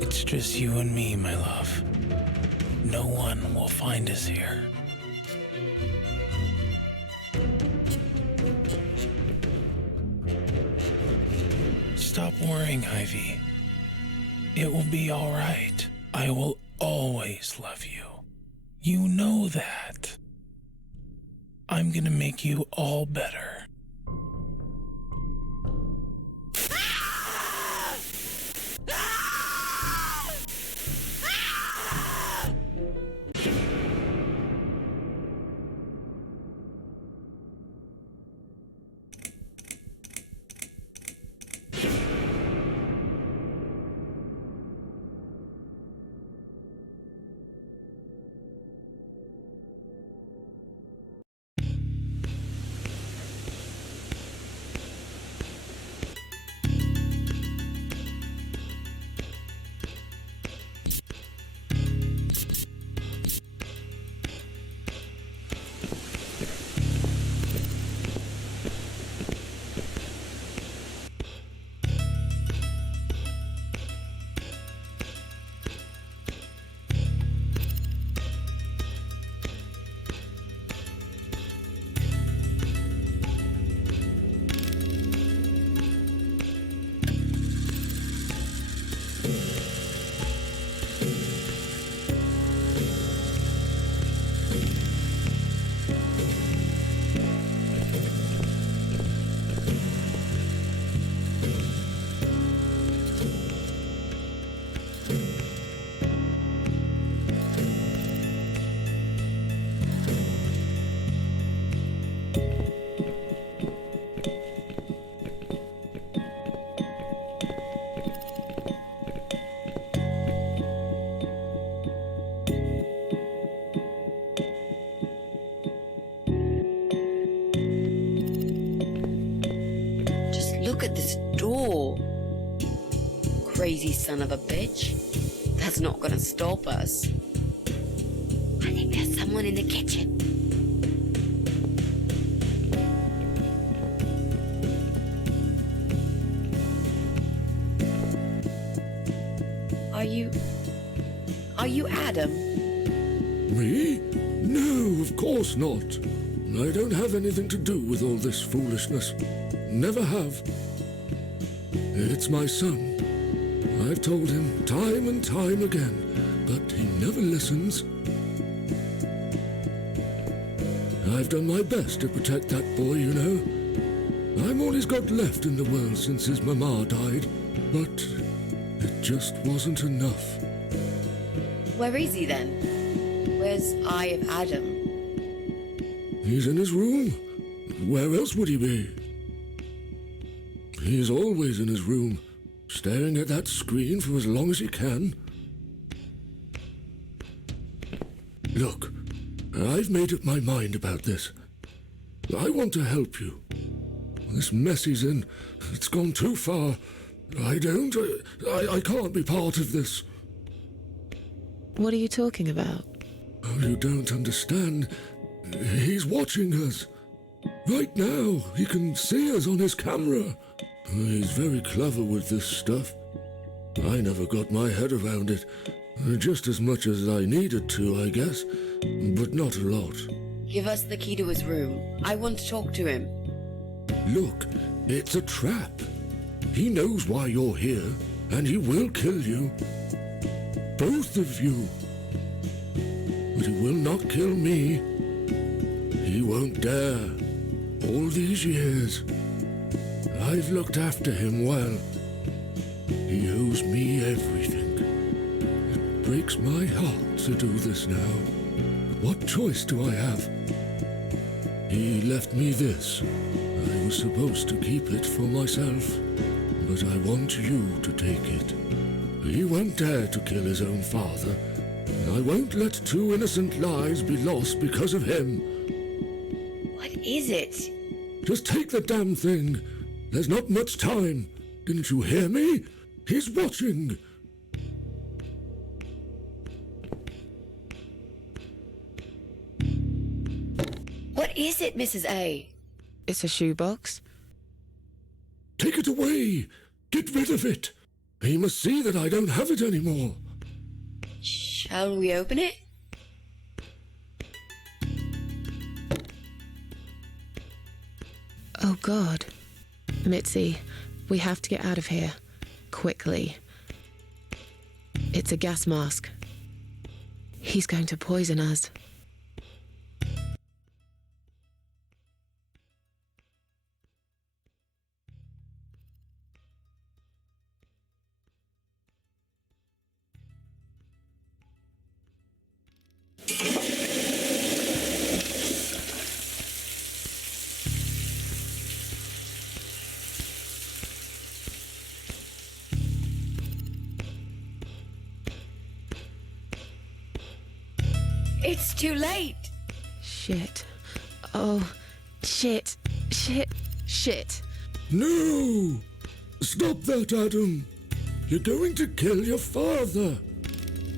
It's just you and me, my love. No one will find us here. Stop worrying, Ivy. It will be all right. I will always love you. You know that. I'm gonna make you all better. crazy son of a bitch. That's not gonna stop us. I think there's someone in the kitchen. Are you Adam? Me? No, of course not. I don't have anything to do with all this foolishness. Never have. It's my son. I've told him time and time again, but he never listens. I've done my best to protect that boy, you know. I'm all he's got left in the world since his mama died, but it just wasn't enough. Where is he then? Where's Eye of Adam? He's in his room. Where else would he be? He's always in his room, staring at that screen for as long as he can. Look, I've made up my mind about this. I want to help you. This mess he's in, it's gone too far. I can't be part of this. What are you talking about? Oh, you don't understand. He's watching us. Right now, he can see us on his camera. He's very clever with this stuff. I never got my head around it. Just as much as I needed to, I guess. But not a lot. Give us the key to his room. I want to talk to him. Look, it's a trap. He knows why you're here, and he will kill you. Both of you. But he will not kill me. He won't dare. All these years, I've looked after him well. He owes me everything. It breaks my heart to do this now. What choice do I have? He left me this. I was supposed to keep it for myself, but I want you to take it. He won't dare to kill his own father. I won't let two innocent lives be lost because of him. What is it? Just take the damn thing. There's not much time. Didn't you hear me? He's watching. What is it, Mrs. A? It's a shoebox. Take it away. Get rid of it. He must see that I don't have it anymore. Shall we open it? Oh, God. Mitzi, we have to get out of here. Quickly. It's a gas mask. He's going to poison us. It's too late. Shit. Oh, shit. Shit. Shit. No! Stop that, Adam. You're going to kill your father.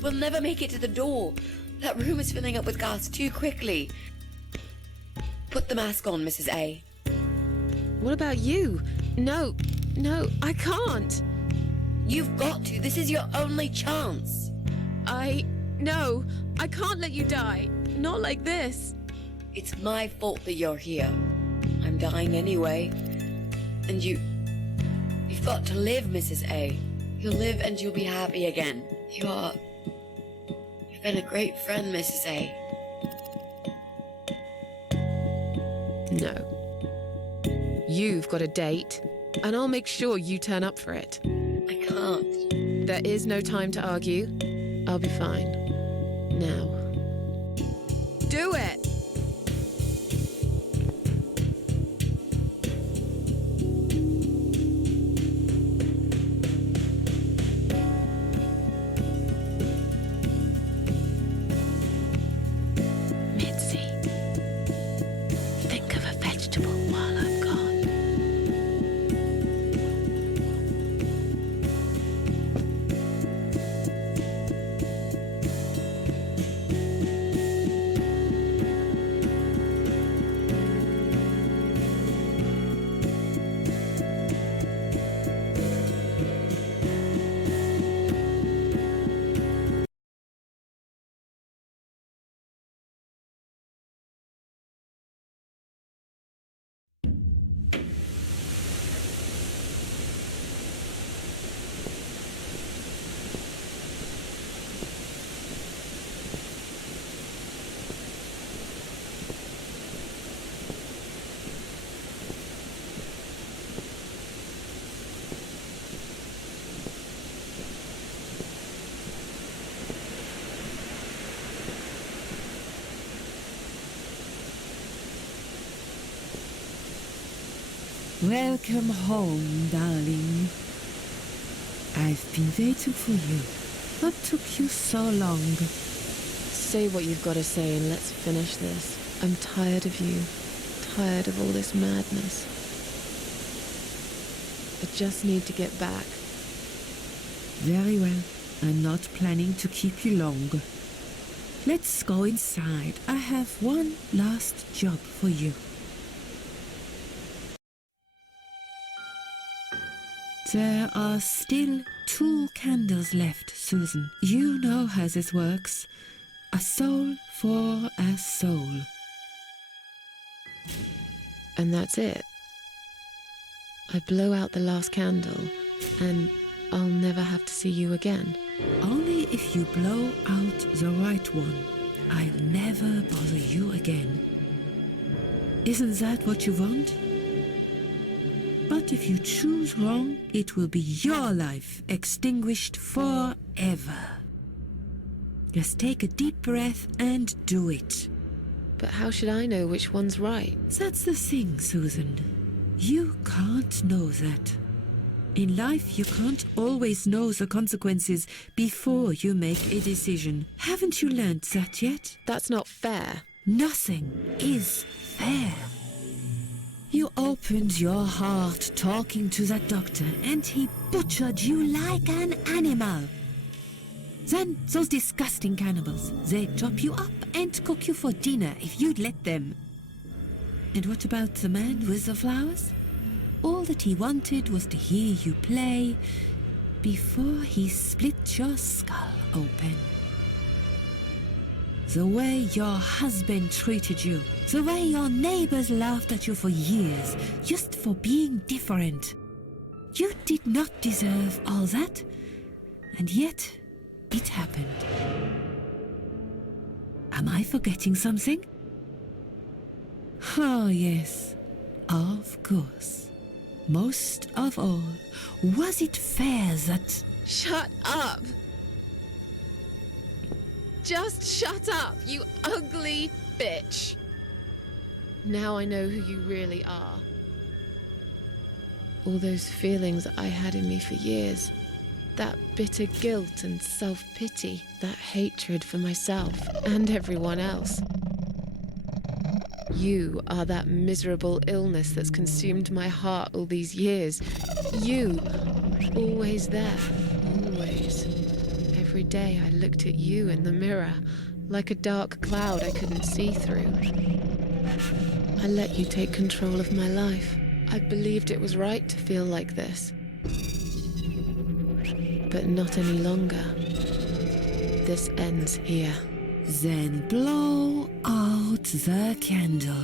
We'll never make it to the door. That room is filling up with gas too quickly. Put the mask on, Mrs. A. What about you? No, I can't. You've got to. This is your only chance. No, I can't let you die. Not like this. It's my fault that you're here. I'm dying anyway. And you've got to live, Mrs. A. You'll live and you'll be happy again. You've been a great friend, Mrs. A. No. You've got a date, and I'll make sure you turn up for it. I can't. There is no time to argue. I'll be fine. Now. Do it! Mitzi, think of a vegetable while I'm gone. Welcome home, darling. I've been waiting for you. What took you so long? Say what you've got to say and let's finish this. I'm tired of you. Tired of all this madness. I just need to get back. Very well. I'm not planning to keep you long. Let's go inside. I have one last job for you. There are still 2 candles left, Susan. You know how this works. A soul for a soul. And that's it. I blow out the last candle, and I'll never have to see you again. Only if you blow out the right one. I'll never bother you again. Isn't that what you want? But if you choose wrong, it will be your life extinguished forever. Just take a deep breath and do it. But how should I know which one's right? That's the thing, Susan. You can't know that. In life, you can't always know the consequences before you make a decision. Haven't you learned that yet? That's not fair. Nothing is fair. You opened your heart talking to that doctor, and he butchered you like an animal. Then those disgusting cannibals, they chop you up and cook you for dinner if you'd let them. And what about the man with the flowers? All that he wanted was to hear you play before he split your skull open. The way your husband treated you, the way your neighbors laughed at you for years, just for being different. You did not deserve all that, and yet it happened. Am I forgetting something? Oh, yes, of course. Most of all, was it fair that... Shut up! Just shut up, you ugly bitch! Now I know who you really are. All those feelings I had in me for years. That bitter guilt and self-pity. That hatred for myself and everyone else. You are that miserable illness that's consumed my heart all these years. You, always there, always. Every day I looked at you in the mirror, like a dark cloud I couldn't see through. I let you take control of my life. I believed it was right to feel like this. But not any longer. This ends here. Then blow out the candle.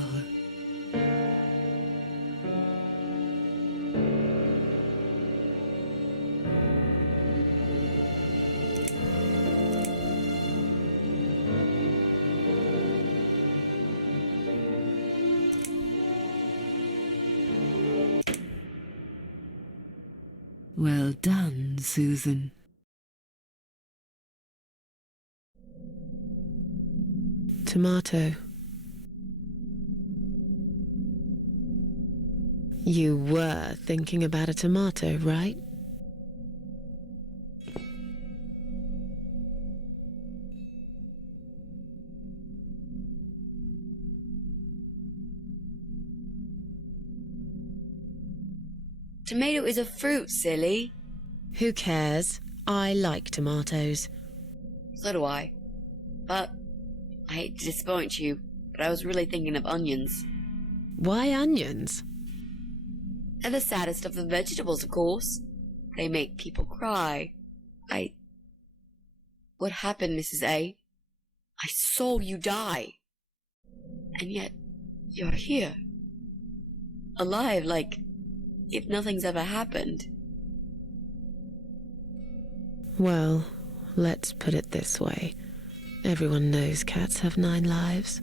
Well done, Susan. Tomato. You were thinking about a tomato, right? Tomato is a fruit, silly. Who cares? I like tomatoes. So do I. But I hate to disappoint you, but I was really thinking of onions. Why onions? They're the saddest of the vegetables, of course. They make people cry. What happened, Mrs. A? I saw you die. And yet, you're here. Alive, like if nothing's ever happened. Well, let's put it this way. Everyone knows cats have 9 lives.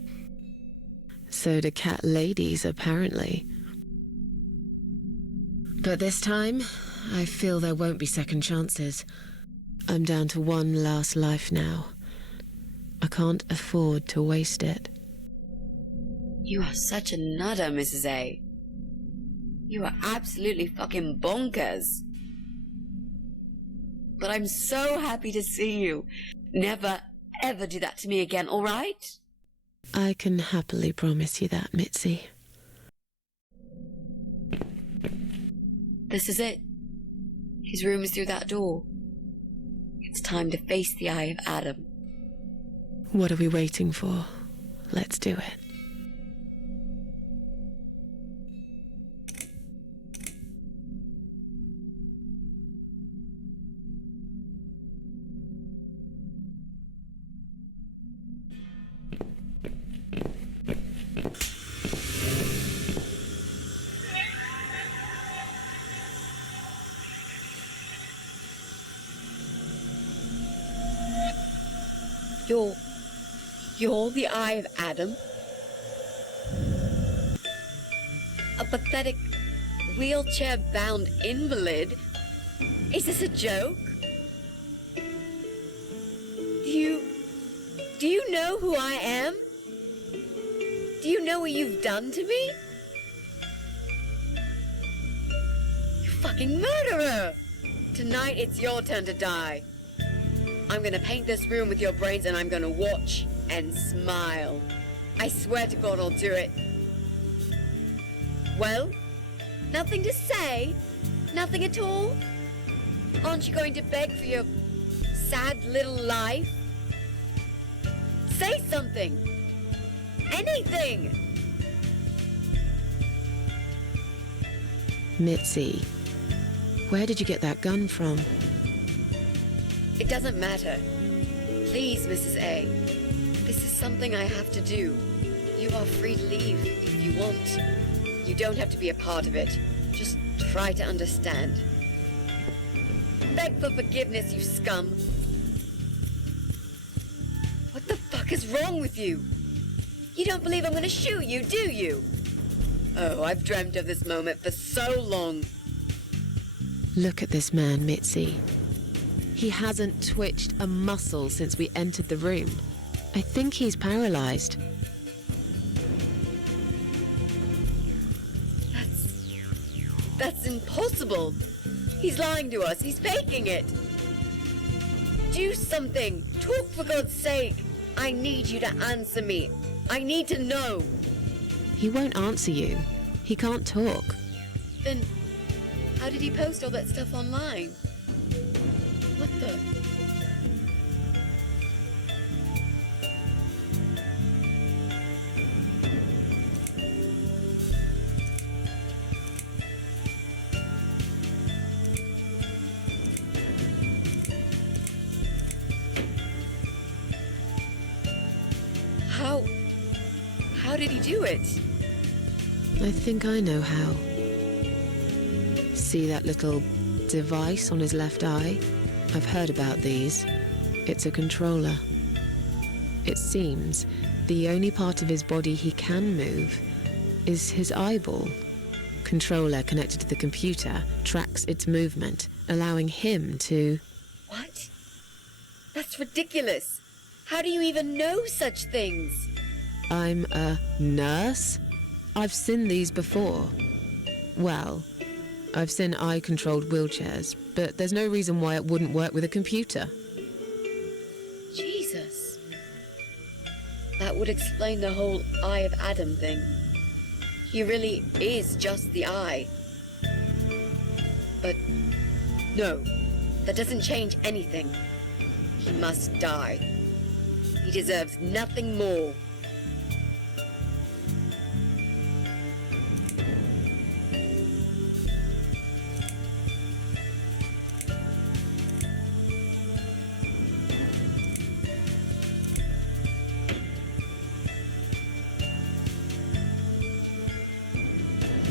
So do cat ladies, apparently. But this time, I feel there won't be second chances. I'm down to one last life now. I can't afford to waste it. You are such a nutter, Mrs. A. You are absolutely fucking bonkers. But I'm so happy to see you. Never, ever do that to me again, all right? I can happily promise you that, Mitzi. This is it. His room is through that door. It's time to face the Eye of Adam. What are we waiting for? Let's do it. You're the Eye of Adam? A pathetic, wheelchair-bound invalid? Is this a joke? Do you know who I am? Do you know what you've done to me? You fucking murderer! Tonight it's your turn to die. I'm gonna paint this room with your brains and I'm gonna watch and smile. I swear to God I'll do it. Well, nothing to say? Nothing at all? Aren't you going to beg for your sad little life? Say something! Anything! Mitzi, where did you get that gun from? It doesn't matter. Please, Mrs. A. This is something I have to do. You are free to leave if you want. You don't have to be a part of it. Just try to understand. Beg for forgiveness, you scum. What the fuck is wrong with you? You don't believe I'm gonna shoot you, do you? Oh, I've dreamt of this moment for so long. Look at this man, Mitzi. He hasn't twitched a muscle since we entered the room. I think he's paralyzed. That's impossible. He's lying to us. He's faking it. Do something. Talk for God's sake. I need you to answer me. I need to know. He won't answer you. He can't talk. Then how did he post all that stuff online? What the? How did he do it? I think I know how. See that little device on his left eye? I've heard about these. It's a controller. It seems the only part of his body he can move is his eyeball. Controller connected to the computer tracks its movement, allowing him to... What? That's ridiculous. How do you even know such things? I'm a nurse? I've seen these before. Well, I've seen eye-controlled wheelchairs, but there's no reason why it wouldn't work with a computer. Jesus. That would explain the whole Eye of Adam thing. He really is just the eye. But no, that doesn't change anything. He must die. He deserves nothing more.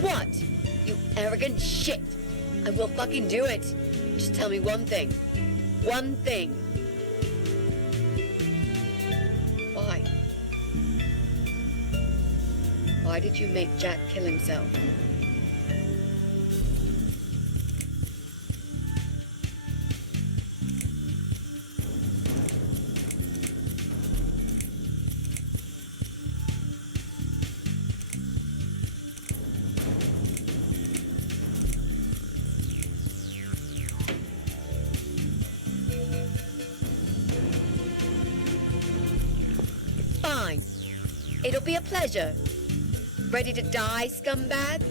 What? You arrogant shit! I will fucking do it! Just tell me one thing. One thing. Why? Why did you make Jack kill himself? It'll be a pleasure. Ready to die, scumbag?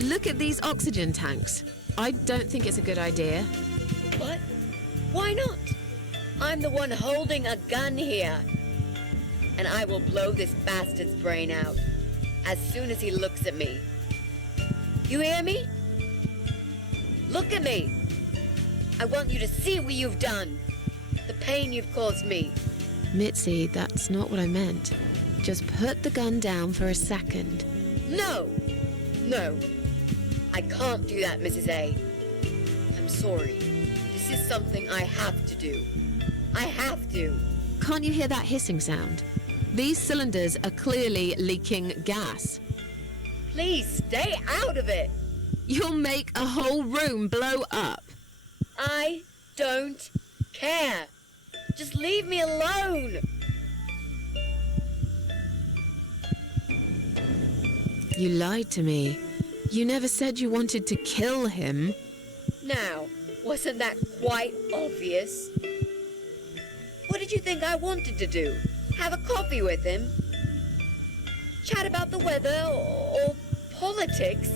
Look at these oxygen tanks. I don't think it's a good idea. What? Why not? I'm the one holding a gun here. And I will blow this bastard's brain out as soon as he looks at me. You hear me? Look at me. I want you to see what you've done. The pain you've caused me. Mitzi, that's not what I meant. Just put the gun down for a second. No! No. I can't do that, Mrs. A. I'm sorry. This is something I have to do. I have to. Can't you hear that hissing sound? These cylinders are clearly leaking gas. Please stay out of it. You'll make a whole room blow up. I don't care. Just leave me alone. You lied to me. You never said you wanted to kill him. Now, wasn't that quite obvious? What did you think I wanted to do? Have a coffee with him? Chat about the weather or politics?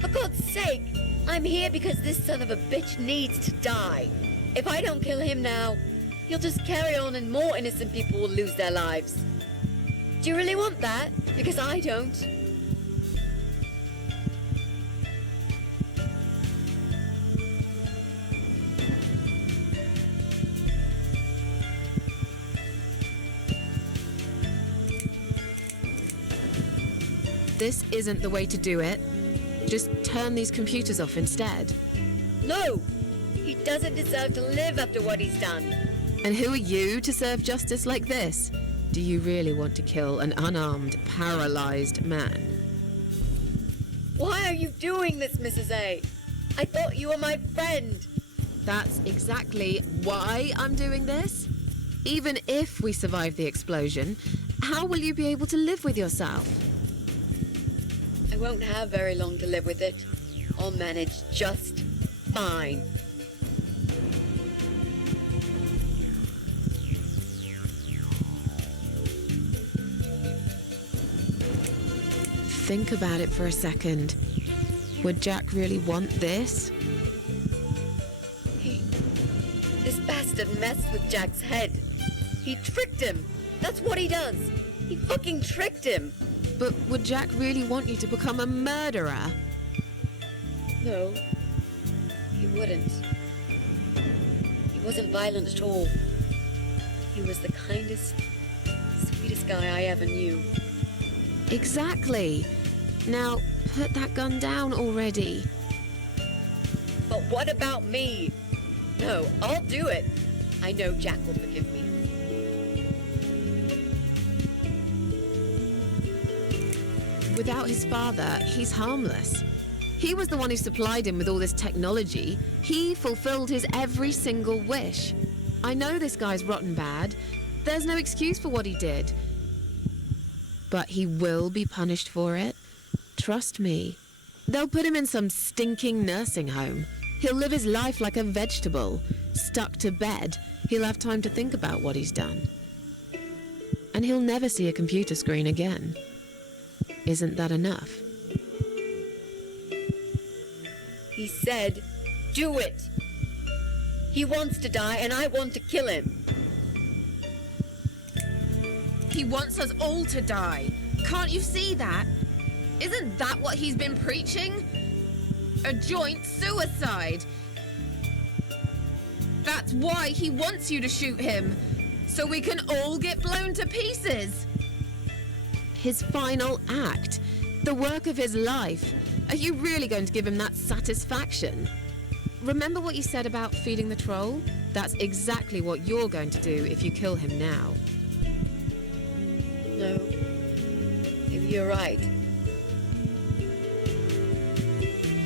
For God's sake, I'm here because this son of a bitch needs to die. If I don't kill him now, he'll just carry on and more innocent people will lose their lives. Do you really want that? Because I don't. This isn't the way to do it. Just turn these computers off instead. No! He doesn't deserve to live after what he's done. And who are you to serve justice like this? Do you really want to kill an unarmed, paralyzed man? Why are you doing this, Mrs. A? I thought you were my friend. That's exactly why I'm doing this. Even if we survive the explosion, how will you be able to live with yourself? I won't have very long to live with it. I'll manage just fine. Think about it for a second. Would Jack really want this? This bastard messed with Jack's head. He tricked him. That's what he does. He fucking tricked him. But would Jack really want you to become a murderer? No, he wouldn't. He wasn't violent at all. He was the kindest, sweetest guy I ever knew. Exactly. Now, put that gun down already. But what about me? No, I'll do it. I know Jack will forgive me. Without his father, he's harmless. He was the one who supplied him with all this technology. He fulfilled his every single wish. I know this guy's rotten bad. There's no excuse for what he did. But he will be punished for it. Trust me. They'll put him in some stinking nursing home. He'll live his life like a vegetable. Stuck to bed. He'll have time to think about what he's done. And he'll never see a computer screen again. Isn't that enough? He said, do it. He wants to die and I want to kill him. He wants us all to die. Can't you see that? Isn't that what he's been preaching? A joint suicide. That's why he wants you to shoot him. So we can all get blown to pieces. His final act. The work of his life. Are you really going to give him that satisfaction? Remember what you said about feeding the troll? That's exactly what you're going to do if you kill him now. No. Maybe you're right.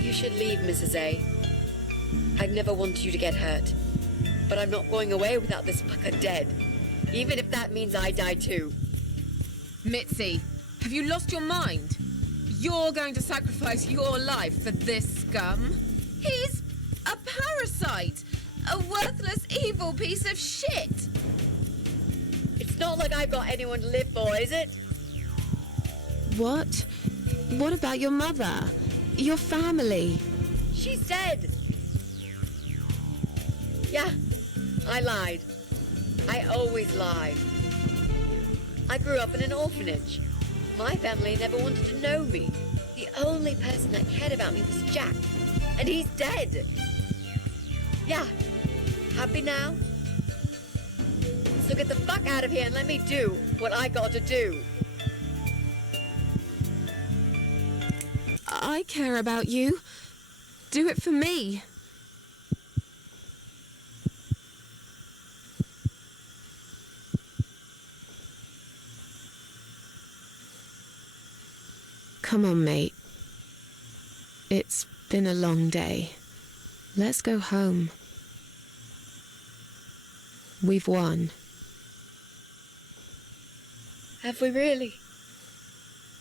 You should leave, Mrs. A. I'd never want you to get hurt. But I'm not going away without this fucker dead. Even if that means I die too. Mitzi, have you lost your mind? you're going to sacrifice your life for this scum? He's a parasite! A worthless, evil piece of shit! It's not like I've got anyone to live for, is it? What? What about your mother? Your family? She's dead. Yeah, I lied. I always lied. I grew up in an orphanage. My family never wanted to know me. The only person that cared about me was Jack. And he's dead. Yeah. Happy now? So get the fuck out of here and let me do what I got to do. I care about you. Do it for me. Come on, mate. It's been a long day. Let's go home. We've won. Have we really?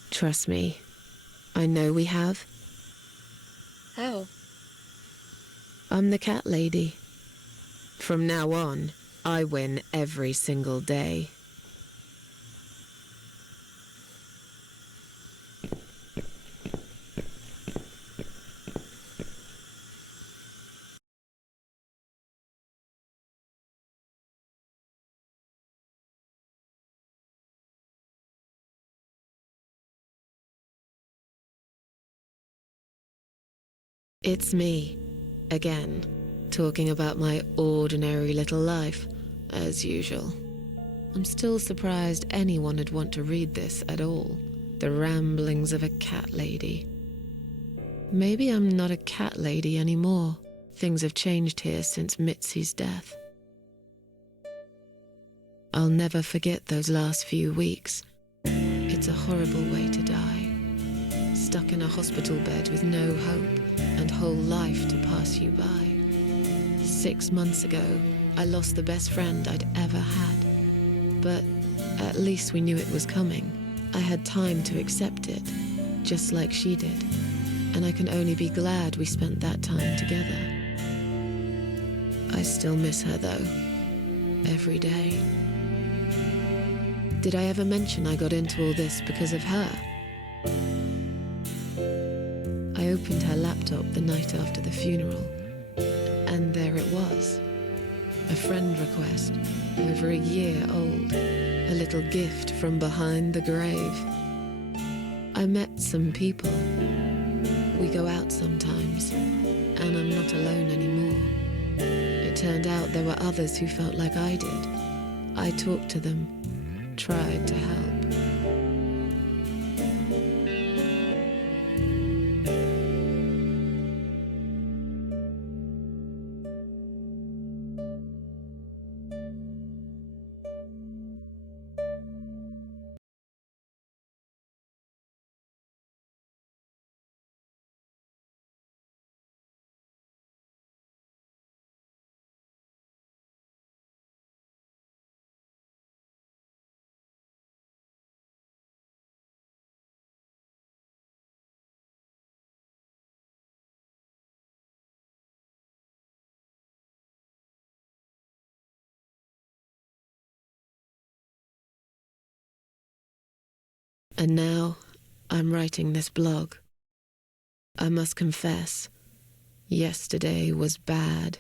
Trust me. I know we have. How? I'm the cat lady. From now on, I win every single day. It's me, again, talking about my ordinary little life, as usual. I'm still surprised anyone would want to read this at all. The ramblings of a cat lady. Maybe I'm not a cat lady anymore. Things have changed here since Mitzi's death. I'll never forget those last few weeks. It's a horrible way to die. Stuck in a hospital bed with no hope and whole life to pass you by. 6 months ago, I lost the best friend I'd ever had. But at least we knew it was coming. I had time to accept it, just like she did. And I can only be glad we spent that time together. I still miss her, though. Every day. Did I ever mention I got into all this because of her? I opened her laptop the night after the funeral, and there it was. A friend request, over a year old. A little gift from behind the grave. I met some people. We go out sometimes, and I'm not alone anymore. It turned out there were others who felt like I did. I talked to them, tried to help. And now, I'm writing this blog. I must confess, yesterday was bad.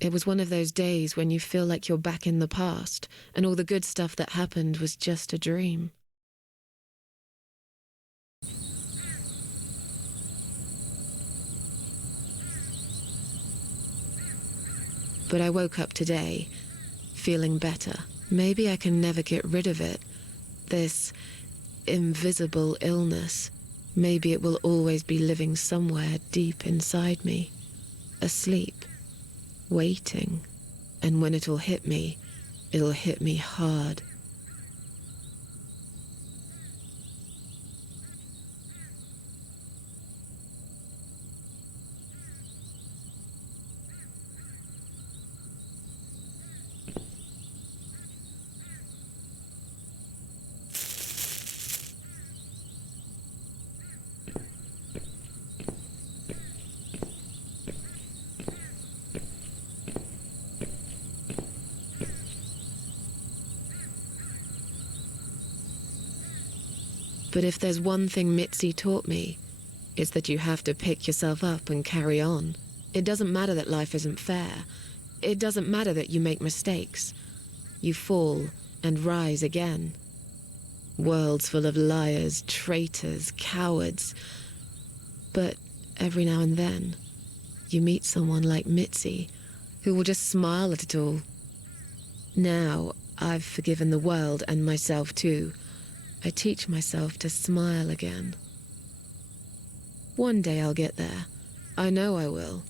It was one of those days when you feel like you're back in the past, and all the good stuff that happened was just a dream. But I woke up today, feeling better. Maybe I can never get rid of it. This invisible illness. Maybe it will always be living somewhere deep inside me, asleep, waiting. And when it'll hit me hard. But if there's one thing Mitzi taught me, it's that you have to pick yourself up and carry on. It doesn't matter that life isn't fair. It doesn't matter that you make mistakes. You fall and rise again. Worlds full of liars, traitors, cowards. But every now and then, you meet someone like Mitzi, who will just smile at it all. Now, I've forgiven the world and myself too. I teach myself to smile again. One day I'll get there. I know I will.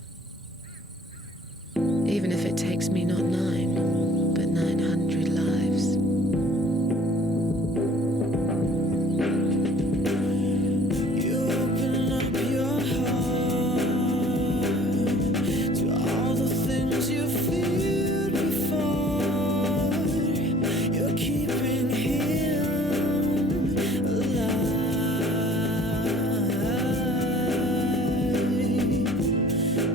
Even if it takes me not 9, but 900 lives. You open up your heart to all the things you feared before. You're keeping him alive.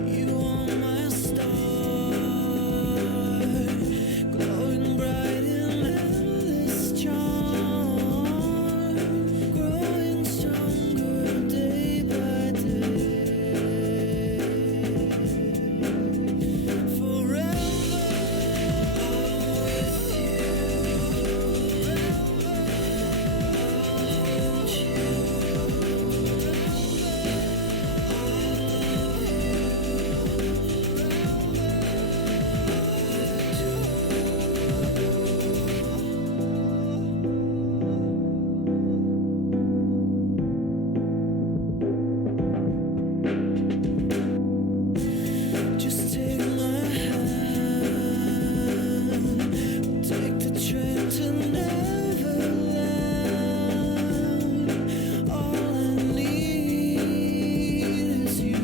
You are my star, glowing bright in endless charm, growing stronger day by day. Forever with just take my hand, take the train to Neverland. All I need is you.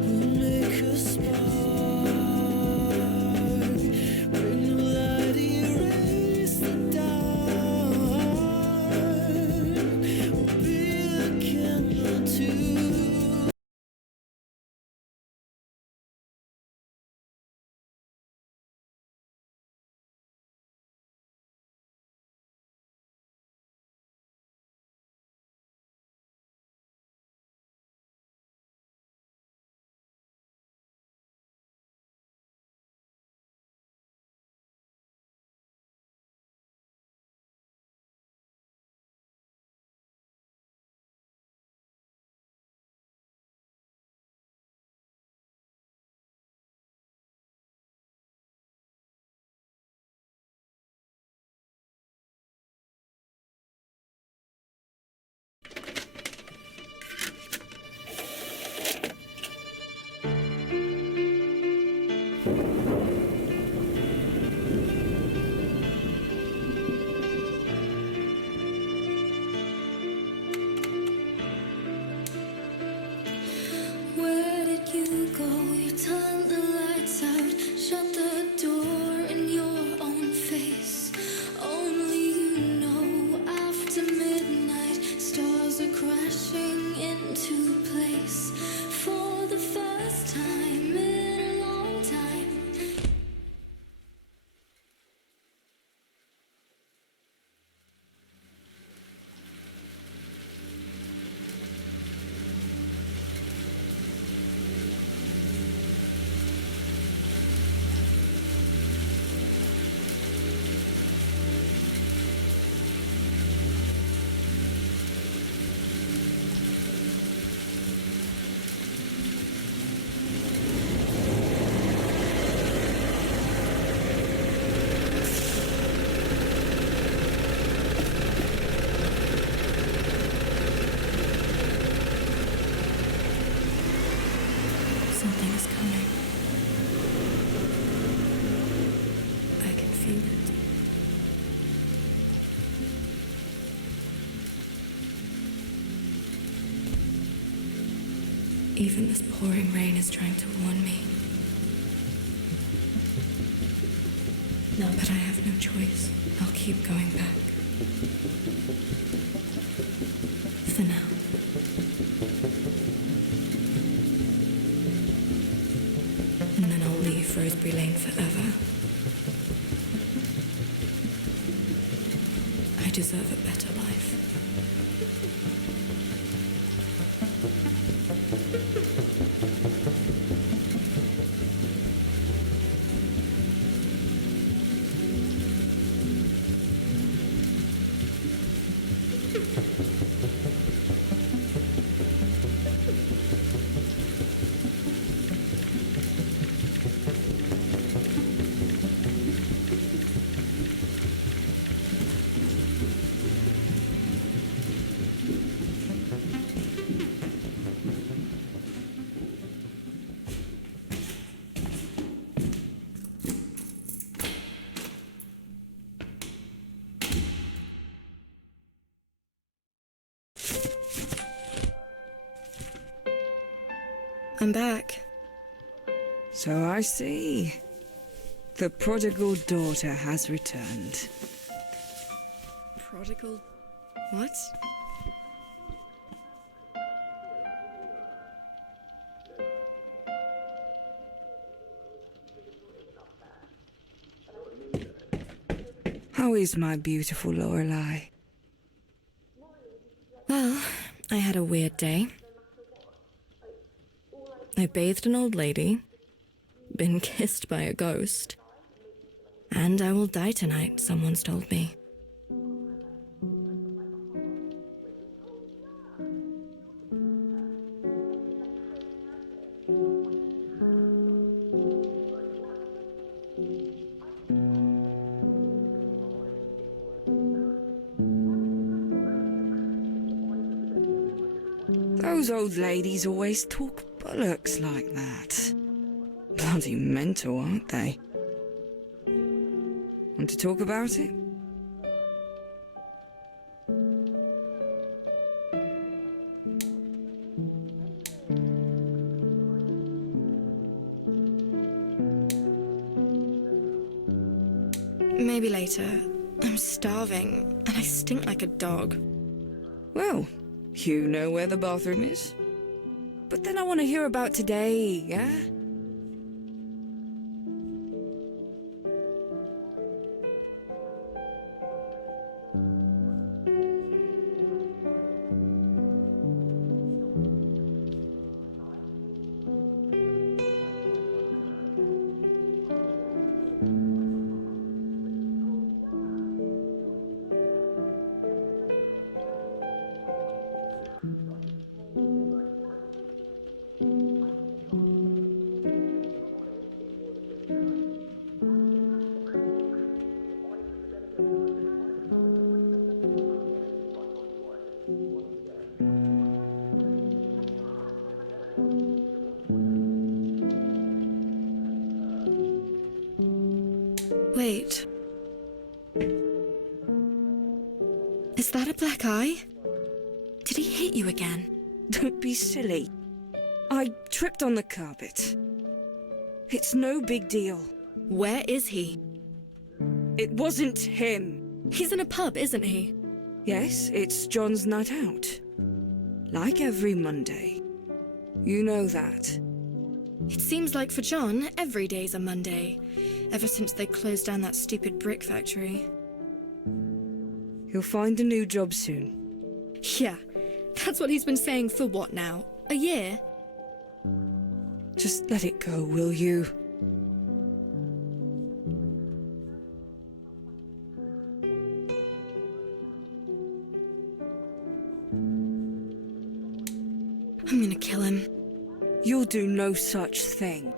We'll make a spark, bring the light, erase the dark. We'll be the candle to Where did you go? You turned the lights out, shut the door in your own face. Only you know, after midnight, stars are crashing into place. For the first time in a long time. Something is coming. I can feel it. Even this pouring rain is trying to warn me. No, but I have no choice. I'll keep going back. For now. And then I'll leave Roseberry Lane forever. deserve a better life. I'm back. So I see. The prodigal daughter has returned. Prodigal... what? How is my beautiful Lorelei? Well, I had a weird day. I bathed an old lady, been kissed by a ghost, and I will die tonight, someone's told me. Those old ladies always talk bollocks like that. Bloody mental, aren't they? Want to talk about it? Maybe later. I'm starving, and I stink like a dog. Well, you know where the bathroom is. But then I want to hear about today, yeah? Wait. Is that a black eye? Did he hit you again? Don't be silly. I tripped on the carpet. It's no big deal. Where is he? It wasn't him. He's in a pub, isn't he? Yes, it's John's night out. Like every Monday. You know that. It seems like for John, every day's a Monday. Ever since they closed down that stupid brick factory. He'll find a new job soon. Yeah, that's what he's been saying for what now? A year? Just let it go, will you? I'm gonna kill him. You'll do no such thing.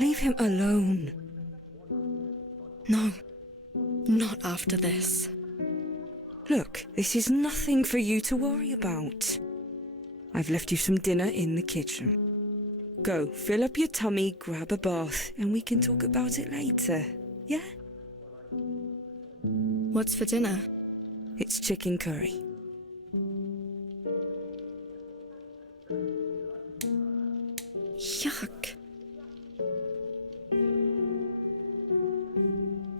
Leave him alone. No, not after this. Look, this is nothing for you to worry about. I've left you some dinner in the kitchen. Go, fill up your tummy, grab a bath, and we can talk about it later, yeah? What's for dinner? It's chicken curry. Yuck.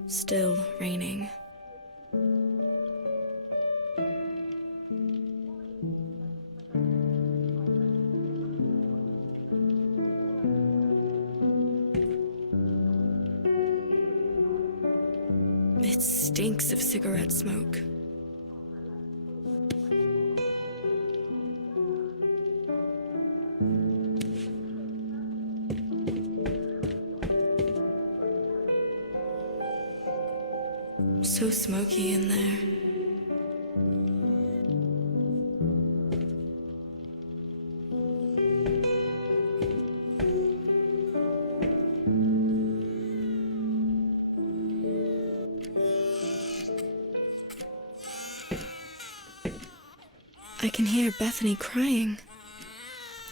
Still raining. It stinks of cigarette smoke. So smoky in there. I can hear Bethany crying.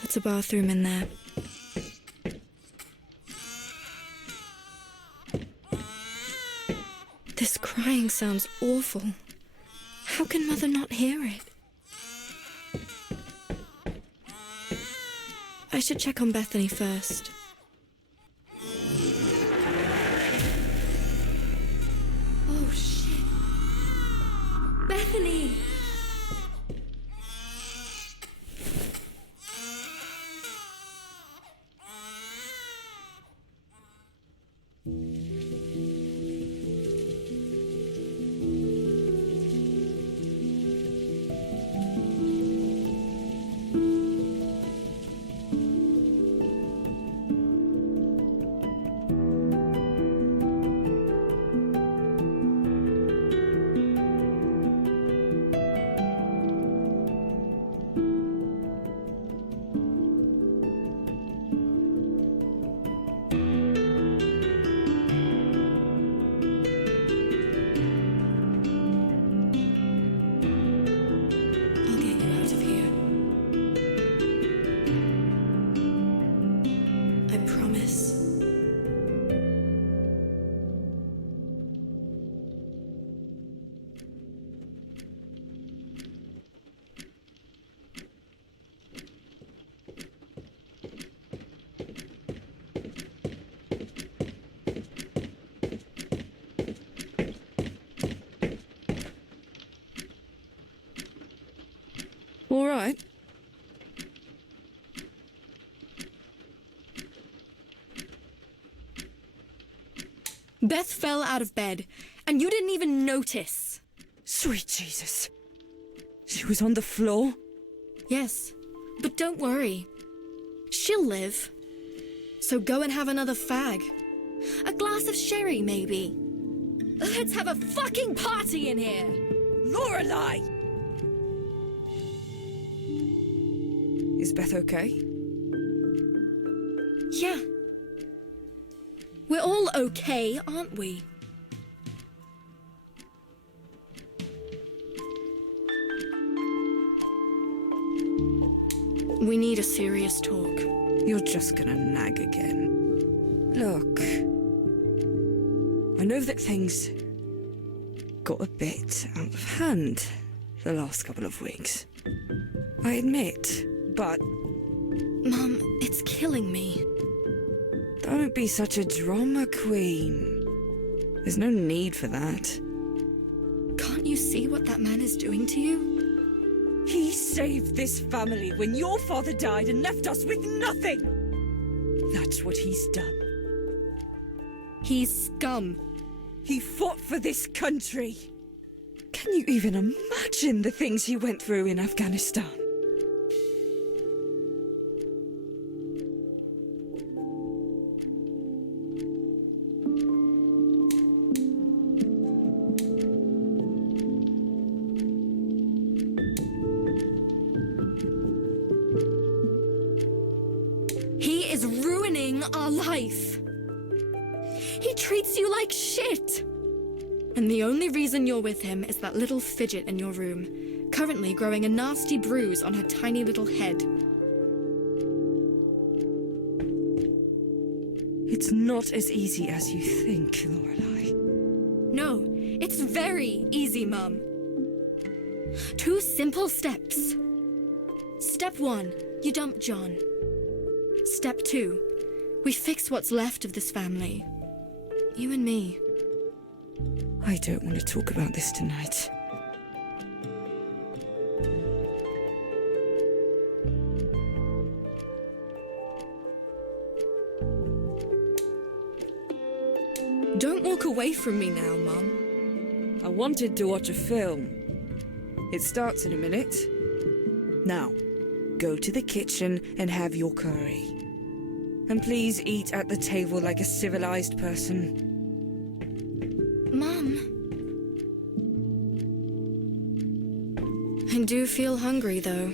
That's a bathroom in there. This crying sounds awful. How can Mother not hear it? I should check on Bethany first. Oh, shit. Bethany! All right. Beth fell out of bed, and you didn't even notice. Sweet Jesus. She was on the floor? Yes, but don't worry. She'll live. So go and have another fag. A glass of sherry, maybe. Let's have a fucking party in here! Lorelei! Is Beth okay? Yeah. We're all okay, aren't we? We need a serious talk. You're just gonna nag again. Look, I know that things got a bit out of hand the last couple of weeks. I admit, but... Mum, it's killing me. Don't be such a drama queen. There's no need for that. Can't you see what that man is doing to you? He saved this family when your father died and left us with nothing. That's what he's done. He's scum. He fought for this country. Can you even imagine the things he went through in Afghanistan? He is ruining our life. He treats you like shit. And the only reason you're with him is that little fidget in your room, currently growing a nasty bruise on her tiny little head. It's not as easy as you think, Lorelei. No, it's very easy, Mum. 2 simple steps. Step 1, you dump John. Step 2, we fix what's left of this family. You and me. I don't want to talk about this tonight. Don't walk away from me now, Mum. I wanted to watch a film. It starts in a minute. Now, go to the kitchen and have your curry. And please eat at the table like a civilized person. Mum, I do feel hungry, though.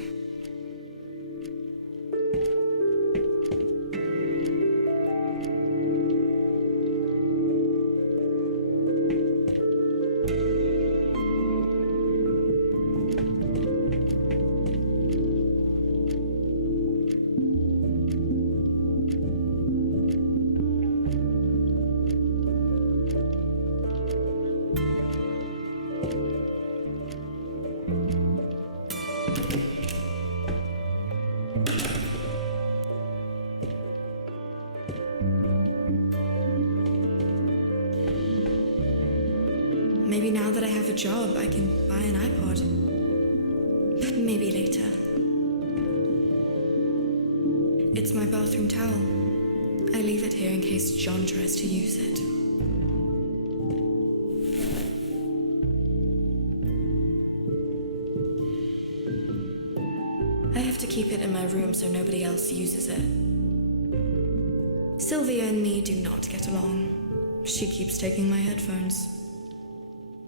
Maybe now that I have a job, I can buy an iPod. But maybe later. It's my bathroom towel. I leave it here in case John tries to use it. I have to keep it in my room so nobody else uses it. Sylvia and me do not get along. She keeps taking my headphones.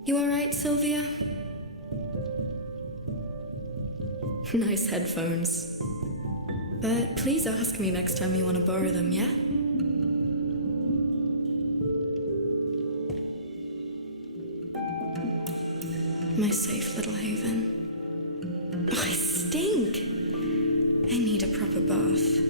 You alright, Sylvia? Nice headphones. But please ask me next time you want to borrow them, yeah? My safe little haven. Oh, I stink! I need a proper bath.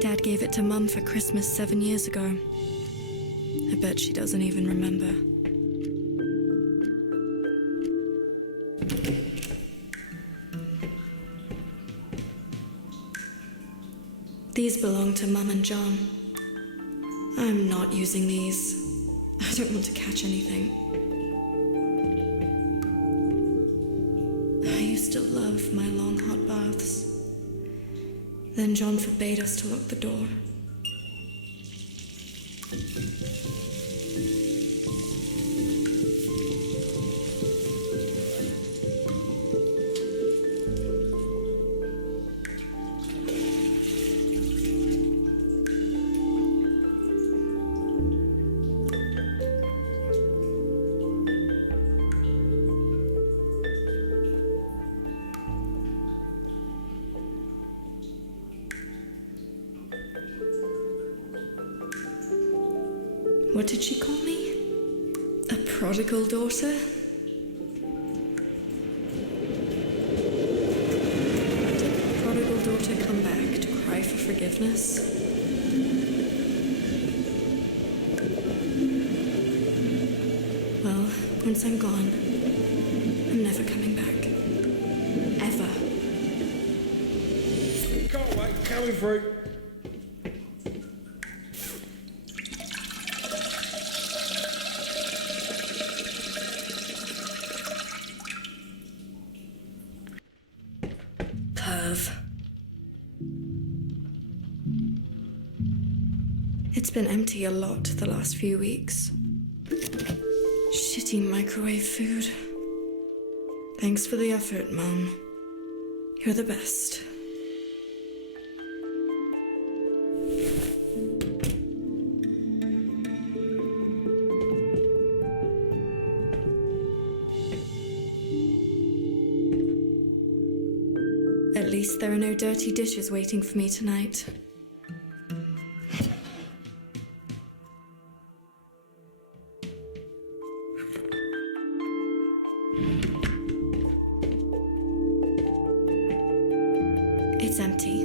Dad gave it to Mum for Christmas 7 years ago. I bet she doesn't even remember. These belong to Mum and John. I'm not using these. I don't want to catch anything. I used to love my long hot baths. Then John forbade us to lock the door. What did she call me? A prodigal daughter? Did the prodigal daughter come back to cry for forgiveness? Well, once I'm gone, I'm never coming back. Ever. Can't wait, coming through. It's been empty a lot the last few weeks. Shitty microwave food. Thanks for the effort, Mum. You're the best. At least there are no dirty dishes waiting for me tonight. It's empty.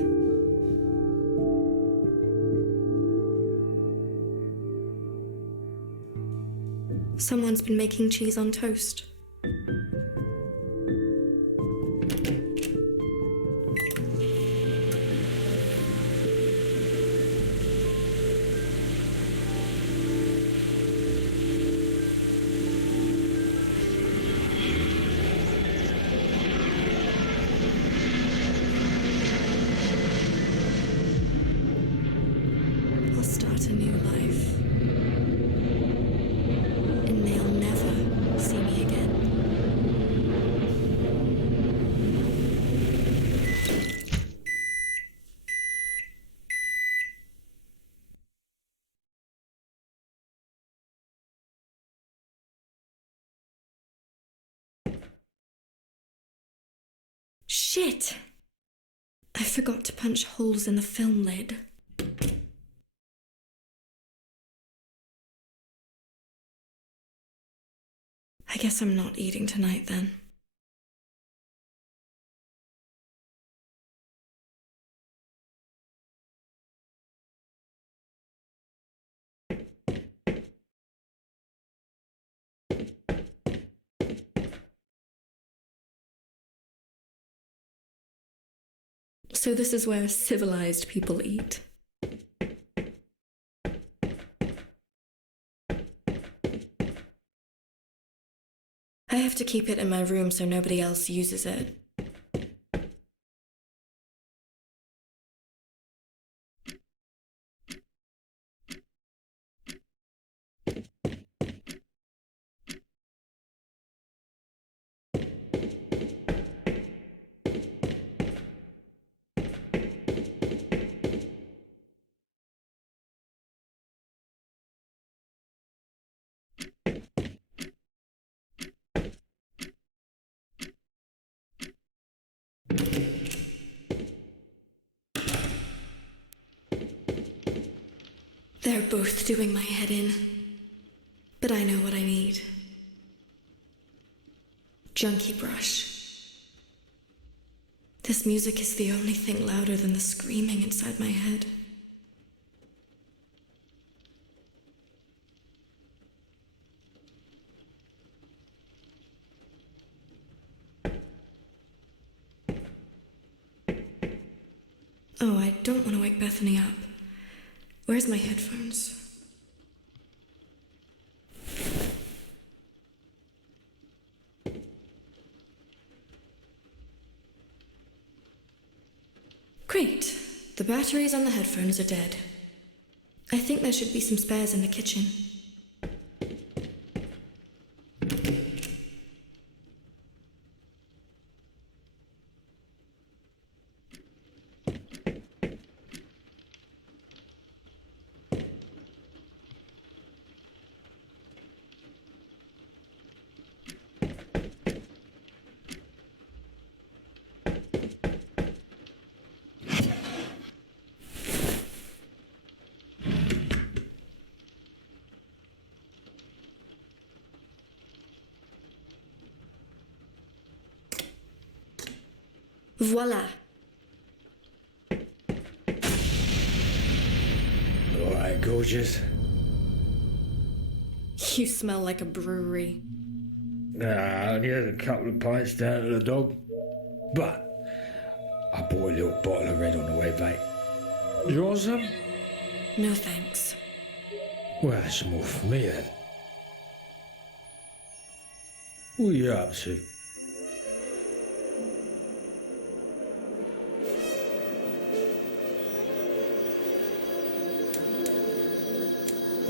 Someone's been making cheese on toast. Shit! I forgot to punch holes in the film lid. I guess I'm not eating tonight then. So this is where civilized people eat. I have to keep it in my room so nobody else uses it. They're both doing my head in, but I know what I need. Junkie brush. This music is the only thing louder than the screaming inside my head. Oh, I don't want to wake Bethany up. Where's my headphones? Great. The batteries on the headphones are dead. I think there should be some spares in the kitchen. Voila. All right, gorgeous. You smell like a brewery. Nah, I only had a couple of pints down to the dog. But I bought a little bottle of red on the way back. You want some? No thanks. Well, that's more for me then. What are you up to?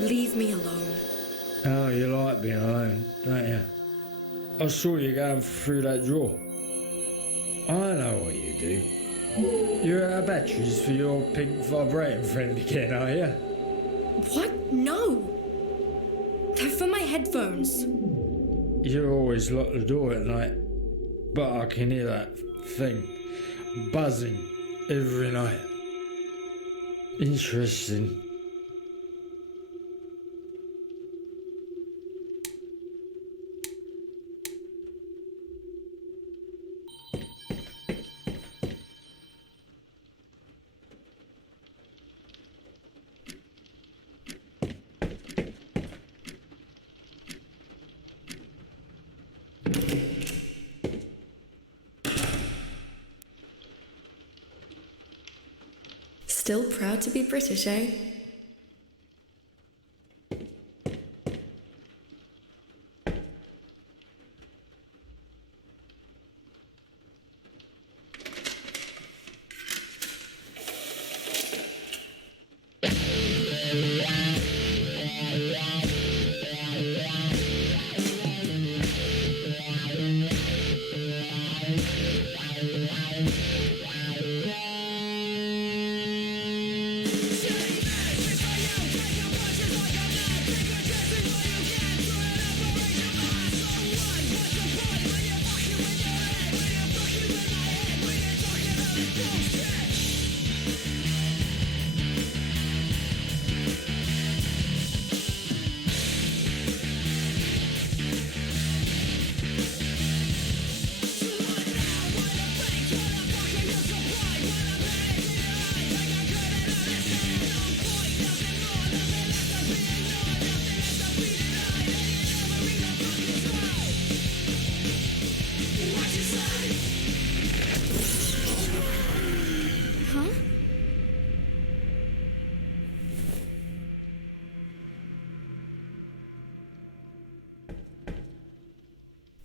Leave me alone. Oh, you like being alone, don't you? I saw you going through that drawer. I know what you do. You're out of batteries for your pink vibrating friend again, are you? What? No! They're for my headphones. You always lock the door at night, but I can hear that thing buzzing every night. Interesting. Still proud to be British, eh?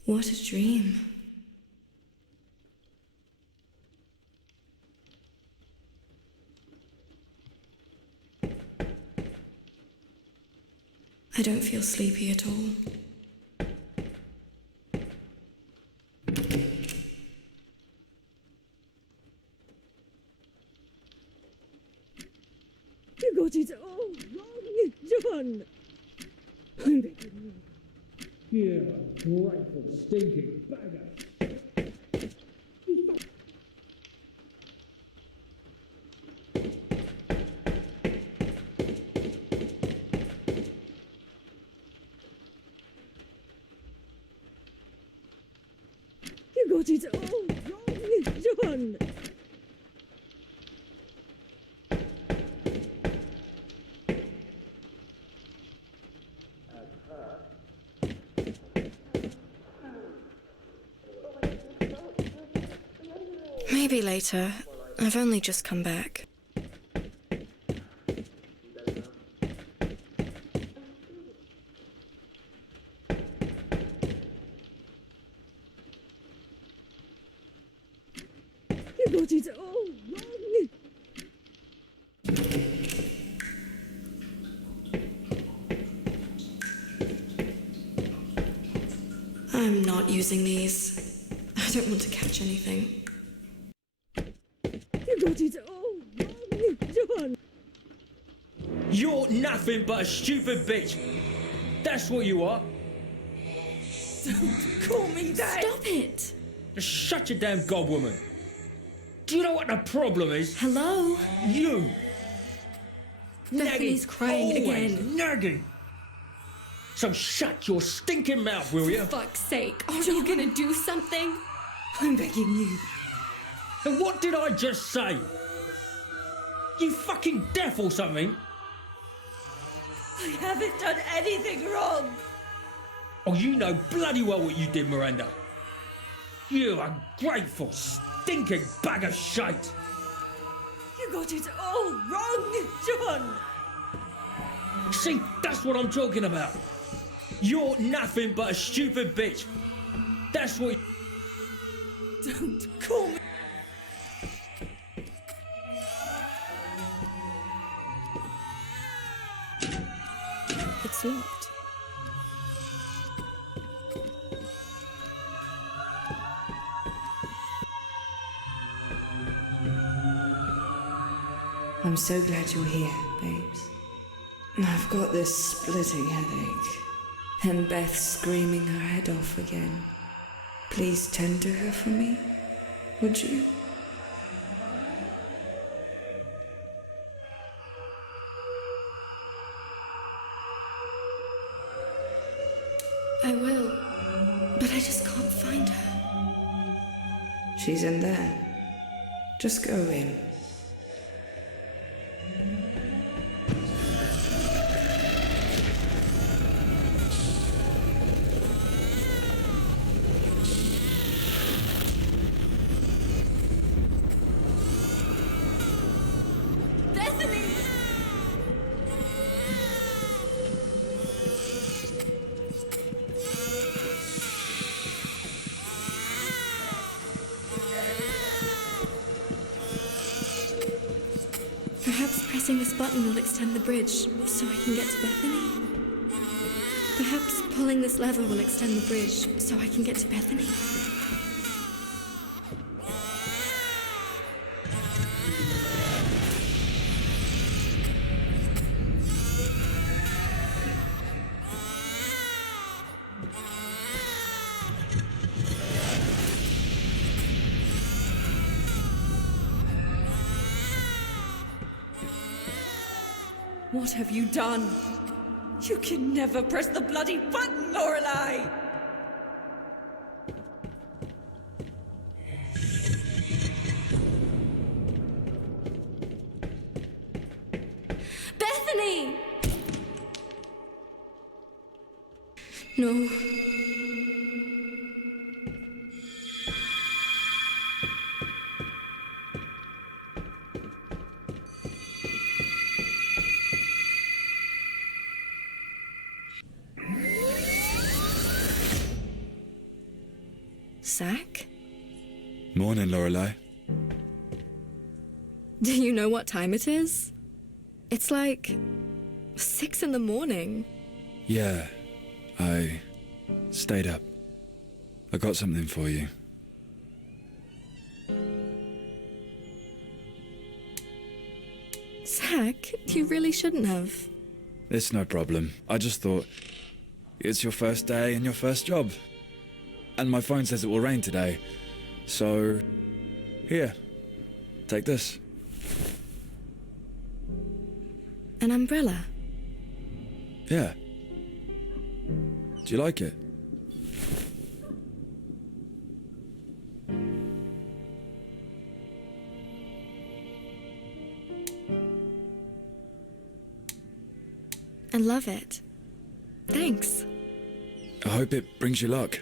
What a dream. I don't feel sleepy at all. You got it all wrong, John. Yeah, grateful, stinking bagger. You got it all wrong, John. Maybe later. I've only just come back. You got it all wrong. I'm not using these. I don't want to catch anything. You got it all wrong, John. You're nothing but a stupid bitch. That's what you are. Don't call me that. Stop it! Just shut your damn gob, woman. Do you know what the problem is? Hello? You. Bethany's crying always again. nagging. So shut your stinking mouth, will you? For fuck's sake, are you gonna do something? I'm begging you. And what did I just say? You fucking deaf or something? I haven't done anything wrong. Oh, you know bloody well what you did, Miranda. You ungrateful, stinking bag of shite. You got it all wrong, John. See, that's what I'm talking about. You're nothing but a stupid bitch. That's what. Don't call me. It's locked. I'm so glad you're here, babes. I've got this splitting headache. And Beth screaming her head off again. Please tend to her for me, would you? I will, but I just can't find her. She's in there. Just go in. Perhaps pressing this button will extend the bridge so I can get to Bethany. Perhaps pulling this lever will extend the bridge so I can get to Bethany. What have you done? You can never press the bloody button, Lorelei! Bethany! No. Zach? Morning, Lorelei. Do you know what time it is? It's like 6 in the morning. Yeah, I stayed up. I got something for you. Zach, you really shouldn't have. It's no problem. I just thought it's your first day and your first job. And my phone says it will rain today. So, here, take this. An umbrella? Yeah. Do you like it? I love it. Thanks. I hope it brings you luck.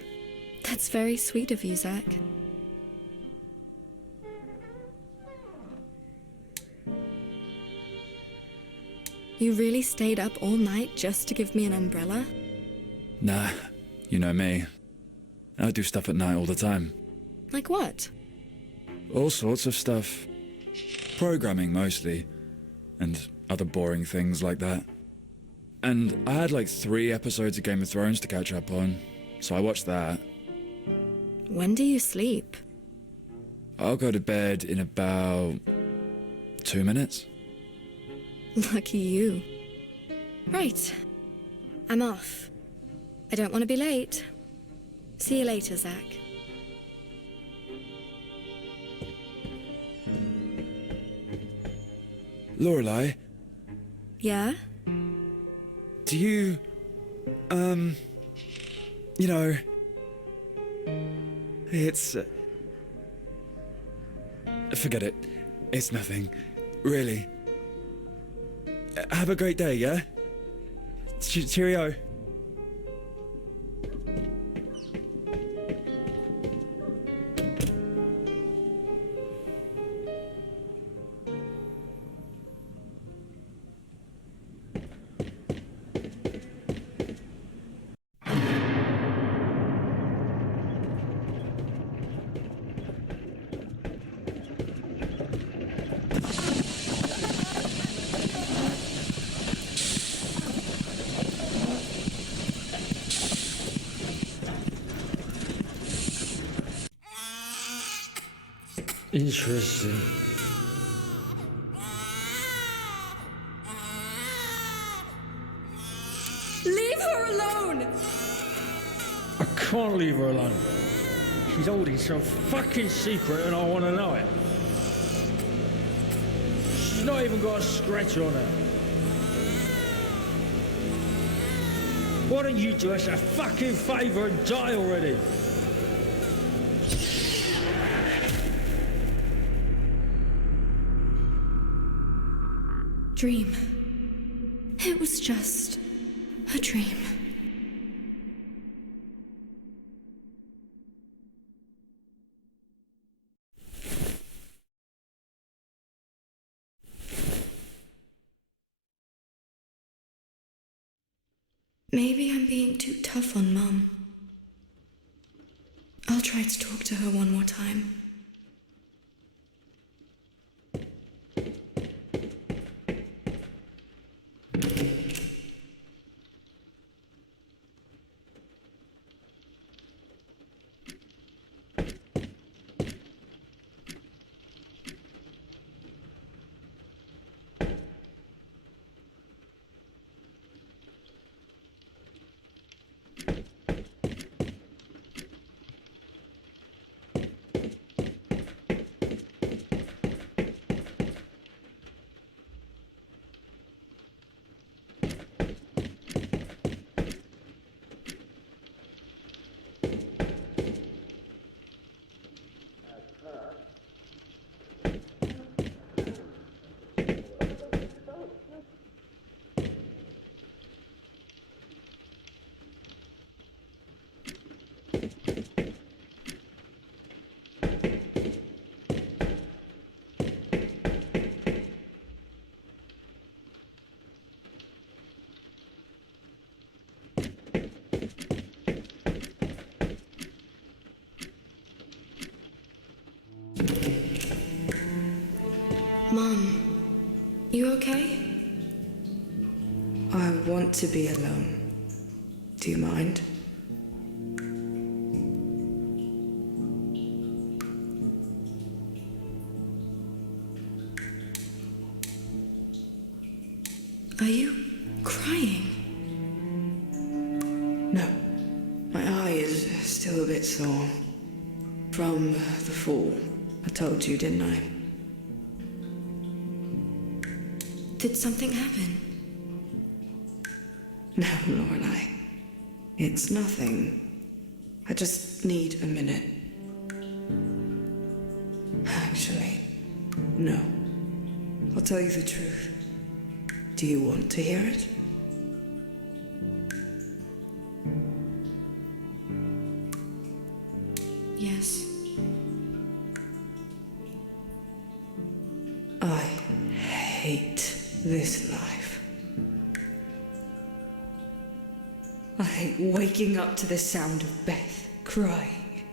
That's very sweet of you, Zach. You really stayed up all night just to give me an umbrella? Nah, you know me. I do stuff at night all the time. Like what? All sorts of stuff. Programming mostly. And other boring things like that. And I had like 3 episodes of Game of Thrones to catch up on, so I watched that. When do you sleep? I'll go to bed in about 2 minutes. Lucky you. Right. I'm off. I don't want to be late. See you later, Zach. Lorelei, Yeah? do you, you know, it's, forget it. It's nothing. Really. Have a great day, yeah? Cheerio. Interesting. Leave her alone! I can't leave her alone. She's holding some fucking secret and I want to know it. She's not even got a scratch on her. Why don't you do us a fucking favour and die already? Dream. It was just a dream. Maybe I'm being too tough on Mum. I'll try to talk to her one more time. Mom, you okay? I want to be alone. Do you mind? Are you crying? No. My eye is still a bit sore. From the fall. I told you, didn't I? Did something happen? No, Lorelei. It's nothing. I just need a minute. Actually, no. I'll tell you the truth. Do you want to hear it? Yes. I hate this life. I hate waking up to the sound of Beth crying.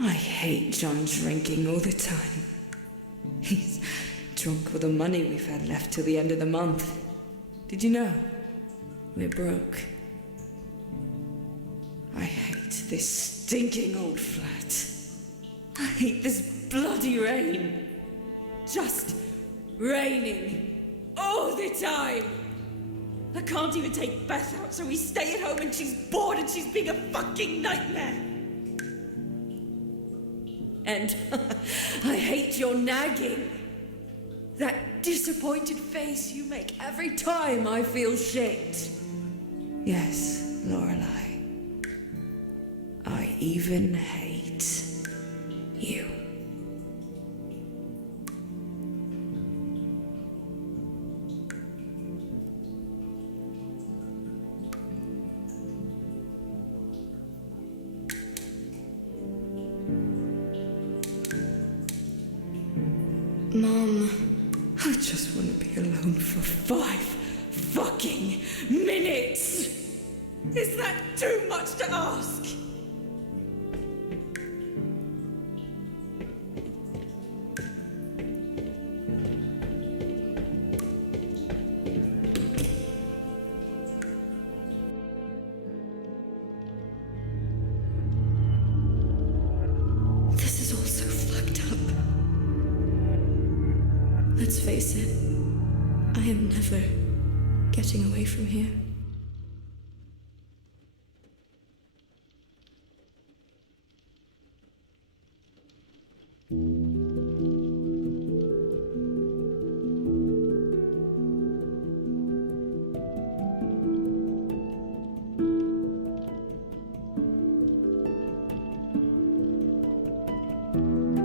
I hate John drinking all the time. He's drunk all the money we've had left till the end of the month. Did you know? We're broke. I hate this stinking old flat. I hate this bloody rain. Just raining all the time. I can't even take Beth out, so we stay at home and she's bored and she's being a fucking nightmare. And I hate your nagging. That disappointed face you make every time I feel shit. Yes, Lorelei. I even hate you. Mom. I just want to be alone for 5 fucking minutes. Is that too much to ask? This is all so fucked up. Let's face it, I am never getting away from here.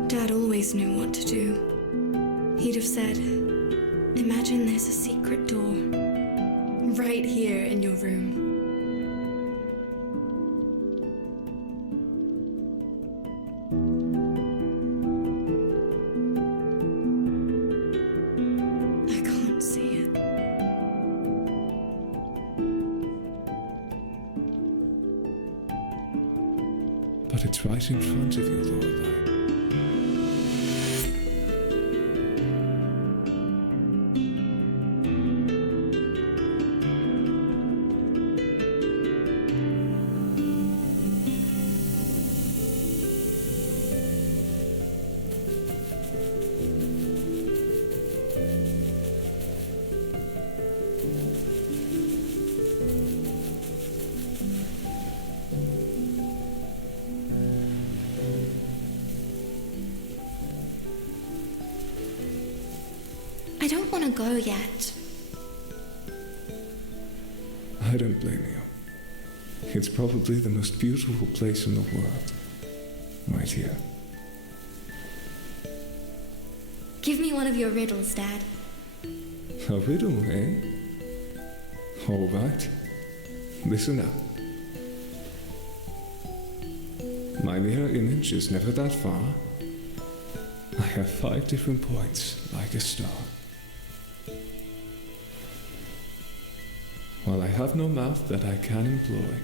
Dad always knew what to do. He'd have said, imagine there's a secret door right here in your room. I can't see it. But it's right in front of you, Lorelei. I don't want to go yet. I don't blame you. It's probably the most beautiful place in the world. Right here. Give me one of your riddles, Dad. A riddle, eh? All right. Listen up. My mirror image is never that far. I have 5 different points, like a star. While I have no mouth that I can employ,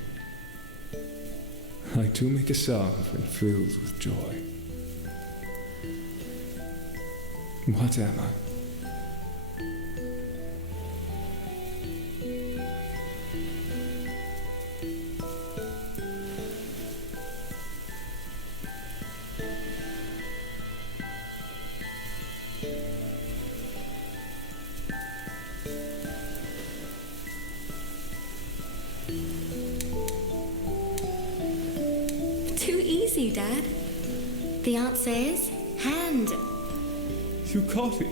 I do make a sound when filled with joy. What am I? fiancé's hand. You got it.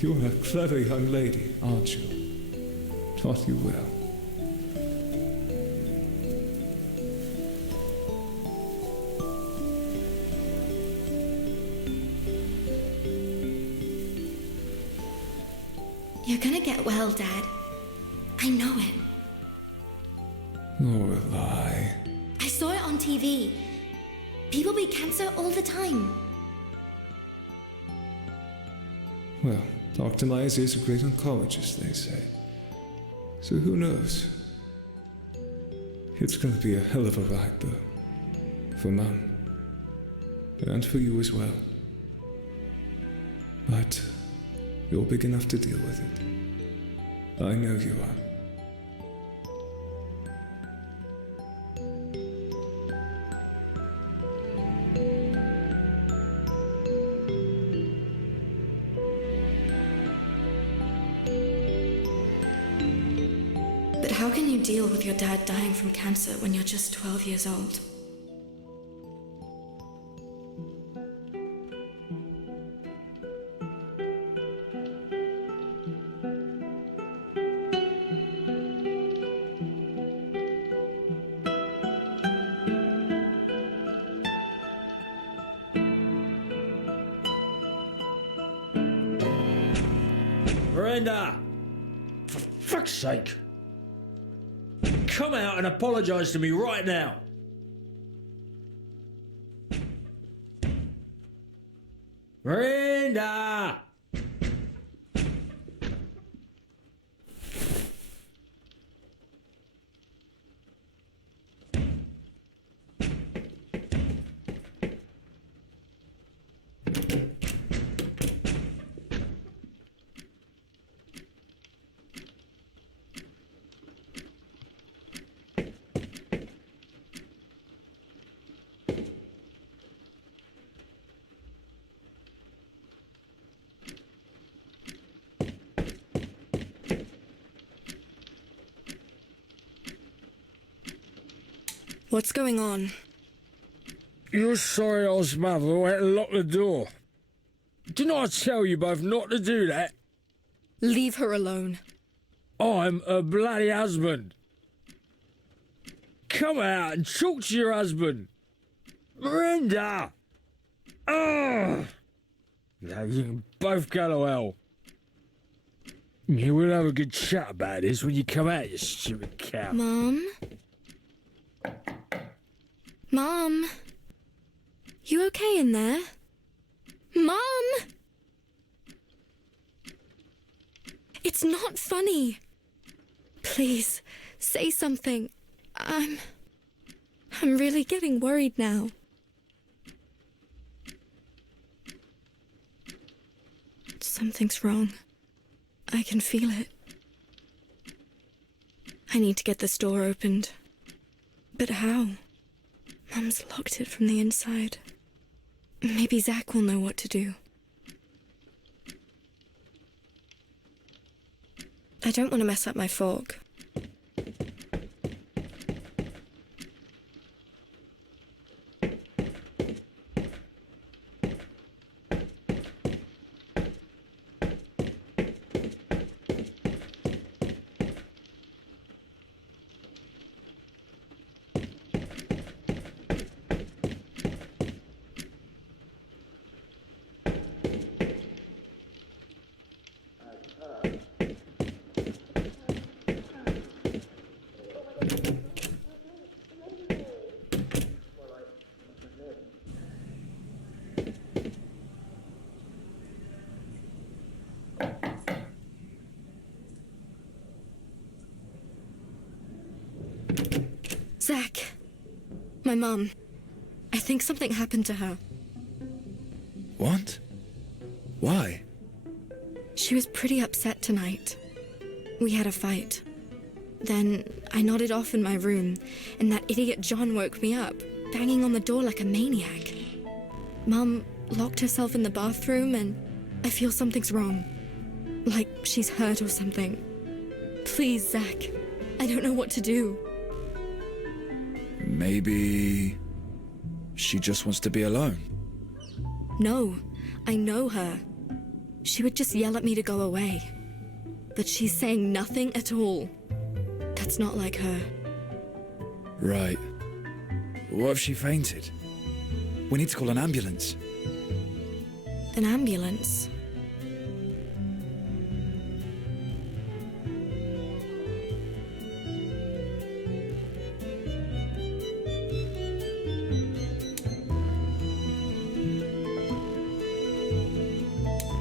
You're a clever young lady, aren't you? Taught you well. You're gonna get well, Dad. I know it. Lorelei. I saw it on TV. People beat cancer all the time. Well, Dr. Myers is a great oncologist, they say. So who knows? It's going to be a hell of a ride, though. For Mum. And for you as well. But you're big enough to deal with it. I know you are. But how can you deal with your dad dying from cancer when you're just 12 years old? Miranda! For fuck's sake! Come out and apologise to me right now! Miranda! What's going on? Your sorry old mother went and locked the door. Didn't I tell you both not to do that? Leave her alone. I'm a bloody husband. Come out and talk to your husband. Miranda! Ugh! Now you can both go to hell. Yeah, we'll have a good chat about this when you come out, you stupid cow. Mom? Mom? You okay in there? Mom? It's not funny. Please, say something. I'm really getting worried now. Something's wrong. I can feel it. I need to get this door opened. But how? Mum's locked it from the inside. Maybe Zach will know what to do. I don't want to mess up my fork. Zach, my mum. I think something happened to her. What? Why? She was pretty upset tonight. We had a fight. Then I nodded off in my room, and that idiot John woke me up, banging on the door like a maniac. Mum locked herself in the bathroom, and I feel something's wrong. Like she's hurt or something. Please, Zach. I don't know what to do. Maybe she just wants to be alone. No, I know her. She would just yell at me to go away. But she's saying nothing at all. That's not like her. Right. What if she fainted? We need to call an ambulance. An ambulance?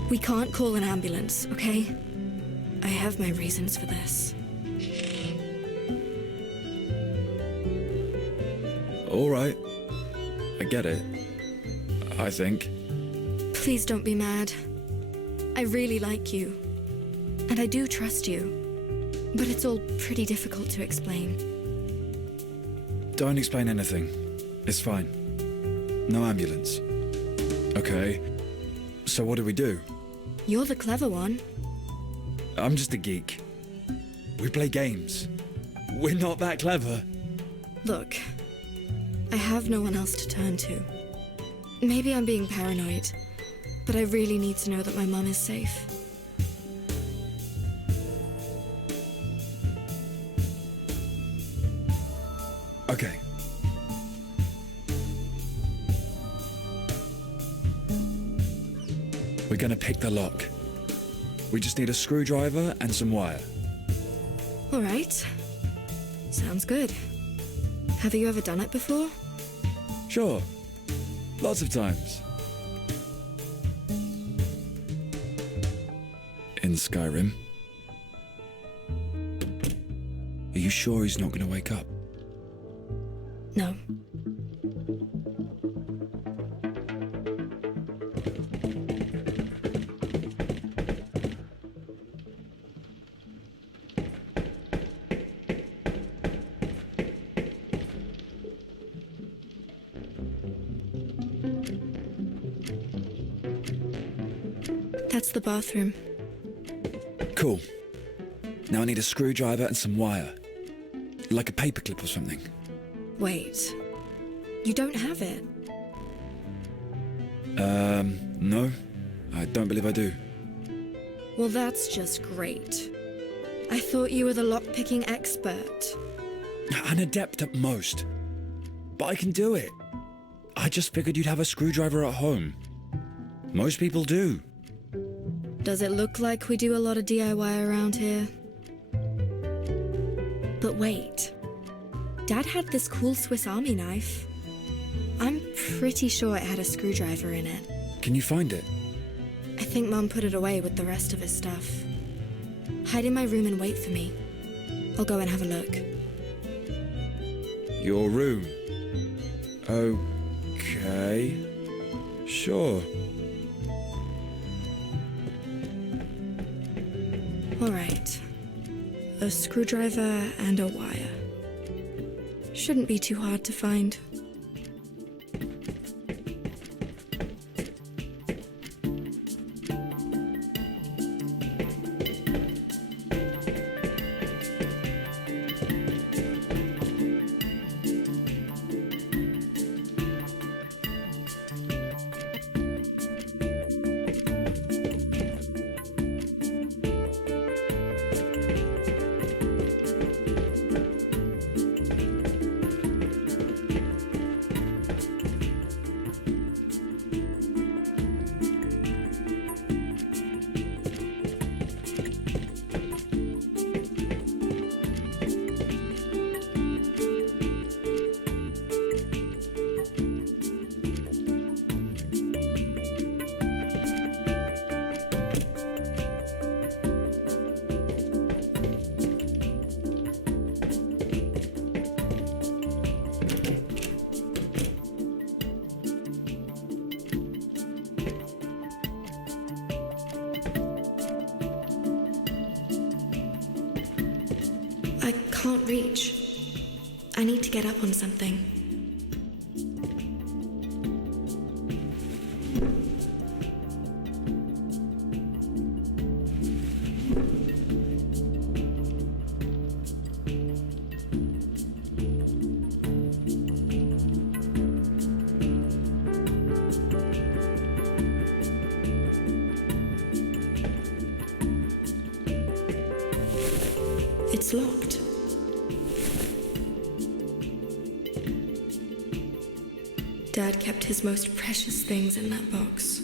We can't call an ambulance, okay? I have my reasons for this. All right. I get it. I think. Please don't be mad. I really like you. And I do trust you. But it's all pretty difficult to explain. Don't explain anything. It's fine. No ambulance. Okay. So what do we do? You're the clever one. I'm just a geek. We play games. We're not that clever. Look, I have no one else to turn to. Maybe I'm being paranoid, but I really need to know that my mum is safe. Okay. We're gonna pick the lock. We just need a screwdriver and some wire. All right. Sounds good. Have you ever done it before? Sure. Lots of times. In Skyrim. Are you sure he's not gonna wake up? No. That's the bathroom. Cool. Now I need a screwdriver and some wire. Like a paperclip or something. Wait. You don't have it? No. I don't believe I do. Well, that's just great. I thought you were the lockpicking expert. An adept at most. But I can do it. I just figured you'd have a screwdriver at home. Most people do. Does it look like we do a lot of DIY around here? But wait. Dad had this cool Swiss Army knife. I'm pretty sure it had a screwdriver in it. Can you find it? I think Mum put it away with the rest of his stuff. Hide in my room and wait for me. I'll go and have a look. Your room. Okay. Sure. All right. A screwdriver and a wire. Shouldn't be too hard to find. I can't reach. I need to get up on something. It's locked. Dad kept his most precious things in that box.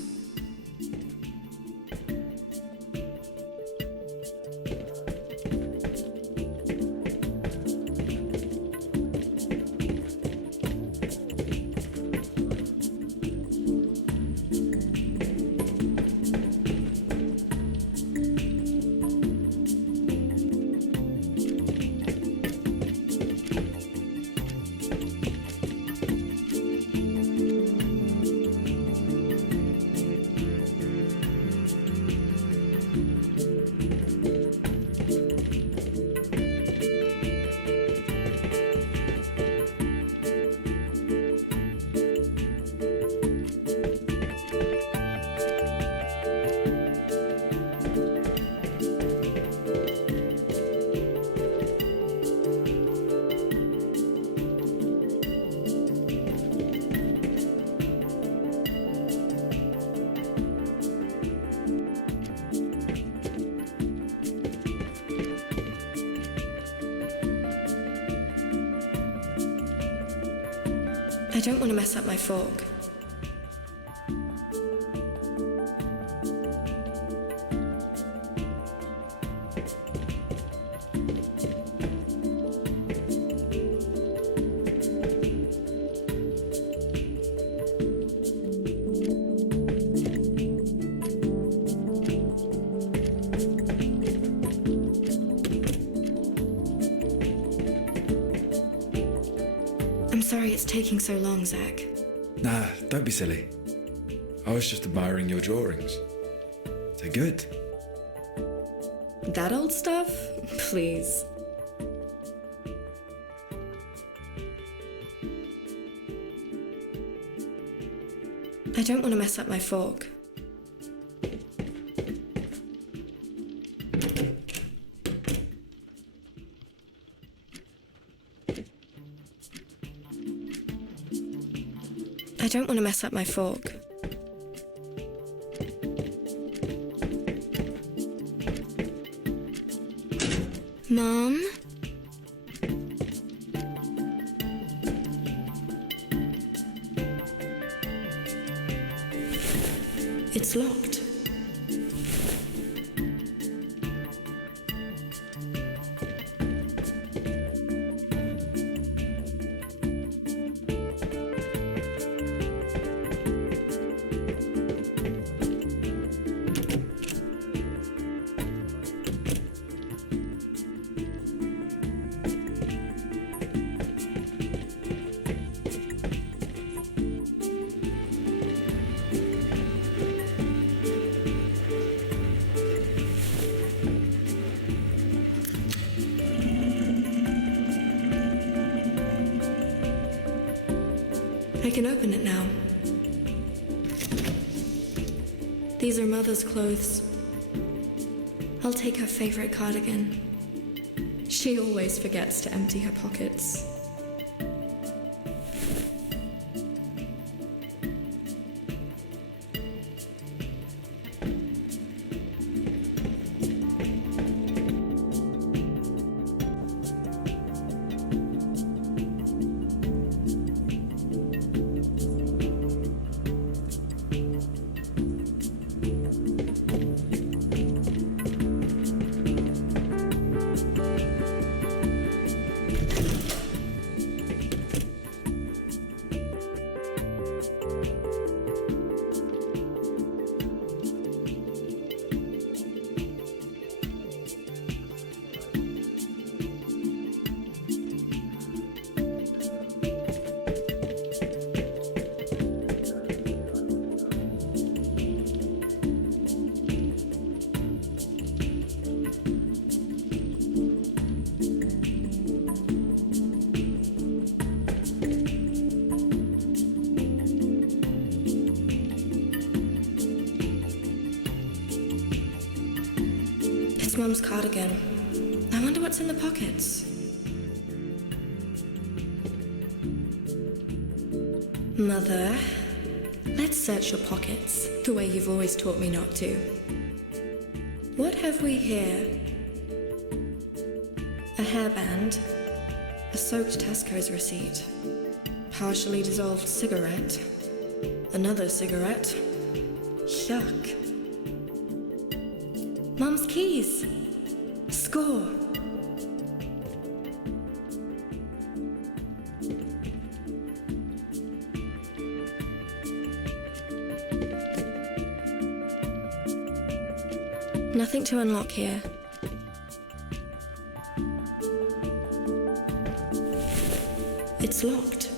I don't want to mess up my fork. I'm sorry it's taking so long, Zach. Nah, don't be silly. I was just admiring your drawings. They're good. That old stuff? Please. I don't want to mess up my fork. I don't want to mess up my fork. Mom? It's locked. I can open it now. These are Mother's clothes. I'll take her favorite cardigan. She always forgets to empty her pockets. Mum's cardigan. I wonder what's in the pockets. Mother, let's search your pockets the way you've always taught me not to. What have we here? A hairband, a soaked Tesco's receipt, partially dissolved cigarette, another cigarette. Yuck. Mum's keys. Score. Nothing to unlock here. It's locked.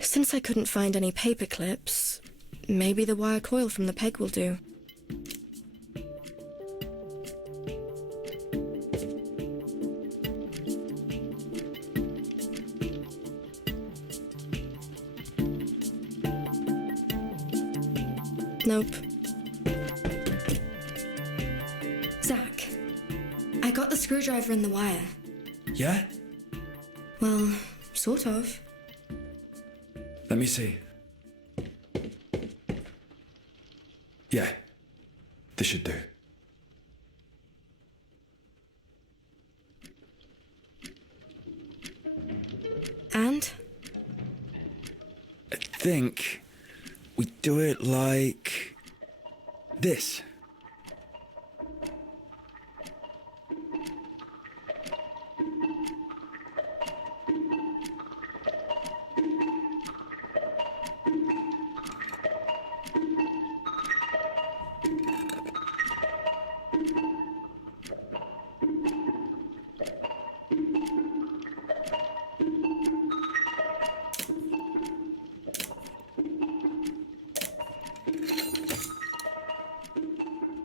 Since I couldn't find any paper clips, maybe the wire coil from the peg will do. Nope. Zach, I got the screwdriver and the wire. Yeah? Well, sort of. Let me see. Yeah, this should do. And? I think we do it like this.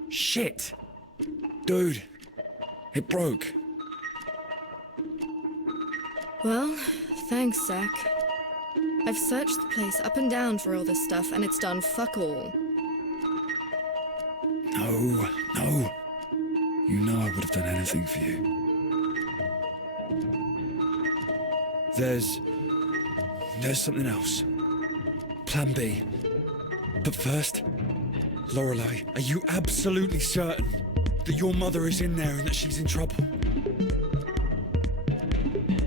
Shit! Dude, it broke. Well, thanks, Zach. I've searched the place up and down for all this stuff, and it's done fuck all. No. You know I would have done anything for you. There's something else. Plan B. But first, Lorelei, are you absolutely certain that your mother is in there and that she's in trouble?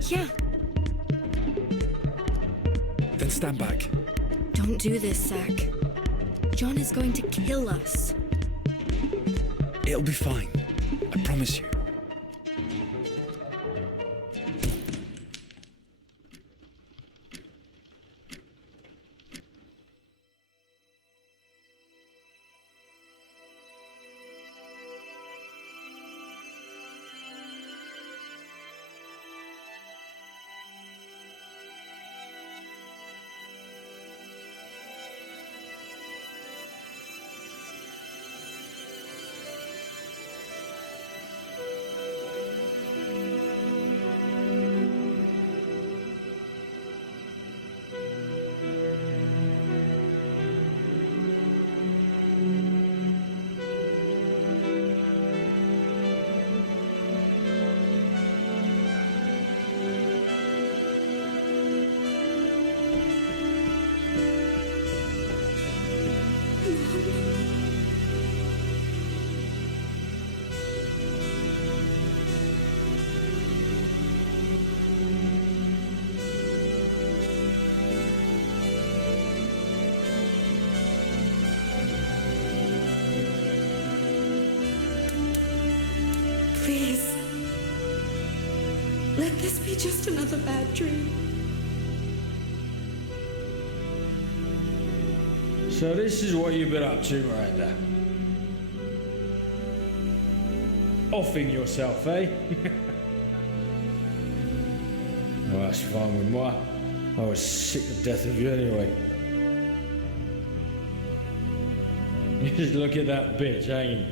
Yeah. Then stand back. Don't do this, Zach. John is going to kill us. It'll be fine. I promise you. Please. Let this be just another bad dream. So this is what you've been up to, Miranda. offing yourself, eh? Well, that's fine with moi. I was sick to death of you anyway. You just look at that bitch, ain't you?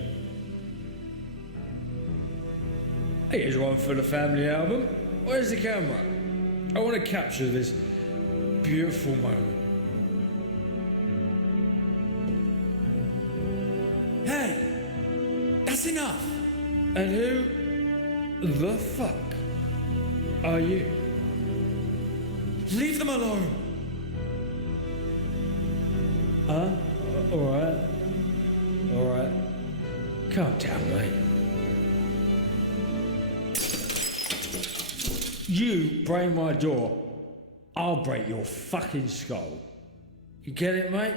Here's one for the family album. Where's the camera? I want to capture this beautiful moment. Hey! That's enough! And who the fuck are you? Leave them alone! Huh? Alright. Alright. Calm down, mate. You break my door, I'll break your fucking skull. You get it, mate?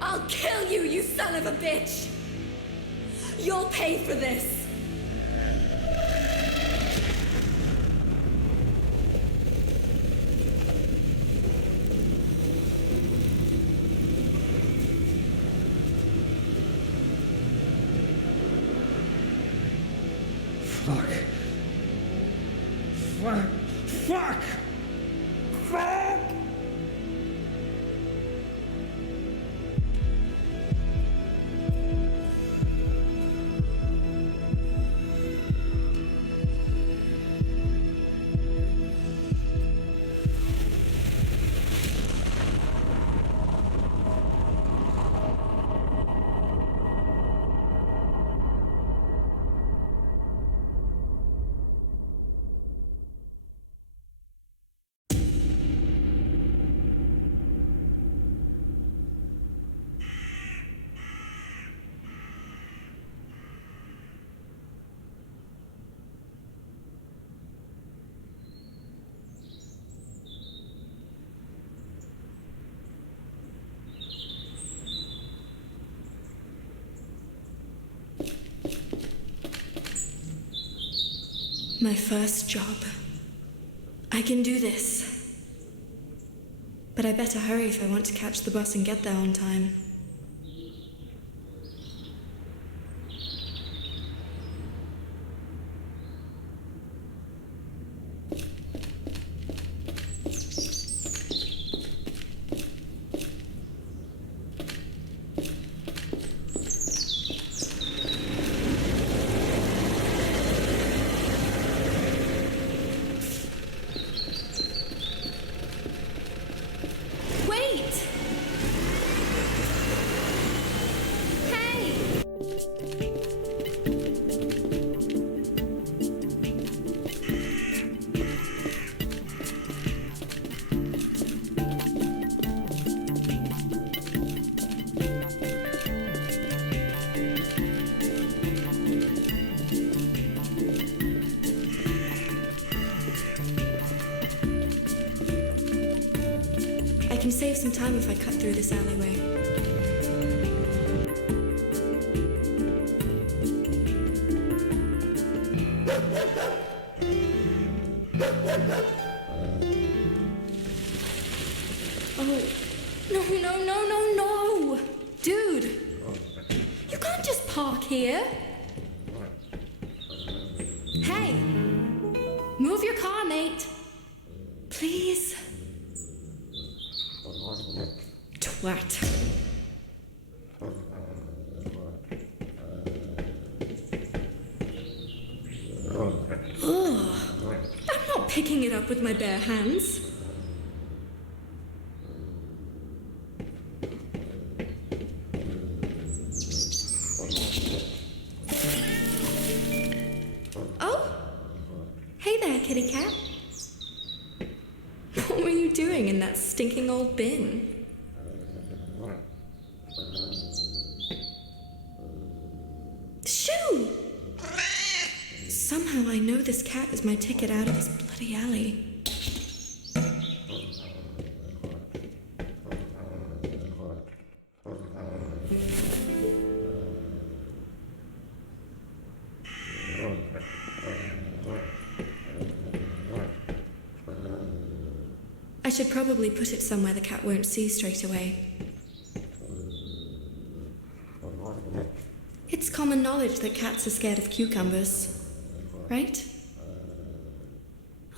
I'll kill you, you son of a bitch! You'll pay for this! Fuck. Fuck. Fuck! Fuck! My first job. I can do this. But I better hurry if I want to catch the bus and get there on time. I can save some time if I cut through this alleyway. Oh, no. Dude, you can't just park here. Hey, move your car, mate. Please. Twat. Ugh. I'm not picking it up with my bare hands. Oh, hey there, kitty cat. What were you doing in that stinking old bin? Shoo! Somehow I know this cat is my ticket out of this bloody alley. I should probably put it somewhere the cat won't see straight away. It's common knowledge that cats are scared of cucumbers, right?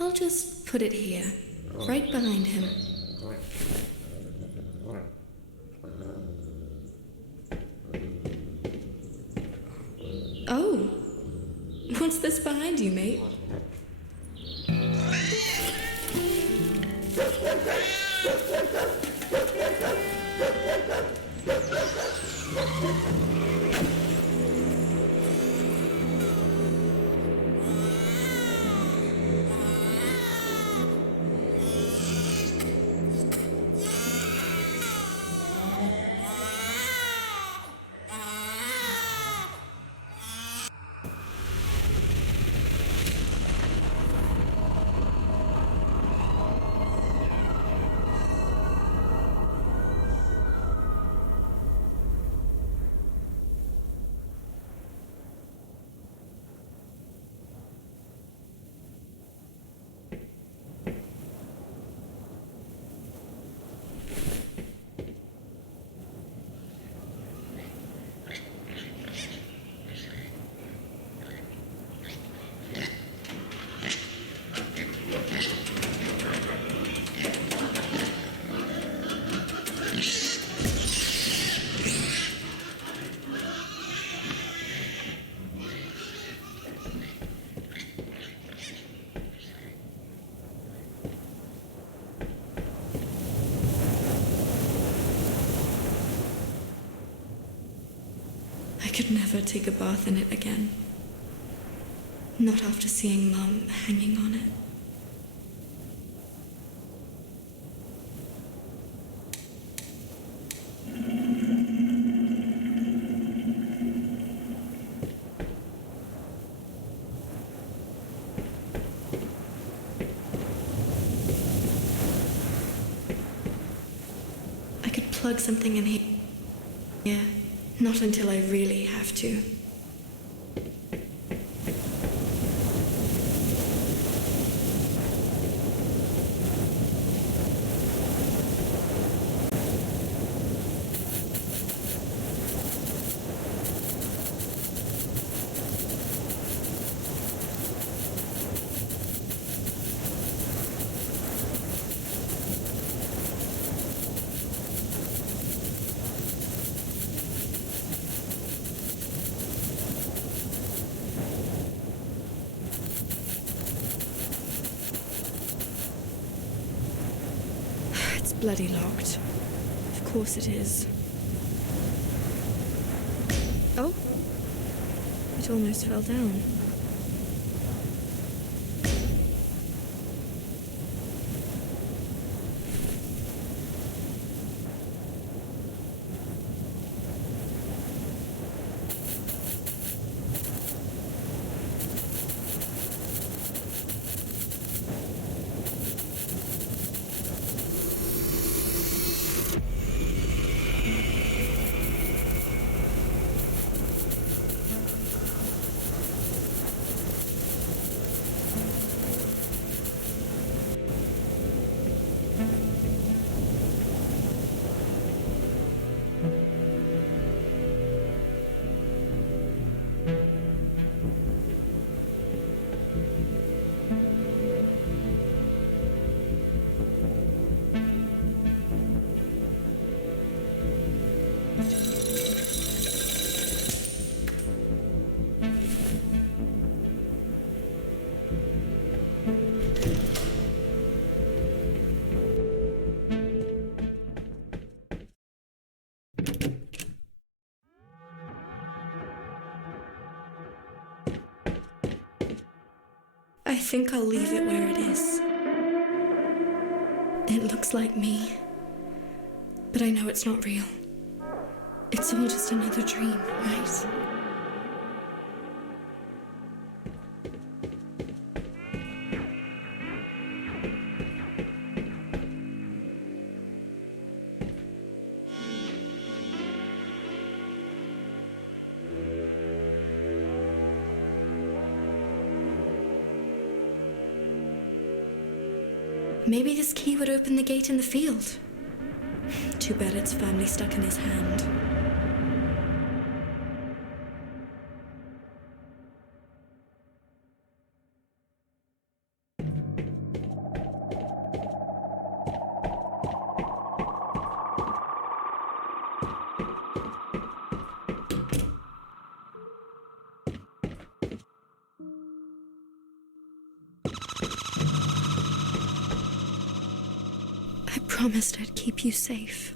I'll just put it here, right behind him. Oh, what's this behind you, mate? I could never take a bath in it again. Not after seeing Mum hanging on it. I could plug something in here. Yeah. Not until I really have to. Bloody locked. Of course it is. Oh, it almost fell down. I think I'll leave it where it is. It looks like me, but I know it's not real. It's all just another dream, right? Maybe this key would open the gate in the field. Too bad it's firmly stuck in his hand. I promised I'd keep you safe.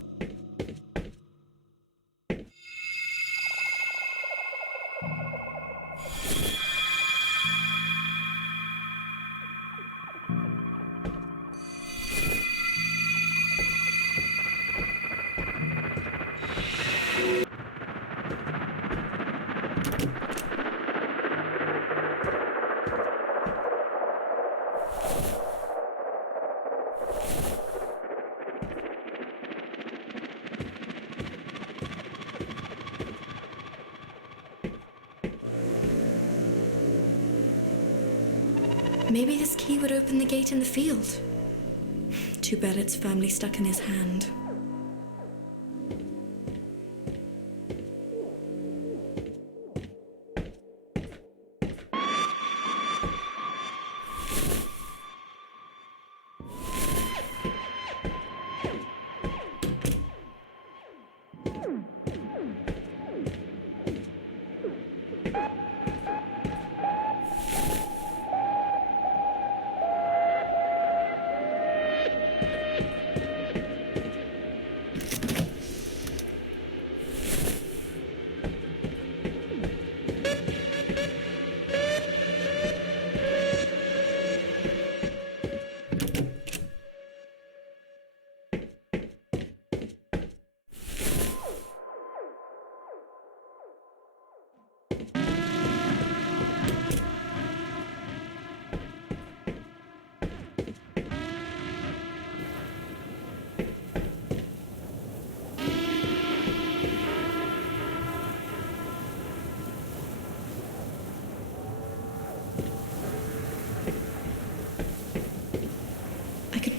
Maybe this key would open the gate in the field. Too bad it's firmly stuck in his hand.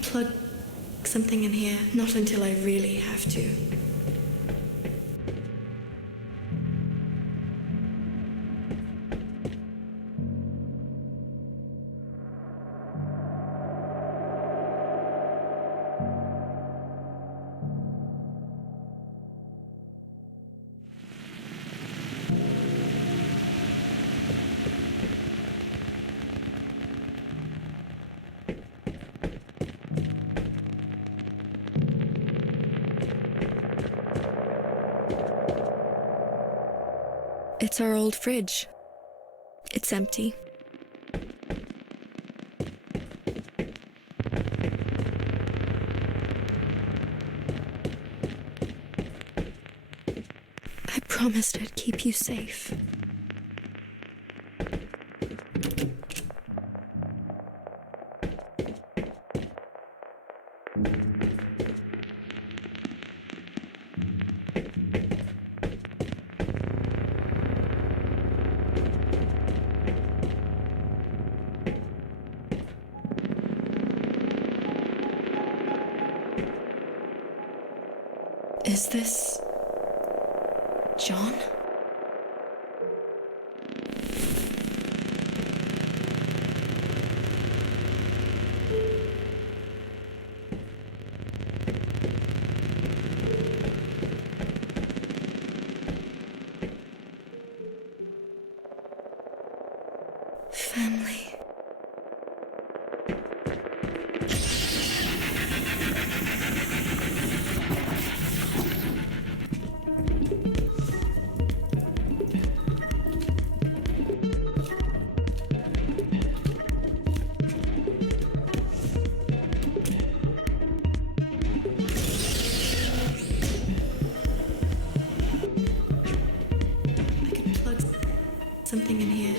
Plug something in here, not until I really have to. It's our old fridge. It's empty. I promised I'd keep you safe. Is this John? Family. Something in here.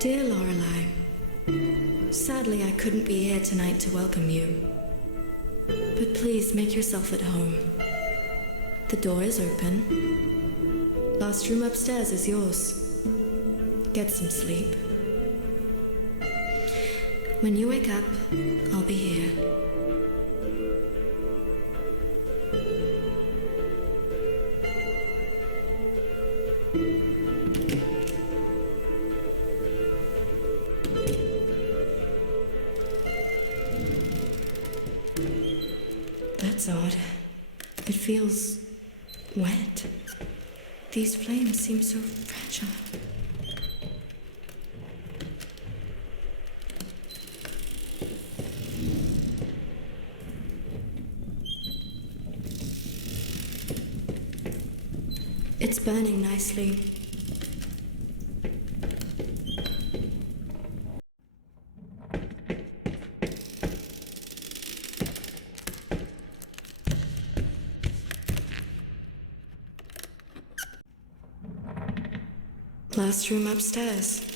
Dear Lorelei, sadly I couldn't be here tonight to welcome you. But please make yourself at home. The door is open. Last room upstairs is yours. Get some sleep. When you wake up, I'll be here. That's odd. It feels wet. These flames seem so fragile. It's burning nicely. Last room upstairs.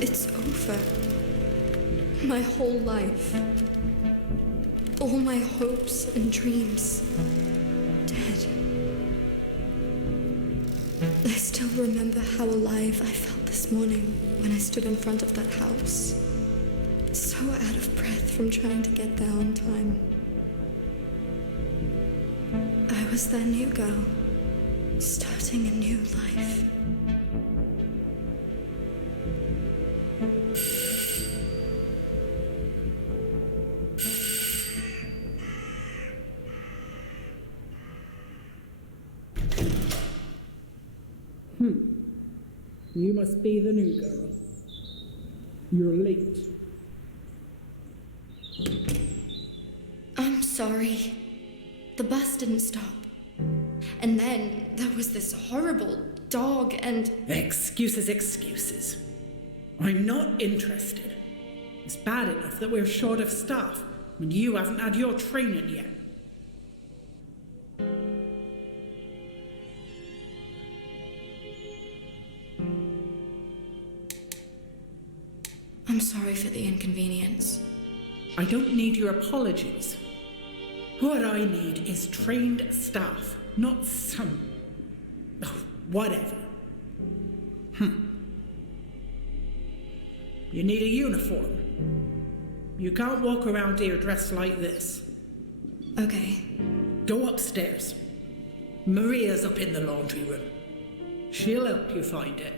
It's over. My whole life. All my hopes and dreams. Dead. I still remember how alive I felt this morning when I stood in front of that house. So out of breath from trying to get there on time. I was that new girl, starting a new life. You must be the new girl. You're late. I'm sorry. The bus didn't stop. And then there was this horrible dog and... Excuses, excuses. I'm not interested. It's bad enough that we're short of staff, and you haven't had your training yet. I'm sorry for the inconvenience. I don't need your apologies. What I need is trained staff, not some... Oh, whatever. You need a uniform. You can't walk around here dressed like this. Okay. Go upstairs. Maria's up in the laundry room. She'll help you find it.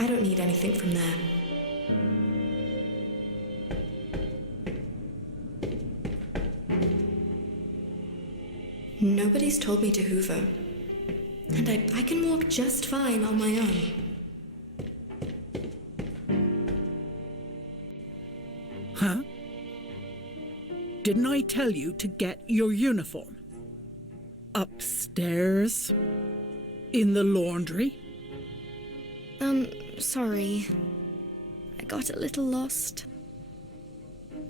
I don't need anything from there. Nobody's told me to hoover. And I can walk just fine on my own. Huh? Didn't I tell you to get your uniform? Upstairs? In the laundry? Sorry. I got a little lost.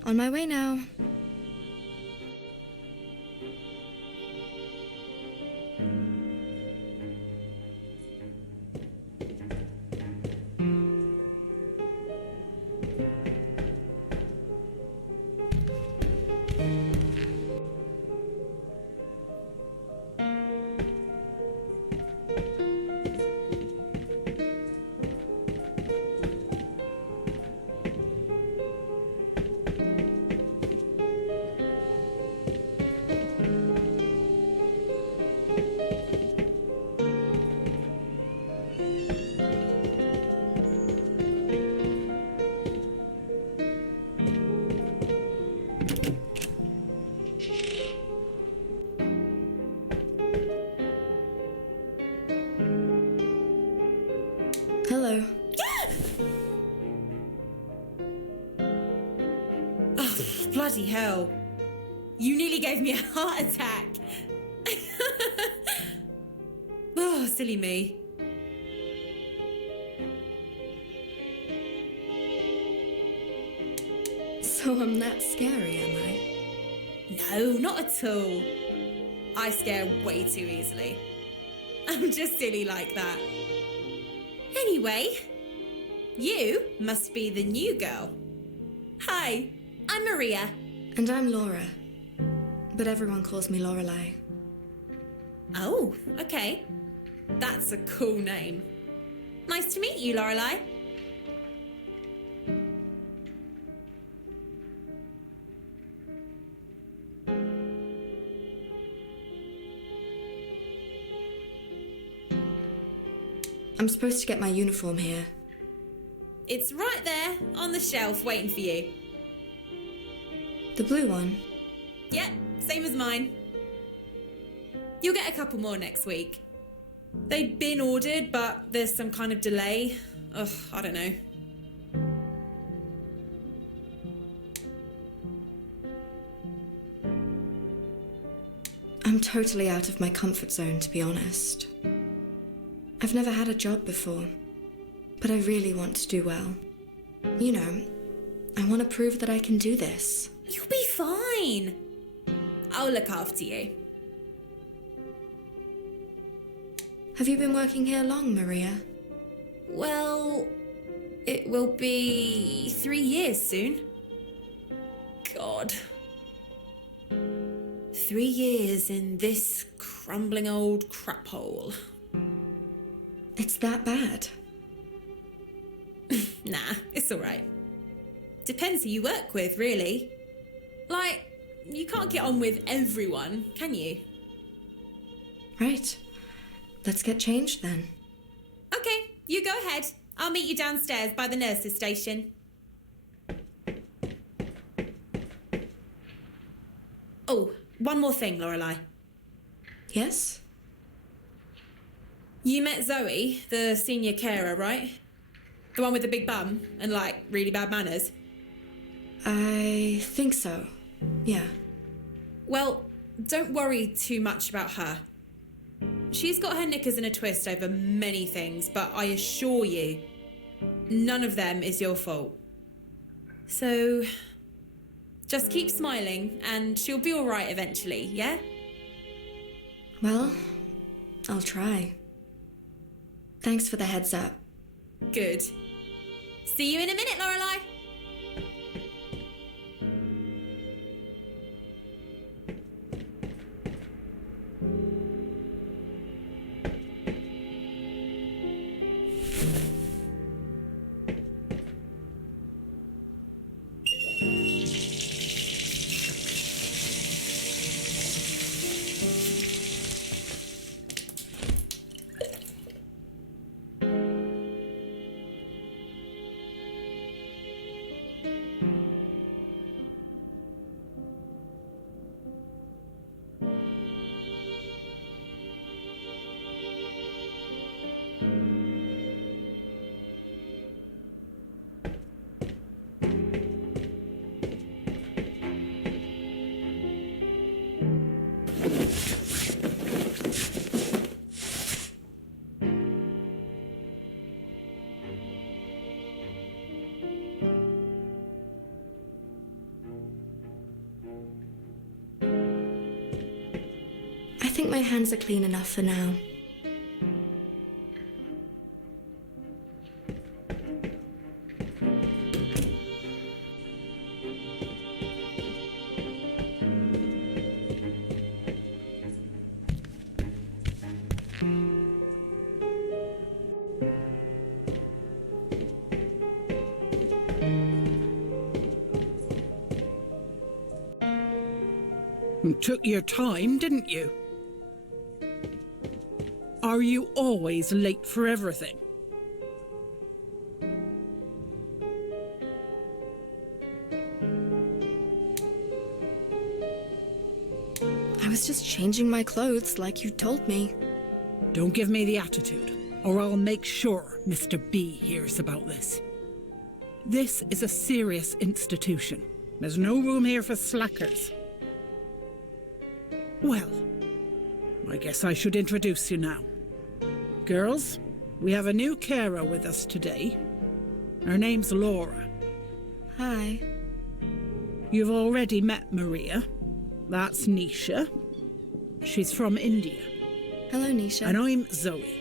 On my way now. Hello. Oh, bloody hell. You nearly gave me a heart attack. Oh, silly me. So I'm that scary, am I? No, not at all. I scare way too easily. I'm just silly like that. Anyway, you must be the new girl. Hi, I'm Maria. And I'm Laura. But everyone calls me Lorelei. Oh, okay. That's a cool name. Nice to meet you, Lorelei. I'm supposed to get my uniform here. It's right there on the shelf waiting for you. The blue one? Yep, same as mine. You'll get a couple more next week. They'd been ordered, but there's some kind of delay. Ugh, I don't know. I'm totally out of my comfort zone, to be honest. I've never had a job before, but I really want to do well. You know, I want to prove that I can do this. You'll be fine. I'll look after you. Have you been working here long, Maria? Well, it will be 3 years soon. God. 3 years in this crumbling old crap hole. It's that bad? Nah, it's alright. Depends who you work with, really. Like, you can't get on with everyone, can you? Right. Let's get changed then. Okay, you go ahead. I'll meet you downstairs by the nurse's station. Oh, one more thing, Lorelei. Yes? You met Zoe, the senior carer, right? The one with the big bum and, like, really bad manners? I think so. Yeah. Well, don't worry too much about her. She's got her knickers in a twist over many things, but I assure you, none of them is your fault. So, just keep smiling and she'll be alright eventually, yeah? Well, I'll try. Thanks for the heads up. Good. See you in a minute, Lorelei. I think my hands are clean enough for now. Took your time, didn't you? Are you always late for everything? I was just changing my clothes like you told me. Don't give me the attitude. or I'll make sure Mr. B hears about this. This is a serious institution. There's no room here for slackers. Well, I guess I should introduce you now. Girls, we have a new carer with us today. Her name's Laura. Hi. You've already met Maria. That's Nisha. She's from India. Hello, Nisha. And I'm Zoe.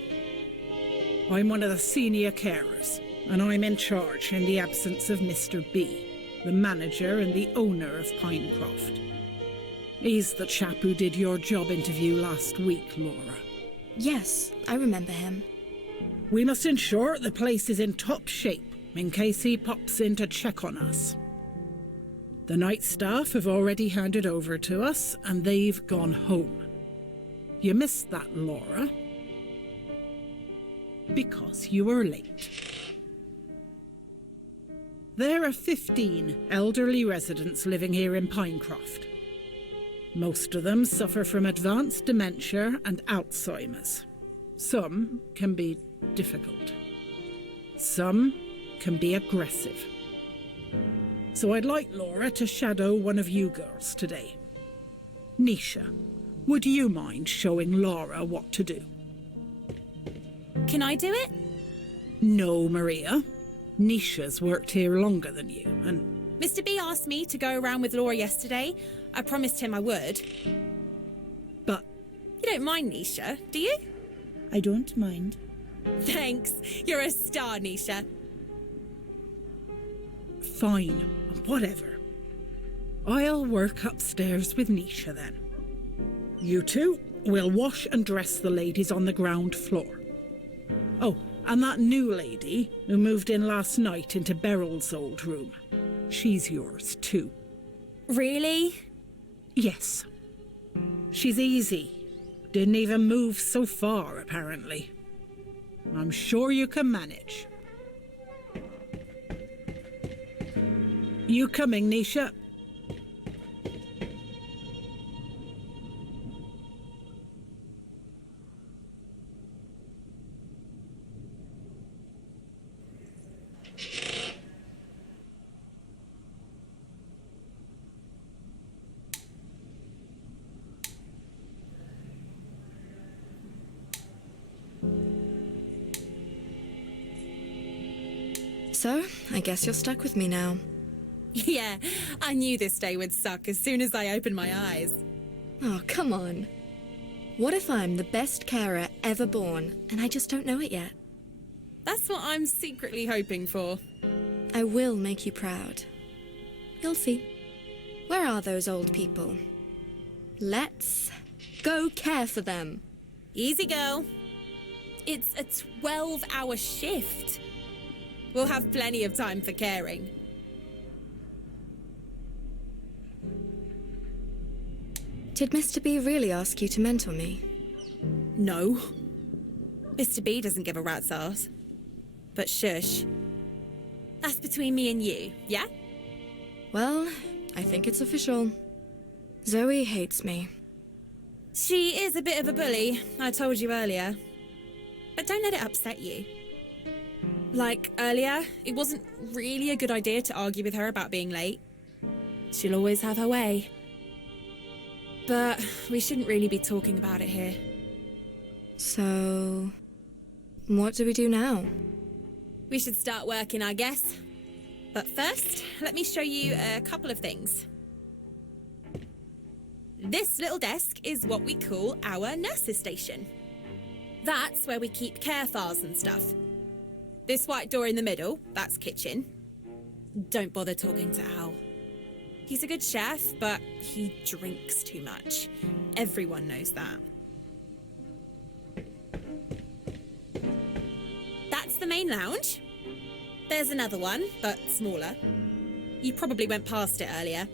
I'm one of the senior carers, and I'm in charge in the absence of Mr. B, the manager and the owner of Pinecroft. He's the chap who did your job interview last week, Laura. Yes, I remember him. We must ensure the place is in top shape in case he pops in to check on us. The night staff have already handed over to us, and they've gone home. You missed that, Laura, because you were late. There are 15 elderly residents living here in Pinecroft. Most of them suffer from advanced dementia and Alzheimer's. Some can be difficult. Some can be aggressive. So I'd like Laura to shadow one of you girls today. Nisha, would you mind showing Laura what to do? Can I do it? No, Maria. Nisha's worked here longer than you, and... Mr. B asked me to go around with Laura yesterday. I promised him I would. But... You don't mind, Nisha, do you? I don't mind. Thanks. You're a star, Nisha. Fine. Whatever. I'll work upstairs with Nisha then. You two will wash and dress the ladies on the ground floor. Oh, and that new lady who moved in last night into Beryl's old room. She's yours too. Really? Yes. She's easy. Didn't even move so far, apparently. I'm sure you can manage. You coming, Nisha? So, I guess you're stuck with me now. Yeah, I knew this day would suck as soon as I opened my eyes. Oh, come on. What if I'm the best carer ever born, and I just don't know it yet? That's what I'm secretly hoping for. I will make you proud. You'll see. Where are those old people? Let's go care for them. Easy, girl. It's a 12-hour shift. We'll have plenty of time for caring. Did Mr. B really ask you to mentor me? No. Mr. B doesn't give a rat's ass. But shush. That's between me and you, yeah? Well, I think it's official. Zoe hates me. She is a bit of a bully, I told you earlier. But don't let it upset you. Like earlier, it wasn't really a good idea to argue with her about being late. She'll always have her way. But we shouldn't really be talking about it here. So, what do we do now? We should start working, I guess. But first, let me show you a couple of things. This little desk is what we call our nurses' station. That's where we keep care files and stuff. This white door in the middle, that's kitchen. Don't bother talking to Al. He's a good chef, but he drinks too much. Everyone knows that. That's the main lounge. There's another one, but smaller. You probably went past it earlier.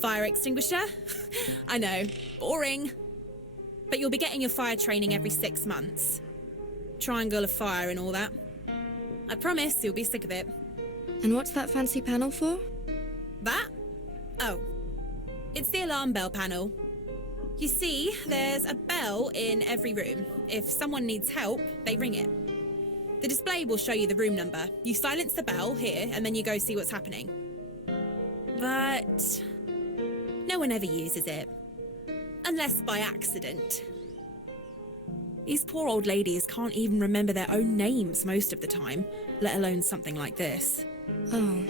Fire extinguisher? I know, boring. But you'll be getting your fire training every 6 months. Triangle of fire and all that. I promise you'll be sick of it. And what's that fancy panel for? That? Oh. It's the alarm bell panel. You see, there's a bell in every room. If someone needs help, they ring it. The display will show you the room number. You silence the bell here, and then you go see what's happening. But no one ever uses it. Unless by accident. These poor old ladies can't even remember their own names most of the time, let alone something like this. Oh.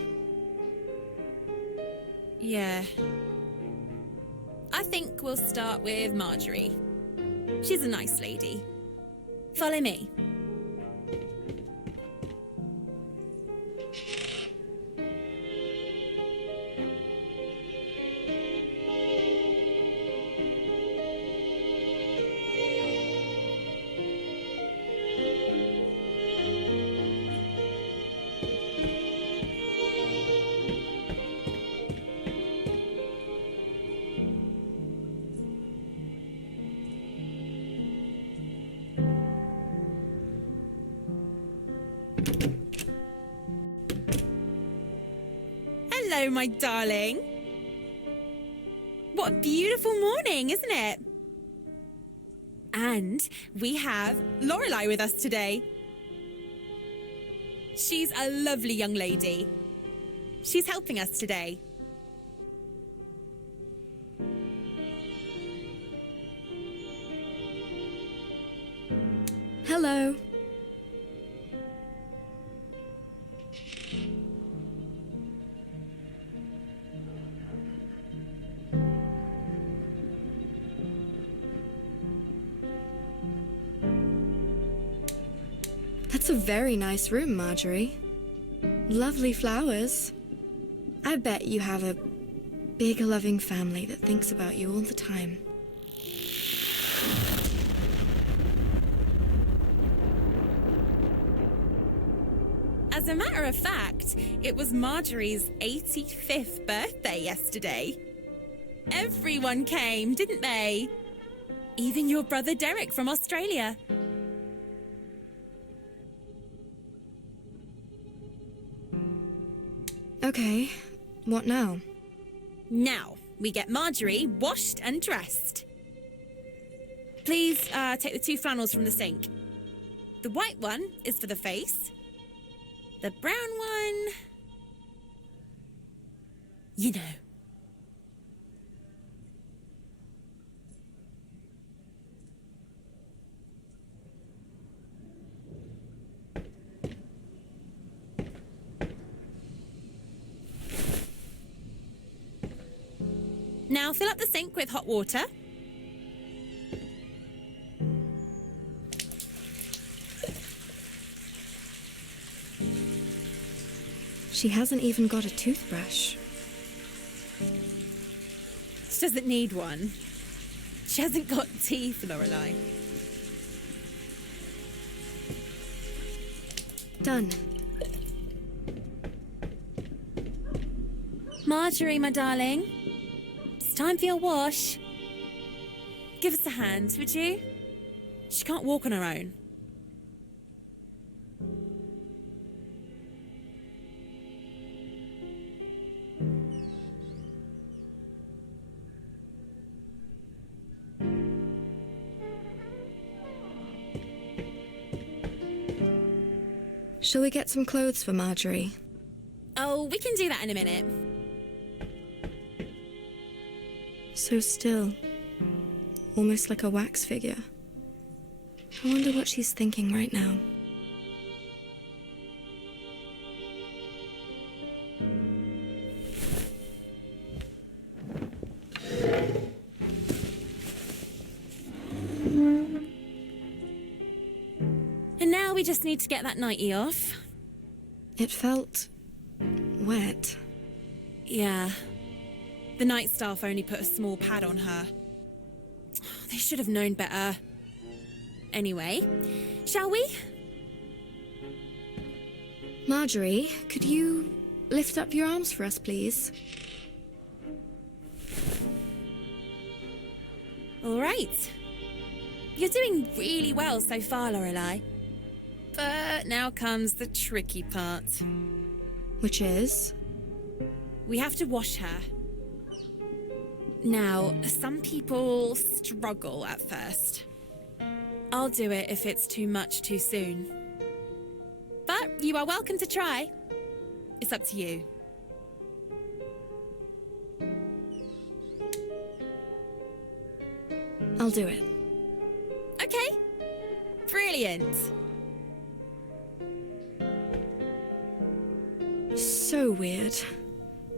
Yeah. I think we'll start with Marjorie. She's a nice lady. Follow me. Hello, my darling. What a beautiful morning, isn't it? And we have Lorelei with us today. She's a lovely young lady. She's helping us today. Hello. That's a very nice room, Marjorie. Lovely flowers. I bet you have a big, loving family that thinks about you all the time. As a matter of fact, it was Marjorie's 85th birthday yesterday. Everyone came, didn't they? Even your brother Derek from Australia. Okay, what now? Now, we get Marjorie washed and dressed. Please take the 2 flannels from the sink. The white one is for the face. The brown one... you know. Now fill up the sink with hot water. She hasn't even got a toothbrush. She doesn't need one. She hasn't got teeth, Lorelei. Done. Marjorie, my darling. It's time for your wash. Give us a hand, would you? She can't walk on her own. Shall we get some clothes for Marjorie? Oh, we can do that in a minute. So still. Almost like a wax figure. I wonder what she's thinking right now. And now we just need to get that nightie off. It felt wet. Yeah. The night staff only put a small pad on her. They should have known better. Anyway, shall we? Marjorie, could you lift up your arms for us, please? All right. You're doing really well so far, Lorelei. But now comes the tricky part. Which is? We have to wash her. Now, some people struggle at first. I'll do it if it's too much too soon. But you are welcome to try. It's up to you. I'll do it. Okay. Brilliant. So weird.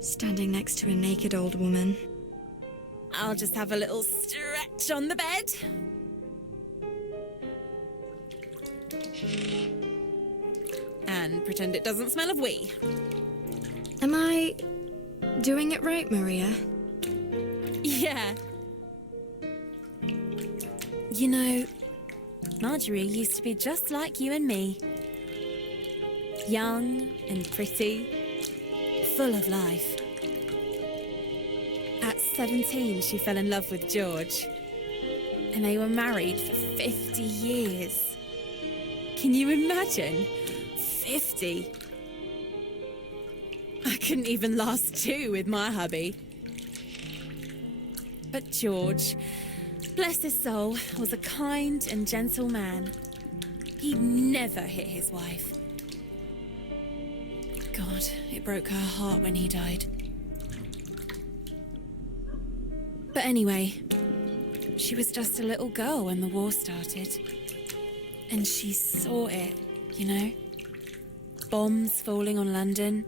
Standing next to a naked old woman. I'll just have a little stretch on the bed. And pretend it doesn't smell of wee. Am I doing it right, Maria? Yeah. You know, Marjorie used to be just like you and me. Young and pretty, full of life. At 17, she fell in love with George. And they were married for 50 years. Can you imagine? 50. I couldn't even last 2 with my hubby. But George, bless his soul, was a kind and gentle man. He'd never hit his wife. God, it broke her heart when he died. But anyway, she was just a little girl when the war started. And she saw it, you know? Bombs falling on London.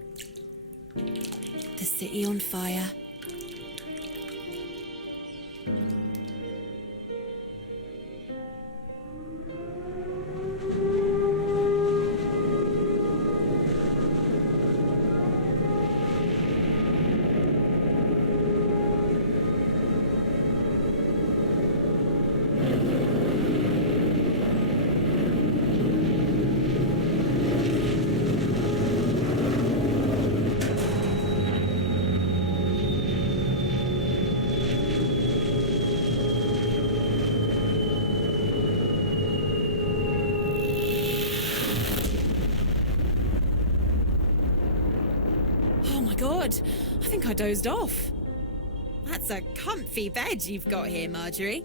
The city on fire. God, I think I dozed off. That's a comfy bed you've got here, Marjorie.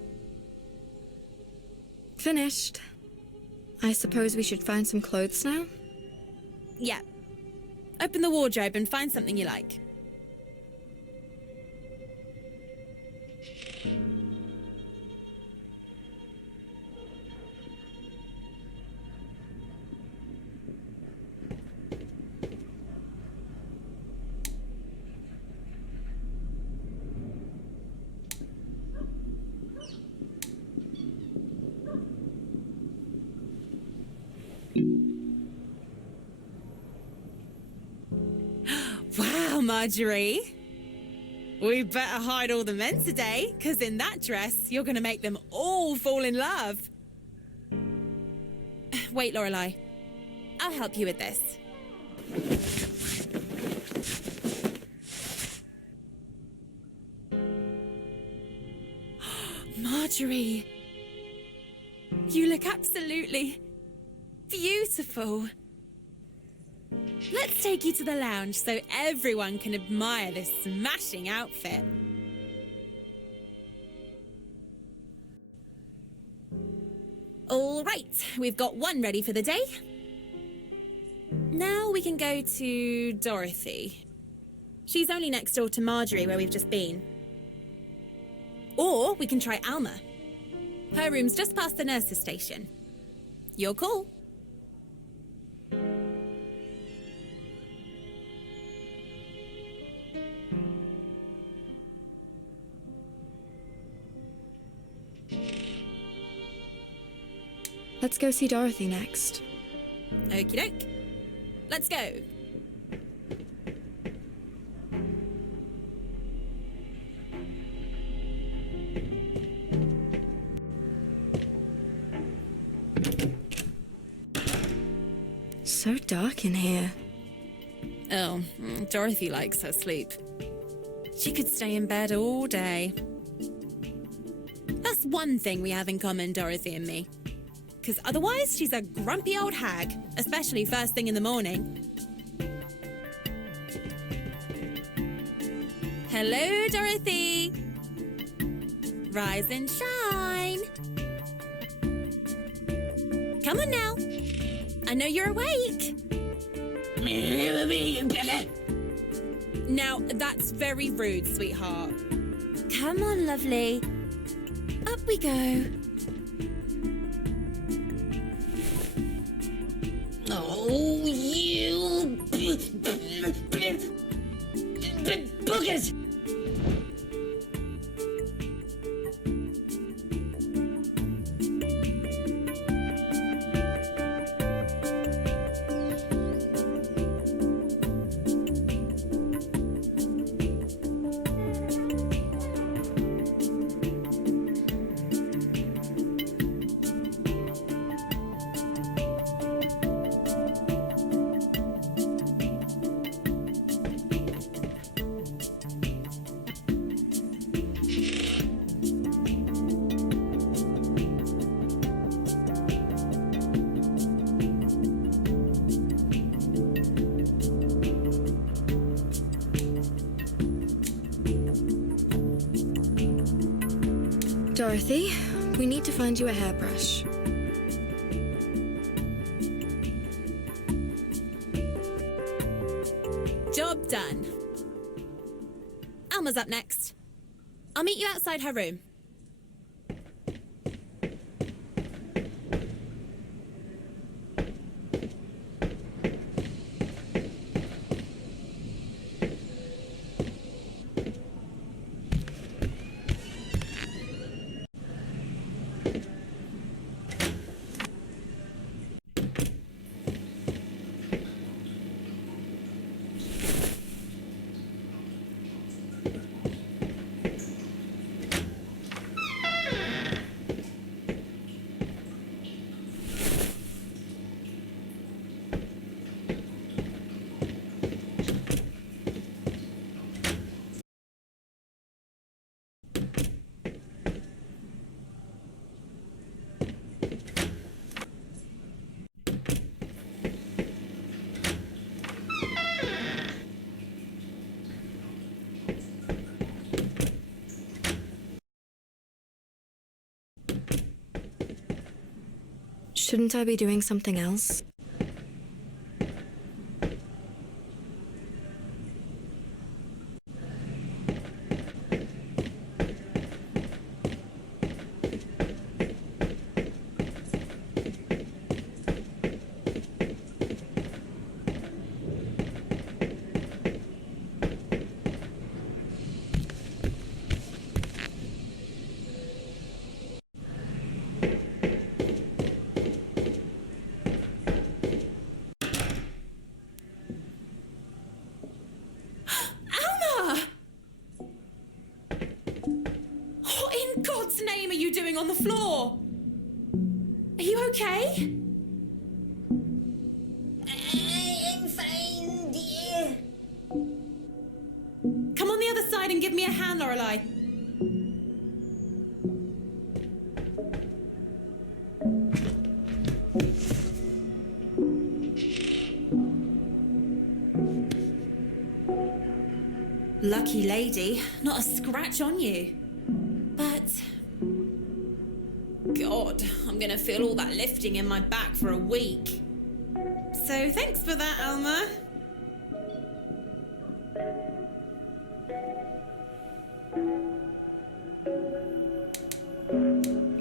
Finished. I suppose we should find some clothes now? Yeah. Open the wardrobe and find something you like. Wow, Marjorie. We better hide all the men today, because in that dress, you're going to make them all fall in love. Wait, Lorelei. I'll help you with this. Marjorie. You look absolutely beautiful. Let's take you to the lounge so everyone can admire this smashing outfit. All right, we've got one ready for the day. Now we can go to Dorothy. She's only next door to Marjorie, where we've just been. Or we can try Alma. Her room's just past the nurse's station. Your call. Let's go see Dorothy next. Okie doke. Let's go. So dark in here. Oh, Dorothy likes her sleep. She could stay in bed all day. That's one thing we have in common, Dorothy and me. Because otherwise, she's a grumpy old hag, especially first thing in the morning. Hello, Dorothy. Rise and shine. Come on now. I know you're awake. Now, that's very rude, sweetheart. Come on, lovely. Up we go. Oh, you boogers! Dorothy, we need to find you a hairbrush. Job done. Alma's up next. I'll meet you outside her room. Shouldn't I be doing something else? Name are you doing on the floor? Are you okay? I'm fine, dear. Come on the other side and give me a hand, Lorelei. Lucky lady, not a scratch on you. But God, I'm gonna feel all that lifting in my back for a week. So thanks for that, Alma.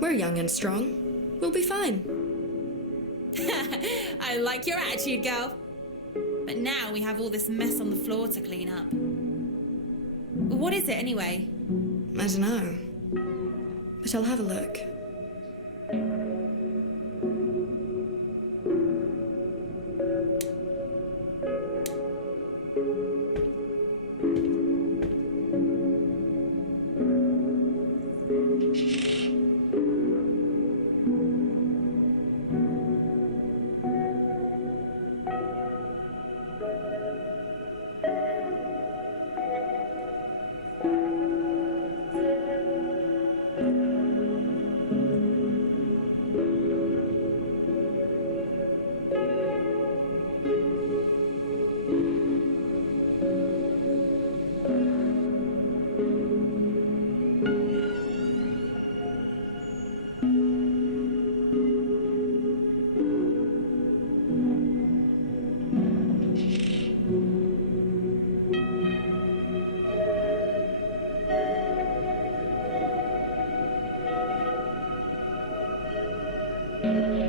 We're young and strong. We'll be fine. I like your attitude, girl. But now we have all this mess on the floor to clean up. What is it, anyway? I don't know. But I'll have a look. Thank you.